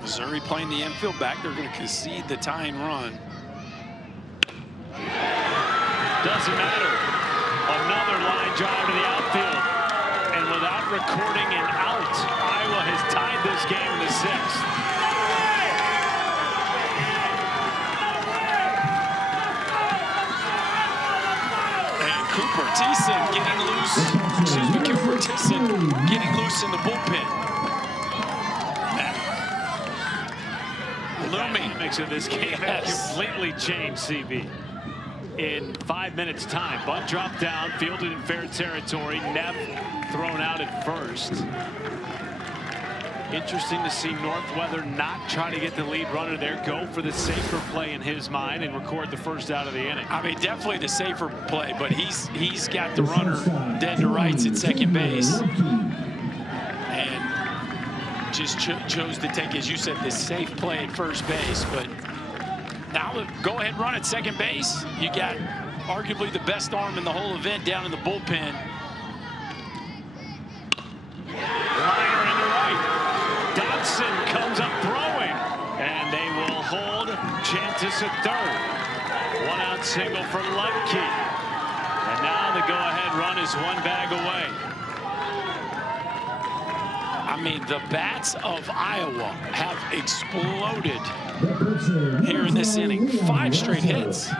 Missouri playing the infield back. They're going to concede the tying run. Doesn't matter. Another line drive to the outfield. And without recording an out, Iowa has tied this game in the 6th. And Cooper Thiessen getting loose. Excuse me, Cooper Thiessen getting loose in the bullpen. Looming mix of this game has completely changed, CB. In 5 minutes time, bunt dropped down, fielded in fair territory. Neff thrown out at first. Interesting to see Northweather not try to get the lead runner there, go for the safer play in his mind and record the first out of the inning. I mean, definitely the safer play, but he's got the runner dead to rights at second base. And just chose to take, as you said, the safe play at first base. But now the go-ahead run at second base. You got arguably the best arm in the whole event down in the bullpen. Liner into right. Dodson comes up throwing, and they will hold Chantis at third. 1-out single for Ludke. And now the go-ahead run is 1 bag away. I mean, the bats of Iowa have exploded here in this inning. 5 straight hits. Oh,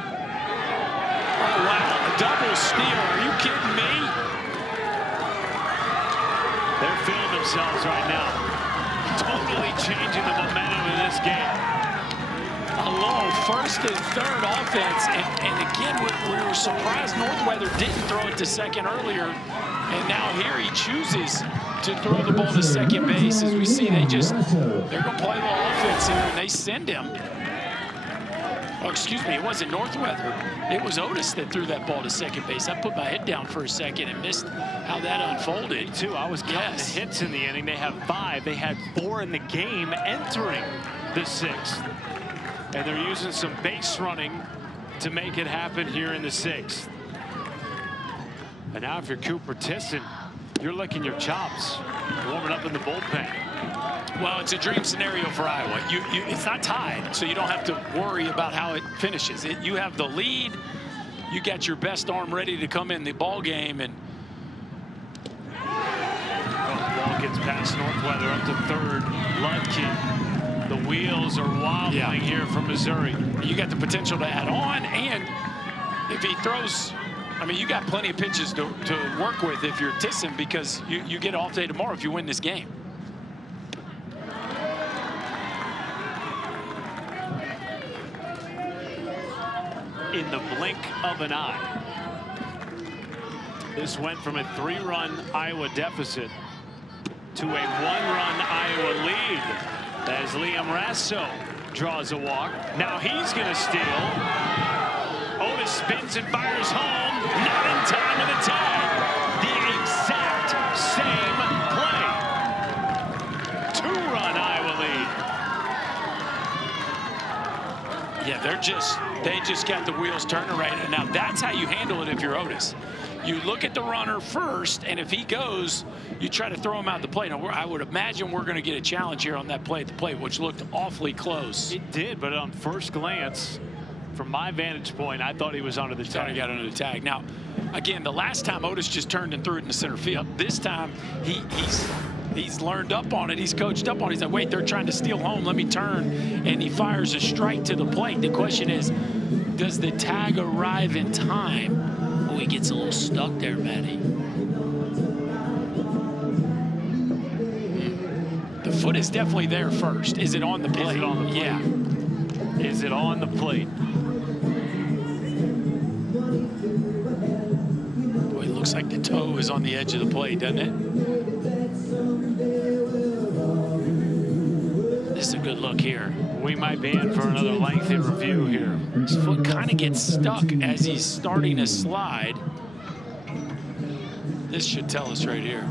wow, a double steal. Are you kidding me? They're feeling themselves right now. Totally changing the momentum of this game. A low first and third offense. And again, we were surprised Northweather didn't throw it to second earlier. And now here he chooses to throw the ball to second base. As we see, they're going to play the offense here, and they send him. Oh, excuse me, it wasn't Northweather. It was Otis that threw that ball to second base. I put my head down for a second and missed how that unfolded. Me too. I was counting the hits in the inning. They have 5. They had 4 in the game entering the 6th. And they're using some base running to make it happen here in the 6th. And now if you're Cooper Thiessen, you're licking your chops, warming up in the bullpen. Well, it's a dream scenario for Iowa. It's not tied, so you don't have to worry about how it finishes. You have the lead. You got your best arm ready to come in the ball game, and ball gets past Northweather up to third. Ludke. The wheels are wobbling here from Missouri. You got the potential to add on, and if he throws, I mean, you got plenty of pitches to work with if you're Thiessen, because you get off day tomorrow if you win this game. in the blink of an eye. This went from a 3-run Iowa deficit to a 1-run Iowa lead as Liam Rasso draws a walk. Now he's going to steal. Otis spins and fires home. Not in time with the tag. The exact same play. 2-run Iowa lead. Yeah, they just got the wheels turning right now. Now that's how you handle it if you're Otis. You look at the runner first, and if he goes, you try to throw him out the plate. Now, I would imagine we're going to get a challenge here on that play at the plate, which looked awfully close. It did, but on first glance, from my vantage point, I thought he was under the tag. Thought he got under the tag. Now, again, the last time Otis just turned and threw it in the center field. This time, he's learned up on it. He's coached up on it. He's like, wait, they're trying to steal home. Let me turn. And he fires a strike to the plate. The question is, does the tag arrive in time? Oh, he gets a little stuck there, Matty. The foot is definitely there first. Is it on the plate? Is it on the plate? Yeah. Is it on the plate? Boy, it looks like the toe is on the edge of the plate, doesn't it? This is a good look here. We might be in for another lengthy review here. His foot kind of gets stuck as he's starting to slide. This should tell us right here.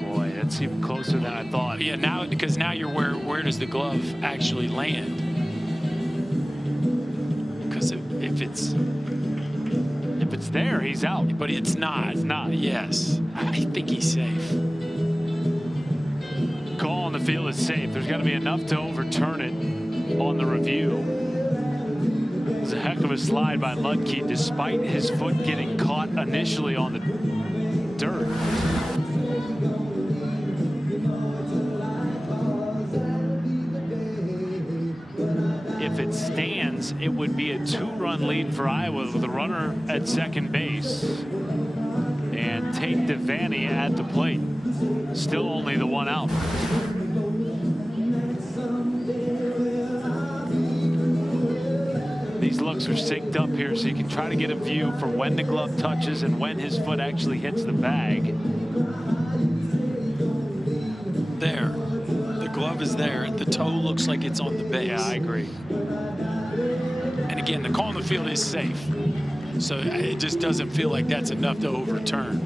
Boy, that's even closer than I thought. Yeah, now because now you're where does the glove actually land? Because if it's there, he's out. But it's not. It's not. Yes. I think he's safe. Call on the field is safe. There's got to be enough to overturn it on the review. It was a heck of a slide by Ludke, despite his foot getting caught initially on the dirt. If it stands, it would be a 2-run lead for Iowa with a runner at second base and Tate Devaney at the plate. Still only the 1 out. These looks are synced up here so you can try to get a view for when the glove touches and when his foot actually hits the bag. There. The glove is there. The toe looks like it's on the base. Yeah, I agree. And again, the call on the field is safe. So it just doesn't feel like that's enough to overturn.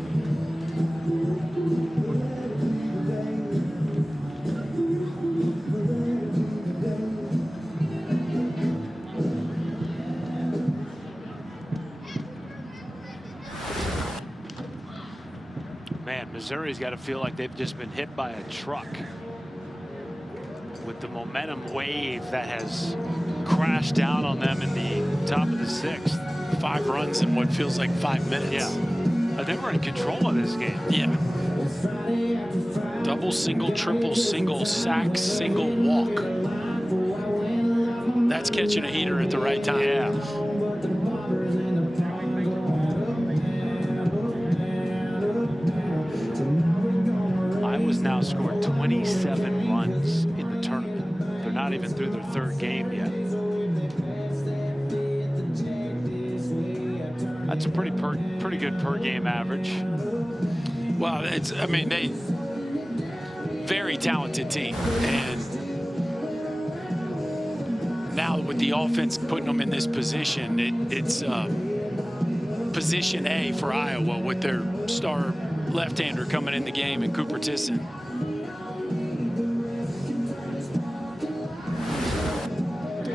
Man, Missouri's got to feel like they've just been hit by a truck with the momentum wave that has crashed down on them in the top of the 6th. 5 runs in what feels like 5 minutes. Yeah. They were in control of this game. Yeah. Double, single, triple, single, sack, single, walk. That's catching a heater at the right time. Yeah. Iowa's now scored 27 runs in the tournament. They're not even through their 3rd game yet. That's a pretty good per game average. Well, I mean, they very talented team, and now with the offense putting them in this position, it's position A for Iowa with their star left-hander coming in the game and Cooper Tisson.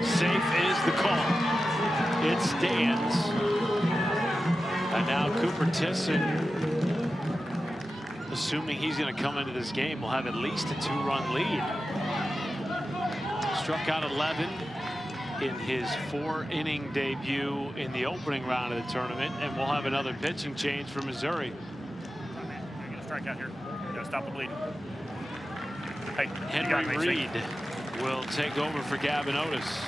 Safe is the call. It stands. And now Cooper Tisson, assuming he's going to come into this game, will have at least a 2-run lead. Struck out 11 in his 4-inning debut in the opening round of the tournament, and we'll have another pitching change for Missouri. You're going to strike out here. You got to stop the bleeding. Hey, Henry Reed will take over for Gavin Otis.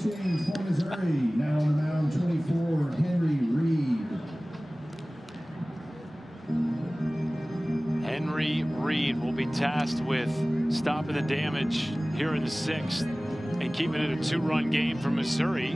Change for Missouri. Now on the be tasked with stopping the damage here in the 6th and keeping it a 2-run game for Missouri.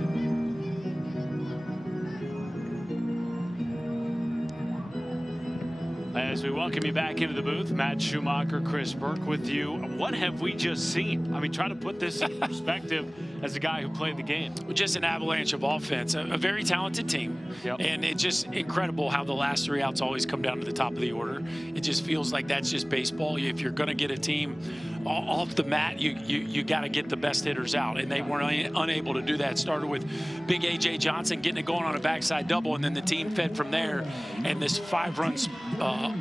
As we welcome you back into the booth, Matt Schumacher, Chris Burke with you. What have we just seen? I mean, try to put this in perspective as a guy who played the game. Just an avalanche of offense, a very talented team. Yep. And it's just incredible how the last 3 outs always come down to the top of the order. It just feels like that's just baseball. If you're going to get a team off the mat, you got to get the best hitters out. And they weren't unable to do that. Started with big A.J. Johnson getting it going on a backside double, and then the team fed from there. And this 5-run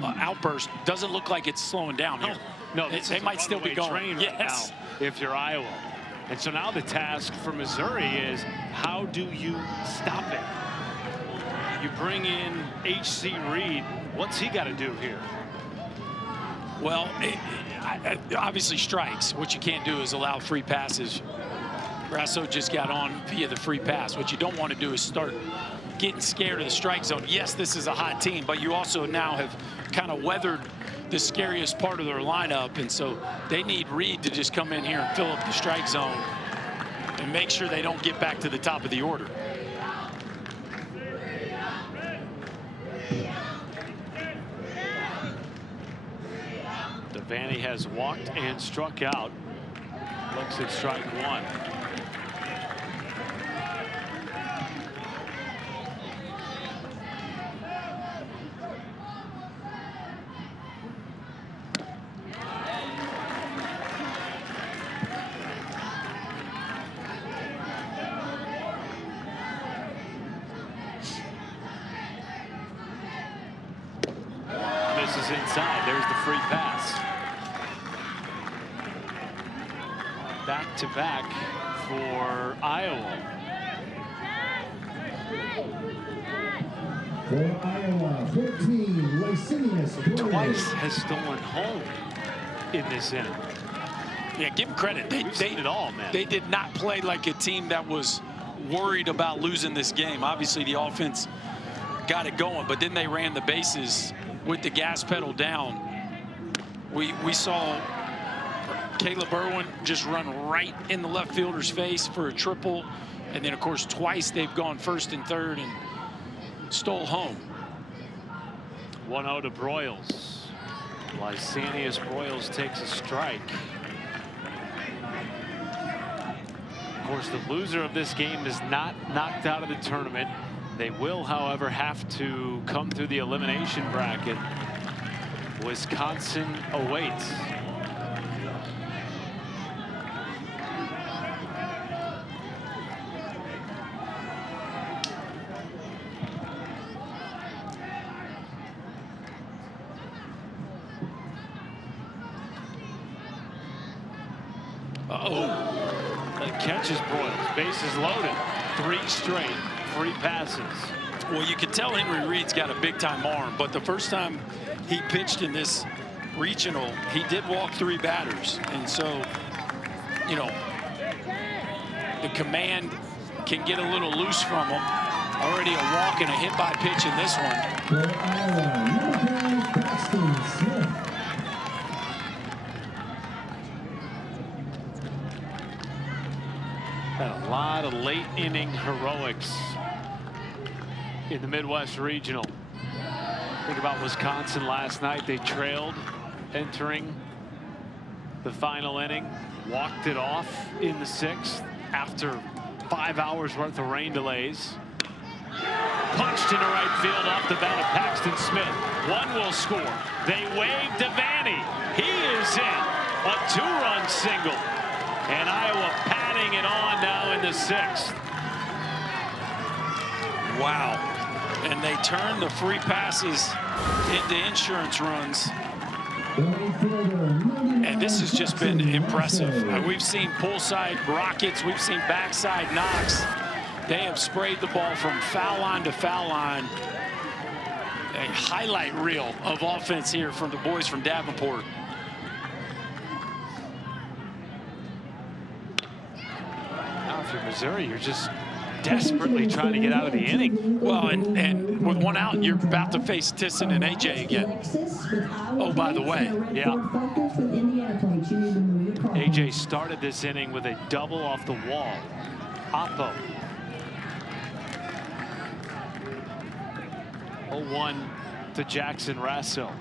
outburst doesn't look like it's slowing down here. No, they might still be going. Right now if you're Iowa. And so now the task for Missouri is, how do you stop it? You bring in H.C. Reed. What's he got to do here? Well, obviously strikes. What you can't do is allow free passes. Grasso just got on via the free pass. What you don't want to do is start getting scared of the strike zone. Yes, this is a hot team, but you also now have kind of weathered the scariest part of their lineup, and so they need Reed to just come in here and fill up the strike zone and make sure they don't get back to the top of the order. Devaney has walked and struck out. Looks at strike 1. Misses inside. There's the free pass. Back-to-back for Iowa. For Iowa, 14, Licinius. Twice has stolen home in this inning. Yeah, give them credit. They did it all, man. They did not play like a team that was worried about losing this game. Obviously, the offense got it going, but then they ran the bases with the gas pedal down. We saw Caleb Irwin just run right in the left fielder's face for a triple. And then, of course, twice they've gone first and third and stole home. 1-0 to Broyles. Lysanius Broyles takes a strike. Of course, the loser of this game is not knocked out of the tournament. They will, however, have to come through the elimination bracket. Wisconsin awaits. Catches Broyles, bases loaded, 3 straight free passes. Well, you could tell Henry Reed's got a big-time arm, but the first time he pitched in this regional, he did walk 3 batters, and so, you know, the command can get a little loose from him. Already a walk and a hit by pitch in this one. Had a lot of late inning heroics in the Midwest Regional. Think about Wisconsin last night. They trailed entering the final inning, walked it off in the 6th after 5 hours worth of rain delays. Punched into right field off the bat of Paxton Smith. 1 will score. They wave Devaney. He is in. A 2-run single. And Iowa patting it on now in the 6th. Wow. And they turn the free passes into insurance runs. And this has just been impressive. We've seen pull side rockets. We've seen backside knocks. They have sprayed the ball from foul line to foul line. A highlight reel of offense here from the boys from Davenport. Now, if you're Missouri, you're just desperately trying to get out of the inning. Well, and with one out, you're about to face Tisson and AJ again. Oh, by the way. Yeah. AJ started this inning with a double off the wall. Oppo. 0-1 to Jackson Rasso.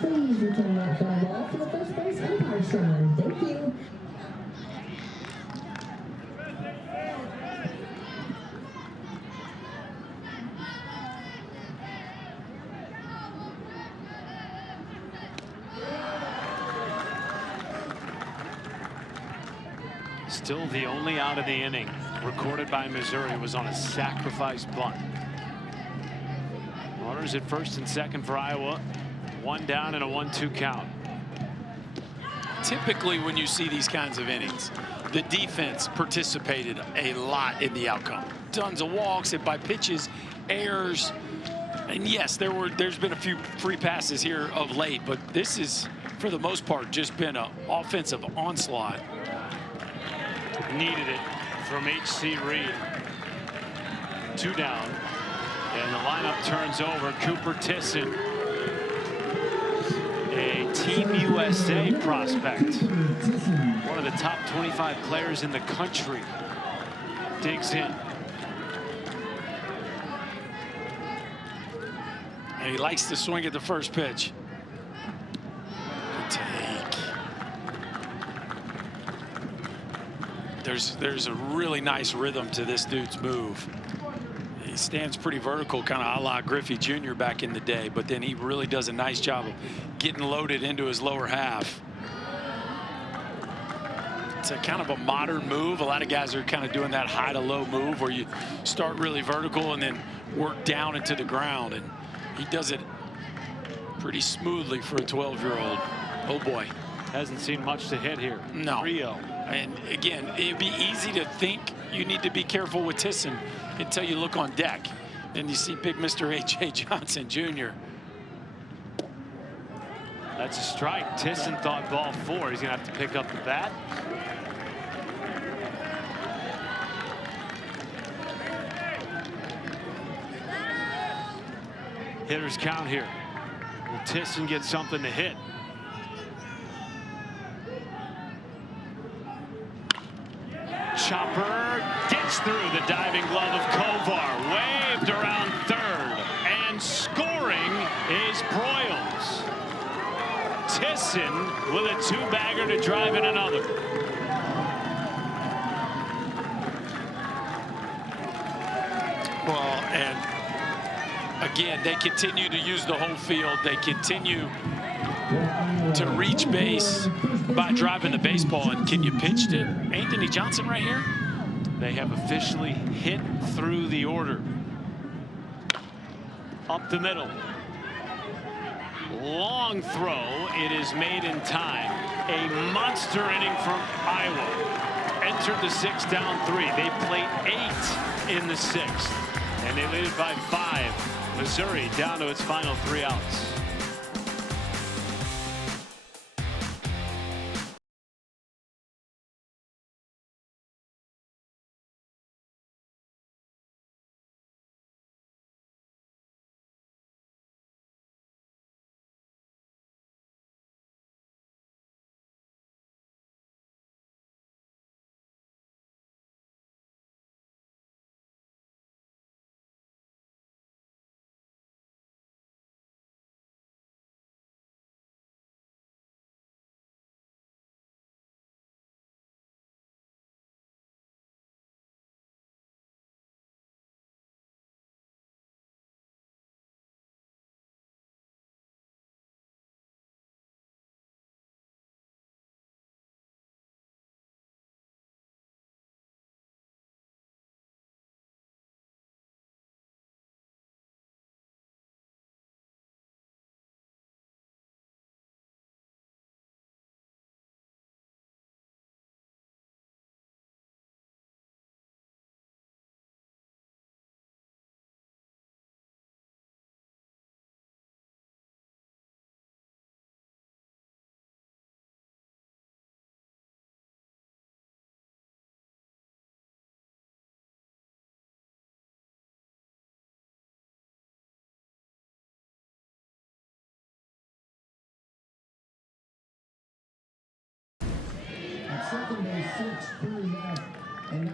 Please return that fly ball to the first base umpire stand. Thank you. Still the only out of the inning recorded by Missouri was on a sacrifice bunt. Runners at first and second for Iowa. One down and a 1-2 count. Typically, when you see these kinds of innings, the defense participated a lot in the outcome. Tons of walks, hit by pitches, errors. And yes, there's been a few free passes here of late, but this is, for the most part, just been an offensive onslaught. Needed it from H.C. Reed. 2 down. And the lineup turns over. Cooper Tisson, a Team USA prospect. One of the top 25 players in the country. Digs in. And he likes to swing at the first pitch. Good take. There's a really nice rhythm to this dude's move. He stands pretty vertical, kind of a la Griffey Jr. back in the day, but then he really does a nice job of getting loaded into his lower half. It's a kind of a modern move. A lot of guys are kind of doing that high to low move where you start really vertical and then work down into the ground, and he does it pretty smoothly for a 12-year-old. Oh boy. Hasn't seen much to hit here. No. 3-0. And again, it'd be easy to think you need to be careful with Tisson until you look on deck and you see big Mr. A.J. Johnson Jr. That's a strike. Tisson thought ball 4. He's gonna have to pick up the bat. Hitters count here. Will Tisson get something to hit? Chopper gets through the diving glove of Kovar, waved around third, and scoring is Broyles. Tisson with a 2-bagger to drive in another. Well, and again, they continue to use the whole field. They continue to reach base by driving the baseball. And can you pitch to Anthony Johnson right here? They have officially hit through the order. Up the middle. Long throw. It is made in time. A monster inning from Iowa. Entered the 6th down 3. They played 8 in the 6th. And they lead by 5. Missouri down to its final 3 outs.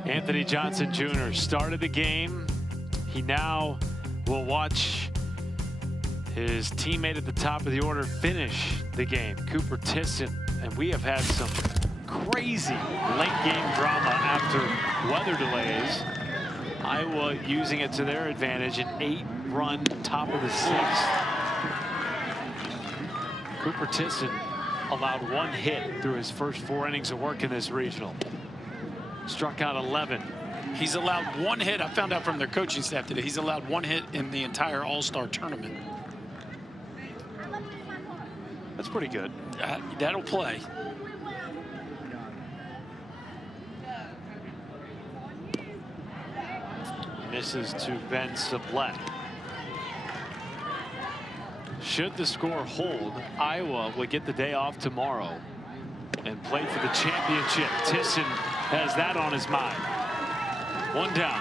Anthony Johnson Jr. started the game. He now will watch his teammate at the top of the order finish the game, Cooper Tisson. And we have had some crazy late game drama after weather delays. Iowa using it to their advantage, an 8-run top of the 6th. Cooper Tisson allowed 1 hit through his first 4 innings of work in this regional. Struck out 11. He's allowed 1 hit. I found out from their coaching staff today. He's allowed 1 hit in the entire All-Star tournament. That's pretty good. That'll play. Misses to Ben Sublette. Should the score hold, Iowa will get the day off tomorrow and play for the championship. Tisson has that on his mind. 1 down.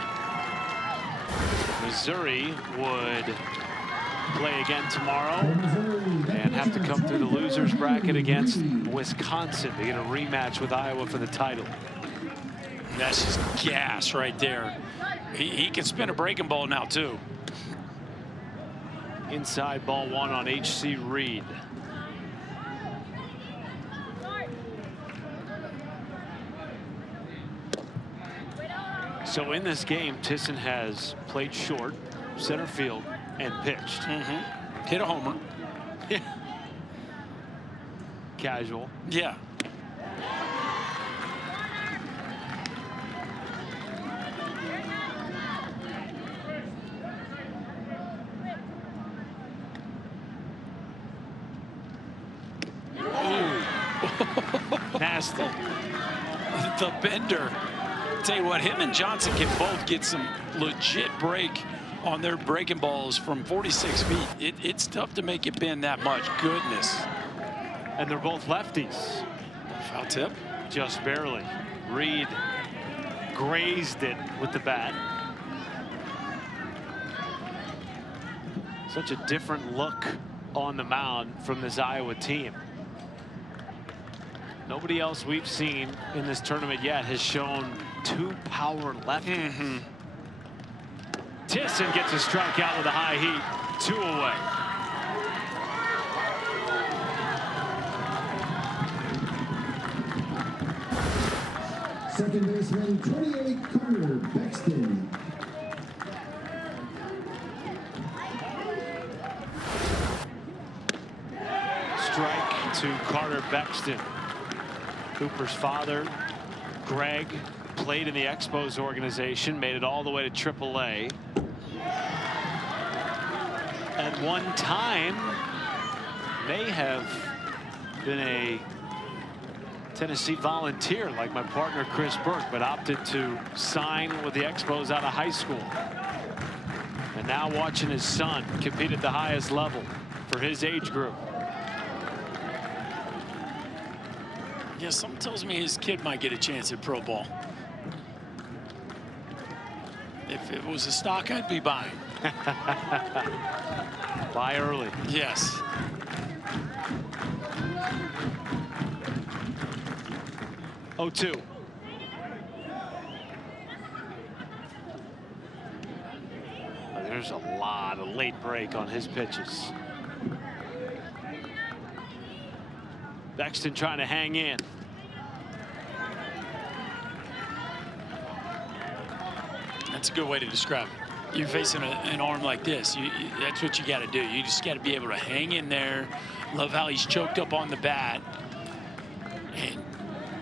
Missouri would play again tomorrow and have to come through the losers bracket against Wisconsin to get a rematch with Iowa for the title. That's just gas right there. He can spin a breaking ball now too. Inside ball 1 on H.C. Reed. So in this game, Tisson has played short, center field, and pitched. Hit a homer. Yeah. Casual. Yeah. Nasty. The bender. Tell you what, him and Johnson can both get some legit break on their breaking balls from 46 feet. It's tough to make it bend that much. Goodness. And they're both lefties. Foul tip. Just barely. Reed grazed it with the bat. Such a different look on the mound from this Iowa team. Nobody else we've seen in this tournament yet has shown 2 power lefties. Tisson gets a strikeout with a high heat. 2 away. Second baseman, 28, Carter Bexton. Strike to Carter Bexton. Cooper's father, Greg, played in the Expos organization, made it all the way to AAA. At one time, may have been a Tennessee Volunteer like my partner Chris Burke, but opted to sign with the Expos out of high school. And now watching his son compete at the highest level for his age group. Yeah, something tells me his kid might get a chance at pro ball. If it was a stock, I'd be buying. Buy early. Yes. Oh, 2. There's a lot of late break on his pitches. Bexton trying to hang in. That's a good way to describe it. You're facing an arm like this. That's what you got to do. You just got to be able to hang in there. Love how he's choked up on the bat. And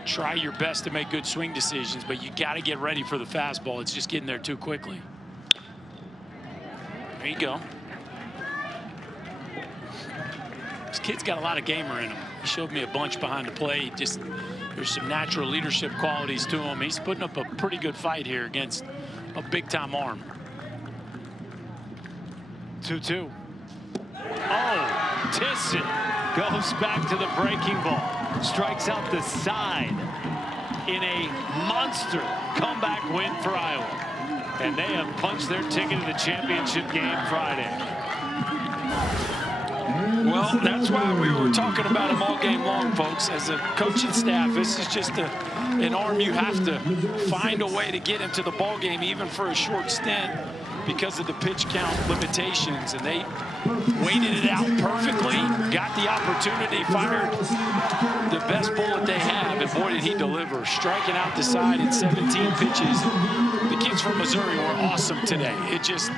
try your best to make good swing decisions, but you got to get ready for the fastball. It's just getting there too quickly. There you go. This kid's got a lot of gamer in him. He showed me a bunch behind the plate. Just there's some natural leadership qualities to him. He's putting up a pretty good fight here against a big-time arm. 2-2. Oh, Tisson goes back to the breaking ball. Strikes out the side in a monster comeback win for Iowa. And they have punched their ticket to the championship game Friday. Well, that's why we were talking about them all game long, folks. As a coaching staff, this is just a an arm you have to find a way to get into the ball game, even for a short stint, because of the pitch count limitations. And they waited it out perfectly, got the opportunity, fired the best bullet they have, and boy, did he deliver. Striking out the side in 17 pitches. The kids from Missouri were awesome today. It just,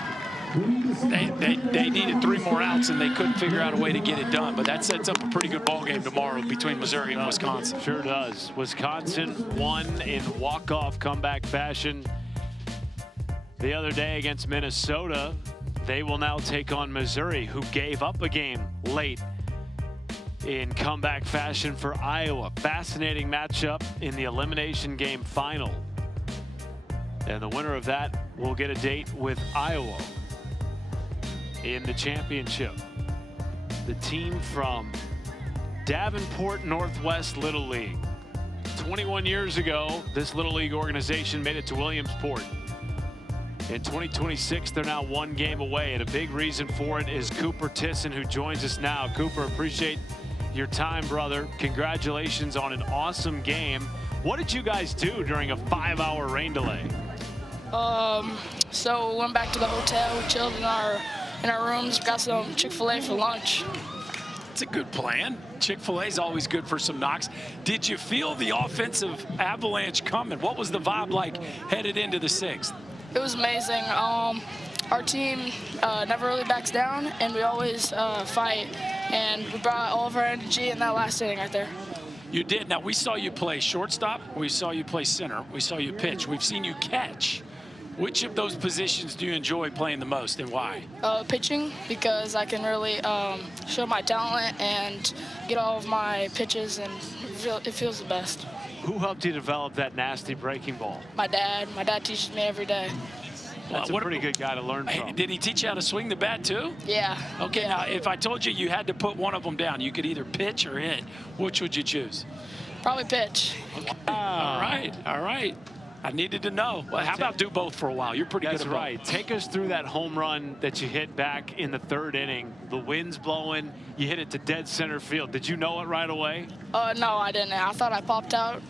they needed 3 more outs, and they couldn't figure out a way to get it done. But that sets up a pretty good ball game tomorrow between Missouri and Wisconsin. Sure does. Wisconsin won in walk-off comeback fashion the other day against Minnesota. They will now take on Missouri, who gave up a game late in comeback fashion for Iowa. Fascinating matchup in the elimination game final. And the winner of that will get a date with Iowa in the championship. The team from Davenport Northwest Little League. 21 years ago, this Little League organization made it to Williamsport. In 2026, they're now 1 game away, and a big reason for it is Cooper Tisson, who joins us now. Cooper, appreciate your time, brother. Congratulations on an awesome game. What did you guys do during a 5-hour rain delay? So we went back to the hotel, we chilled in our rooms, got some Chick-fil-A for lunch. It's a good plan. Chick-fil-A is always good for some knocks. Did you feel the offensive avalanche coming? What was the vibe like headed into the 6th? It was amazing. Our team never really backs down, and we always fight. And we brought all of our energy in that last inning right there. You did. Now, we saw you play shortstop. We saw you play center. We saw you pitch. We've seen you catch. Which of those positions do you enjoy playing the most, and why? Pitching, because I can really show my talent and get all of my pitches, and it feels the best. Who helped you develop that nasty breaking ball? My dad. My dad teaches me every day. That's a pretty good guy to learn from. Did he teach you how to swing the bat, too? Yeah. Okay, now, if I told you you had to put one of them down, you could either pitch or hit, which would you choose? Probably pitch. Okay. All right, all right. I needed to know. Well, how about do both for a while? You're pretty good at both. That's right. Take us through that home run that you hit back in the 3rd inning. The wind's blowing. You hit it to dead center field. Did you know it right away? No, I didn't. I thought I popped out.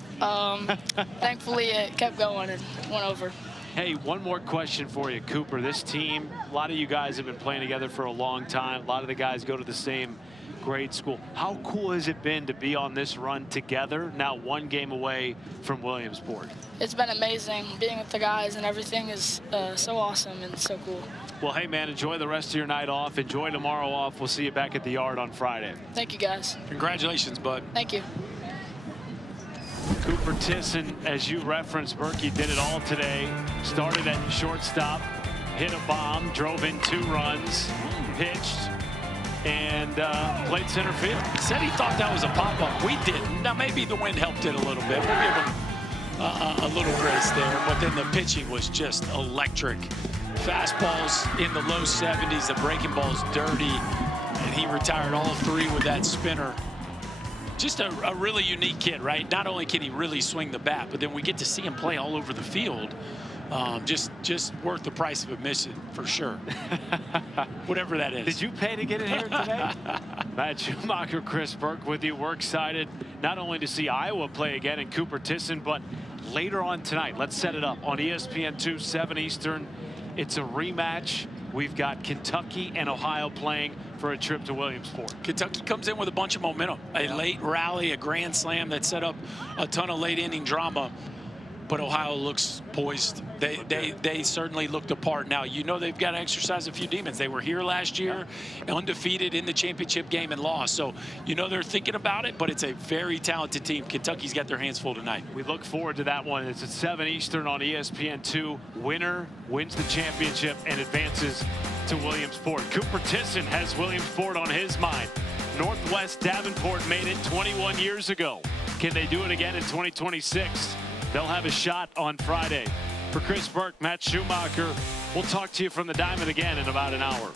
Thankfully, it kept going and went over. Hey, one more question for you, Cooper. This team, a lot of you guys have been playing together for a long time. A lot of the guys go to the same grade school. How cool has it been to be on this run together, now 1 game away from Williamsport? It's been amazing. Being with the guys and everything is so awesome and so cool. Well, hey, man, enjoy the rest of your night off. Enjoy tomorrow off. We'll see you back at the yard on Friday. Thank you, guys. Congratulations, bud. Thank you. Cooper Tisson, as you referenced, Berkey did it all today. Started at shortstop, hit a bomb, drove in 2 runs, pitched, and played center field. He said he thought that was a pop-up. We didn't. Now, maybe the wind helped it a little bit. We'll give him a little grace there, but then the pitching was just electric. Fastballs in the low 70s, the breaking ball's dirty, and he retired all 3 with that spinner. Just a really unique kid, right? Not only can he really swing the bat, but then we get to see him play all over the field. Just worth the price of admission for sure. Whatever that is. Did you pay to get in here today? Matt Schumacher, Chris Burke with you. We're excited not only to see Iowa play again and Cooper Tisson, but later on tonight. Let's set it up on ESPN2, 7 Eastern. It's a rematch. We've got Kentucky and Ohio playing for a trip to Williamsport. Kentucky comes in with a bunch of momentum. A late rally, a grand slam that set up a ton of late inning drama. But Ohio looks poised. They certainly look the part. Now, you know they've got to exercise a few demons. They were here last year, undefeated in the championship game and lost. So, you know they're thinking about it, but it's a very talented team. Kentucky's got their hands full tonight. We look forward to that one. It's at 7 Eastern on ESPN2. Winner wins the championship and advances to Williamsport. Cooper Tisson has Williamsport on his mind. Northwest Davenport made it 21 years ago. Can they do it again in 2026? They'll have a shot on Friday. For Chris Burke, Matt Schumacher, we'll talk to you from the diamond again in about an hour.